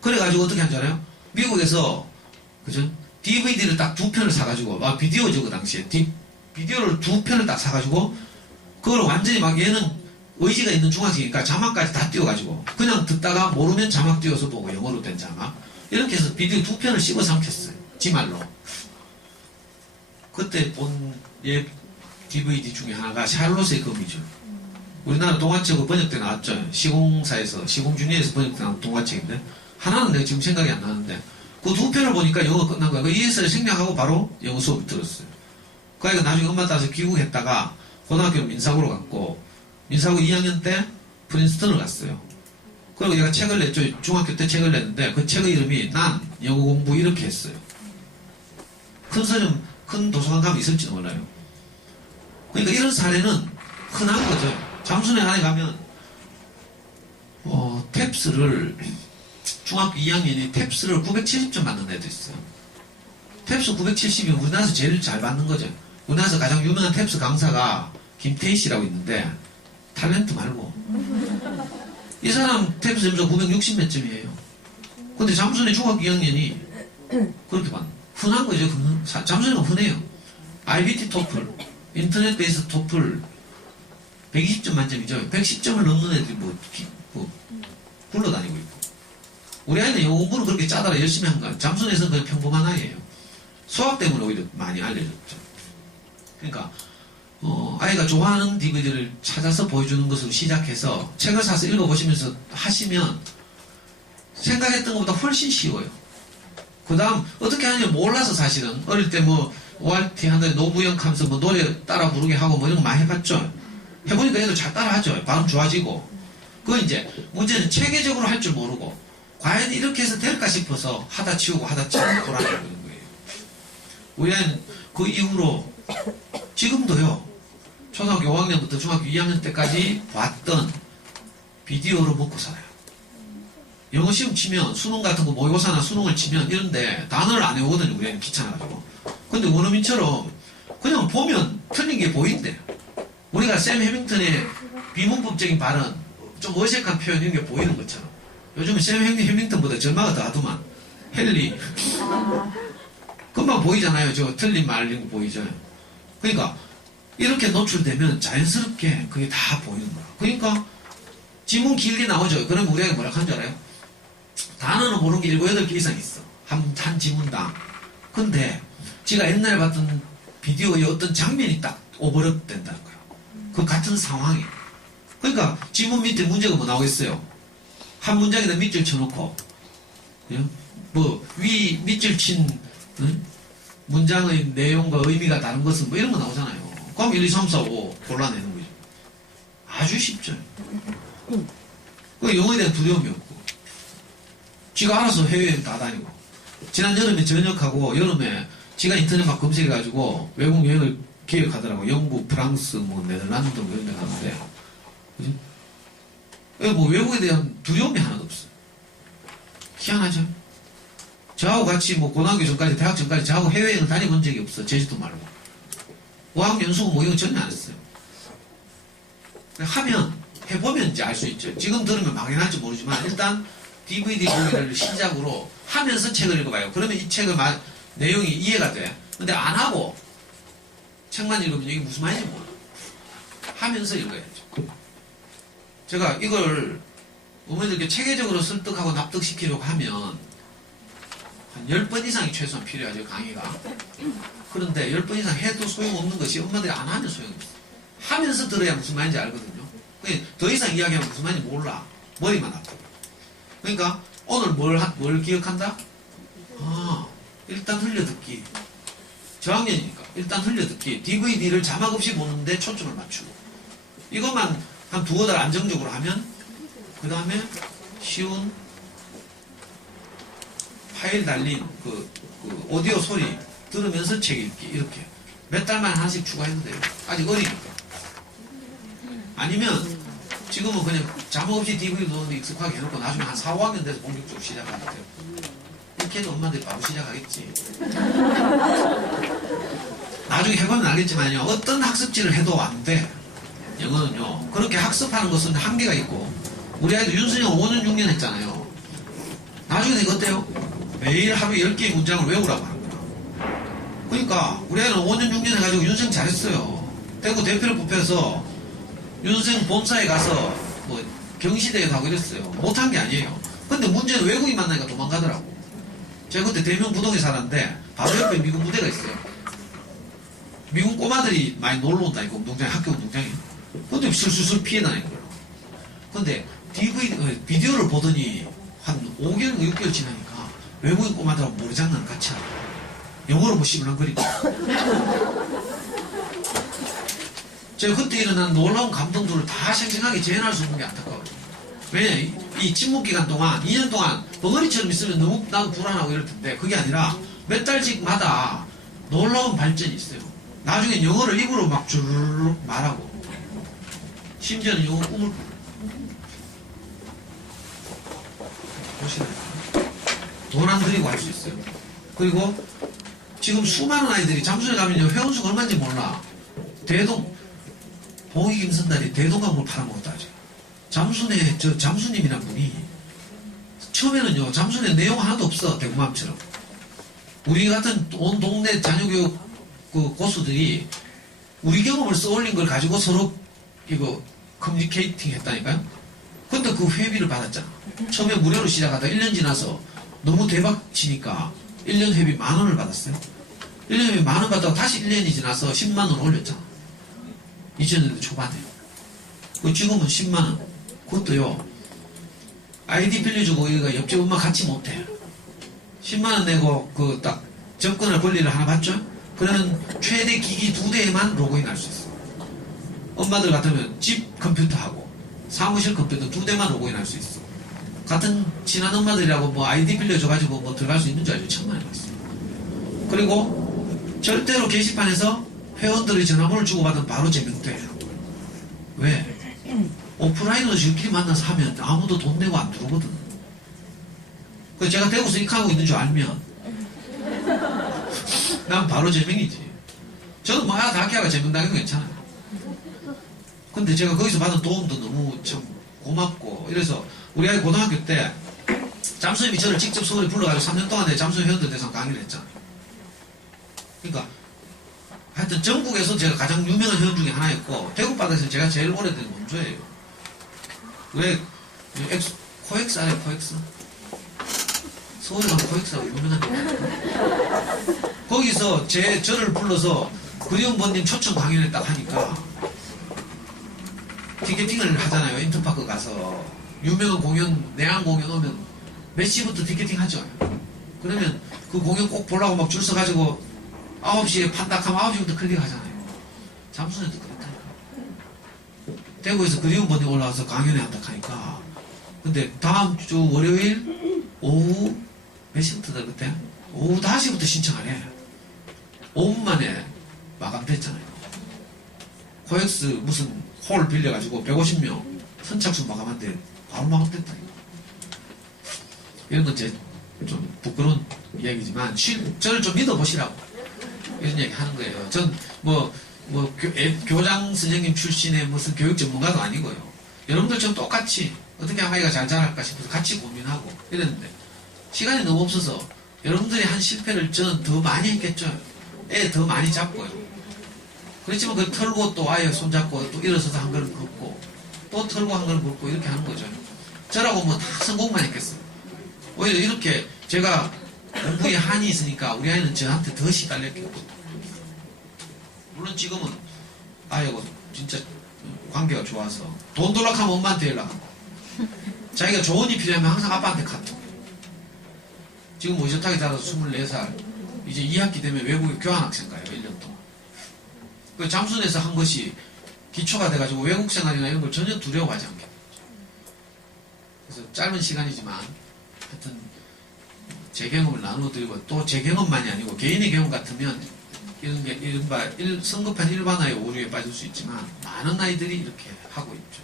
그래가지고 어떻게 한 줄 알아요? 미국에서, 그죠? DVD를 딱 2편을 사가지고, 비디오죠, 그 당시에. 비디오를 2편을 딱 사가지고, 그걸 완전히 막 얘는 의지가 있는 중학생이니까 자막까지 다 띄워가지고, 그냥 듣다가 모르면 자막 띄워서 보고, 영어로 된 자막. 이렇게 해서 비디오 2편을 씹어 삼켰어요. 지 말로. 그때 본 DVD 중에 하나가 샬롯의 검이죠. 우리나라 동화책으로 번역돼 나왔죠. 시공준이에서 번역돼 나온 동화책인데, 하나는 내가 지금 생각이 안 나는데, 그 2편을 보니까 영어 끝난 거야. 그 ES를 생략하고 바로 영어 수업을 들었어요. 그 아이가 나중에 엄마 따라서 귀국했다가 고등학교 민사고로 갔고, 민사고 2학년 때 프린스턴을 갔어요. 그리고 얘가 책을 냈죠. 중학교 때 책을 냈는데, 그 책의 이름이 난 영어 공부 이렇게 했어요. 큰 서점, 큰 도서관 가면 있을지도 몰라요. 그러니까 이런 사례는 흔한 거죠. 잠순에 안에 가면 탭스를 중학교 2학년이 탭스를 970점 맞는 애도 있어요. 탭스 970이면 우리나라에서 제일 잘 받는 거죠. 우리나라에서 가장 유명한 탭스 강사가 김태희 씨라고 있는데, 탤런트 말고 이 사람 탭스 점수가 960몇 점이에요. 근데 잠순의 중학교 2학년이 그렇게 받는, 흔한 거죠. 잠순이가 흔해요. IBT 토플, 인터넷 베이스 토플 120점 만점이죠. 110점을 넘는 애들이 굴러다니고 있고. 우리 아이는 영어 공부는 그렇게 짜다라 열심히 한 거야. 잠순에서는 그냥 평범한 아이예요. 수학 때문에 오히려 많이 알려졌죠. 그러니까 아이가 좋아하는 DVD를 찾아서 보여주는 것으로 시작해서 책을 사서 읽어보시면서 하시면 생각했던 것보다 훨씬 쉬워요. 그 다음 어떻게 하느냐 몰라서 사실은 어릴 때 ORT 하는데 노부영 하면서 노래 따라 부르게 하고 이런 거 많이 해봤죠. 해보니까 애들 잘 따라하죠. 발음 좋아지고. 그건 이제 문제는 체계적으로 할 줄 모르고 과연 이렇게 해서 될까 싶어서 하다 치우고 돌아가는 거예요. 우리 애는 그 이후로 지금도요, 초등학교 5학년부터 중학교 2학년 때까지 봤던 비디오로 먹고 살아요. 영어 시험 치면 수능 같은 거 모의고사나 수능을 치면 이런데 단어를 안 외우거든요. 우리 애는 귀찮아가지고. 근데 원어민처럼 그냥 보면 틀린 게 보인대. 우리가 샘 해밍턴의 비문법적인 발언, 좀 어색한 표현 이런 게 보이는 것처럼. 요즘은 샘 해밍턴보다 절마가 더 하더만. 헨리. 금방 보이잖아요. 저 틀린 말 이런 거 보이죠. 그러니까 이렇게 노출되면 자연스럽게 그게 다 보이는 거야. 그러니까 지문 길게 나오죠. 그러면 우리가 뭐라 하는 줄 알아요? 단어는 모르는 게 7, 8개 이상 있어. 한 지문당. 근데 제가 옛날에 봤던 비디오의 어떤 장면이 딱 오버랩 된다는 거예요. 그 같은 상황이. 그러니까 지문 밑에 문제가 뭐 나오겠어요? 한 문장에다 밑줄 쳐놓고 밑줄 친 문장의 내용과 의미가 다른 것은 이런 거 나오잖아요. 그럼 1, 2, 3, 4, 5 골라내는 거죠. 아주 쉽죠. 그 영어에 대한 두려움이 없고 지가 알아서 해외여행 다 다니고 지난 여름에 전역하고 여름에 지가 인터넷 막 검색해가지고 외국 여행을 계획하더라고. 영국, 프랑스, 네덜란드 이런 데 가는데 그죠? 뭐 외국에 대한 두려움이 하나도 없어요. 희한하죠? 저하고 같이 뭐 고등학교 전까지, 대학 전까지 저하고 해외여행을 다녀본 적이 없어. 제주도 말고. 어학연수고 뭐 이런 거 전혀 안 했어요. 하면, 해보면 이제 알 수 있죠. 지금 들으면 막연할지 모르지만, 일단 DVD 보기를 시작으로 하면서 책을 읽어봐요. 그러면 이 책의 내용이 이해가 돼. 근데 안 하고, 책만 읽으면 이게 무슨 말인지 몰라. 하면서 읽어야죠. 제가 이걸 어머니들께 체계적으로 설득하고 납득시키려고 하면 한 10번 이상이 최소한 필요하죠, 강의가. 그런데 10번 이상 해도 소용없는 것이 엄마들이 안 하면 소용이 없어요. 하면서 들어야 무슨 말인지 알거든요. 더 이상 이야기하면 무슨 말인지 몰라. 머리만 아파. 그러니까 오늘 뭘 기억한다? 일단 흘려듣기. 저학년이니까 일단 흘려듣기. DVD를 자막 없이 보는데 초점을 맞추고. 이것만 한 두어 달 안정적으로 하면 그 다음에 쉬운 파일 달린 그 오디오 소리 들으면서 책 읽기 이렇게 몇 달만 하나씩 추가해도 돼요. 아직 어리니까. 아니면 지금은 그냥 자막 없이 DVD 보는데 익숙하게 해놓고 나중에 한 4, 5학년 돼서 본격적으로 시작하면 돼요. 이렇게 해도 엄마들이 바로 시작하겠지. 나중에 해보면 알겠지만요. 어떤 학습지를 해도 안 돼. 영어는요. 그렇게 학습하는 것은 한계가 있고 우리 아이도 윤수영 5년 6년 했잖아요. 나중에 이거 어때요? 매일 하루에 10개의 문장을 외우라고 하는 거야. 그러니까 우리 아이는 5년 6년 해가지고 윤수영 잘했어요. 대구 대표를 뽑혀서 윤수영 본사에 가서 뭐 경시대회도 하고 이랬어요. 못한 게 아니에요. 근데 문제는 외국인 만나니까 도망가더라고. 제가 그때 대명 부동에 살았는데 바로 옆에 미국 무대가 있어요. 미국 꼬마들이 많이 놀러 온다니까 운동장에, 학교 운동장에. 근데 술술술 피해 다니는 거예요. 근데 비디오를 보더니 한 5개월, 6개월 지나니까 외국인 꼬마들하고 모래장난 같이 하고 영어로 뭐 씹을랑거리고. 제가 그때 일어난 놀라운 감동들을 다 생생하게 재현할 수 없는 게 안타까워요. 왜냐, 이 침묵 기간 동안, 2년 동안 벙어리처럼 있으면 너무 나도 불안하고 이럴 텐데, 그게 아니라 몇 달씩마다 놀라운 발전이 있어요. 나중에 영어를 입으로 막 주르륵 말하고, 심지어는 영어 꿈을 보시나요? 돈 안 들이고 할 수 있어요. 그리고 지금 수많은 아이들이 잠수에 가면요, 회원수가 얼마인지 몰라. 봉익 김선달이 대동강물 팔아먹었다 하죠. 잠수네, 잠수님이란 분이 처음에는요, 잠수네 내용 하나도 없어. 대구맘처럼. 우리 같은 온 동네 자녀교육 그 고수들이 우리 경험을 써올린 걸 가지고 서로 이거 커뮤니케이팅 했다니까요. 근데 그 회비를 받았잖아. 처음에 무료로 시작하다 1년 지나서 너무 대박 치니까 1년 회비 10,000원을 받았어요. 1년 회비 10,000원 받다가 다시 1년이 지나서 100,000원 올렸잖아. 2000년대 초반에. 지금은 100,000원. 그것도요, 아이디 빌려주고 이거 옆집 엄마 같이 못해. 100,000원 내고 그 딱 접근할 권리를 하나 받죠? 그러면 최대 기기 2대에만 로그인 할 수 있어. 엄마들 같으면 집 컴퓨터하고 사무실 컴퓨터 2대만 로그인 할 수 있어. 같은 친한 엄마들이라고 뭐 아이디 빌려줘가지고 뭐 들어갈 수 있는 줄 알죠? 1,000,000원에 봤어. 그리고 절대로 게시판에서 회원들의 전화번호를 주고받으면 바로 제명돼. 왜? 오프라인으로 지금끼리 만나서 하면 아무도 돈 내고 안 들어오거든. 그래서 제가 대구에서 이렇게 하고 있는 줄 알면 난 바로 제명이지. 저는 뭐 다 학교가 제명당해도 괜찮아요. 근데 제가 거기서 받은 도움도 너무 참 고맙고, 이래서 우리 아이 고등학교 때 잠수님이 저를 직접 서울에 불러가지고 3년 동안 내 잠수님 회원들 대상 강의를 했잖아요. 그러니까 하여튼 전국에서 제가 가장 유명한 회원 중에 하나였고, 대구바다에서 제가 제일 오래된 원조예요. 왜? 코엑스 알아요? 코엑스? 서울에 가면 코엑스하고 유명한 데 거기서 저를 불러서 그리움번님 초청 강연을 딱 하니까 티켓팅을 하잖아요. 인터파크 가서 유명한 공연, 내한 공연 오면 몇 시부터 티켓팅 하죠. 그러면 그 공연 꼭 보려고 막 줄 서가지고 9시에 판다하면 9시부터 클릭하잖아요. 잠수년도 그렇다니까. 대구에서 그리움번님 올라와서 강연회 한다 하니까, 근데 다음 주 월요일 오후 몇 시부터다 그때? 오후 5시부터 신청하래. 5분 만에 마감됐잖아요. 코엑스 무슨 홀 빌려가지고 150명 선착순 마감한데 바로 마감됐다. 이런 건 제 좀 부끄러운 이야기지만 저를 좀 믿어보시라고 이런 얘기 하는 거예요. 전 교장 선생님 출신의 무슨 교육 전문가도 아니고요. 여러분들처럼 똑같이 어떻게 하면 아이가 잘 자랄까 싶어서 같이 고민하고 이랬는데 시간이 너무 없어서 여러분들이 한 실패를 저는 더 많이 했겠죠. 애 더 많이 잡고요. 그렇지만 그걸 털고 또 아예 손잡고 또 일어서서 한 걸음 걷고 또 털고 한 걸음 걷고 이렇게 하는 거죠. 저라고 뭐 다 성공만 했겠어요. 오히려 이렇게 제가 공부에 한이 있으니까 우리 아이는 저한테 더 시달렸겠죠. 물론 지금은 아이하고 진짜 관계가 좋아서 돈 돌락하면 엄마한테 연락하고 자기가 조언이 필요하면 항상 아빠한테 카톡. 지금 의젓하게 자라서 24살 이제 2학기 되면 외국에 교환학생 가요. 1년 동안. 그 잠수내에서 한 것이 기초가 돼가지고 외국 생활이나 이런 걸 전혀 두려워하지 않게 됐죠. 그래서 짧은 시간이지만 하여튼 제 경험을 나눠드리고 또 제 경험만이 아니고 개인의 경험 같으면 이런 게 이른바 성급한 일반화의 오류에 빠질 수 있지만 많은 아이들이 이렇게 하고 있죠.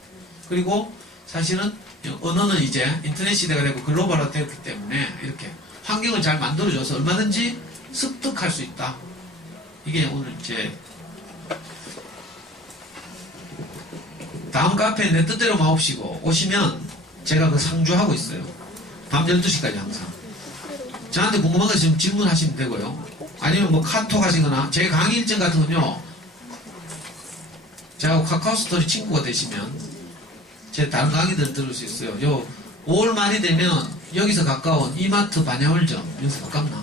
그리고 사실은 언어는 이제 인터넷 시대가 되고 글로벌화 되었기 때문에 이렇게 환경을 잘 만들어줘서 얼마든지 습득할 수 있다. 이게 오늘 제 다음 카페에 내 뜻대로 마옵시고 오시면 제가 그 상주하고 있어요. 밤 12시까지 항상. 저한테 궁금한 거 있으면 질문하시면 되고요. 아니면 뭐 카톡 하시거나 제 강의 일정 같은 건요. 제가 카카오 스토리 친구가 되시면 제 다른 강의들 들을 수 있어요. 요 5월 말이 되면 여기서 가까운 이마트 반야월점 여기서 가깝나?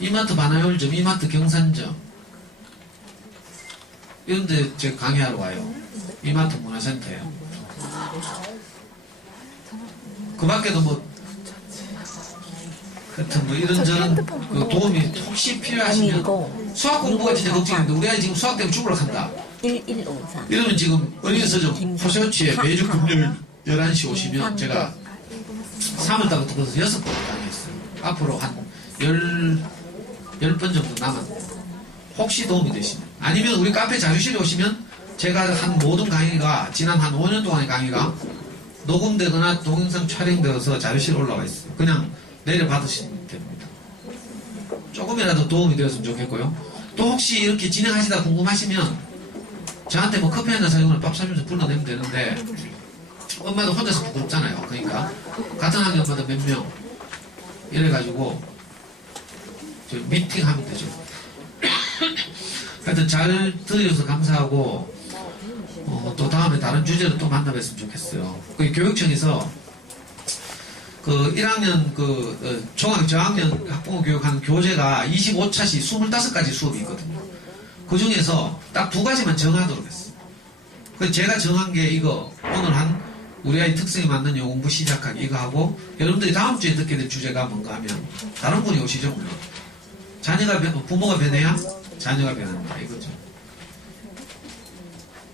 이마트 반야월점, 이마트 경산점 이런데 제가 강의하러 와요. 이마트 문화센터예요. 그 밖에도 뭐 하여튼 뭐 이런저런 그 도움이 혹시 필요하시면 수학 공부가 진짜 걱정인데 우리 아이 지금 수학 때문에 죽으러 간다. 1153. 이러면 지금 어린이서점 호세오치에 매주 금요일 11시 오시면 제가 3월달부터 벌써 6번 강의했어요. 앞으로 한 10번 정도 남았는데 혹시 도움이 되시면 아니면 우리 카페 자유실에 오시면 제가 한 모든 강의가 지난 한 5년 동안의 강의가 녹음되거나 동영상 촬영되어서 자료실에 올라와 있어요. 그냥 내려받으시면 됩니다. 조금이라도 도움이 되었으면 좋겠고요. 또 혹시 이렇게 진행하시다 궁금하시면 저한테 뭐 커피 한잔 사용을 밥 사면서 불러내면 되는데 엄마도 혼자서 부끄럽잖아요. 그러니까 같은 학년마다 몇 명 이래가지고 저 미팅하면 되죠. 하여튼 잘 들어줘서 감사하고 또 다음에 다른 주제로 또 만나뵀으면 좋겠어요. 그 교육청에서 그 1학년 중학교 저학년 학부모 교육하는 교재가 25차시 25가지 수업이 있거든요. 그 중에서 딱 2가지만 정하도록 했어요. 그래서 제가 정한 게 이거 오늘 한 우리 아이 특성에 맞는 영어 공부 시작하기 이거 하고 여러분들이 다음 주에 듣게 될 주제가 뭔가 하면 다른 분이 오시죠 물론. 부모가 변해야 자녀가 변한다 이거죠.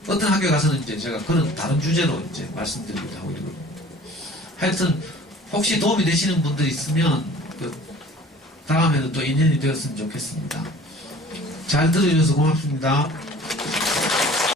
어떤 학교에 가서는 이제 제가 그런 다른 주제로 이제 말씀드리기도 하고 이러거든요. 하여튼 혹시 도움이 되시는 분들 있으면 다음에도 또 인연이 되었으면 좋겠습니다. 잘 들어주셔서 고맙습니다.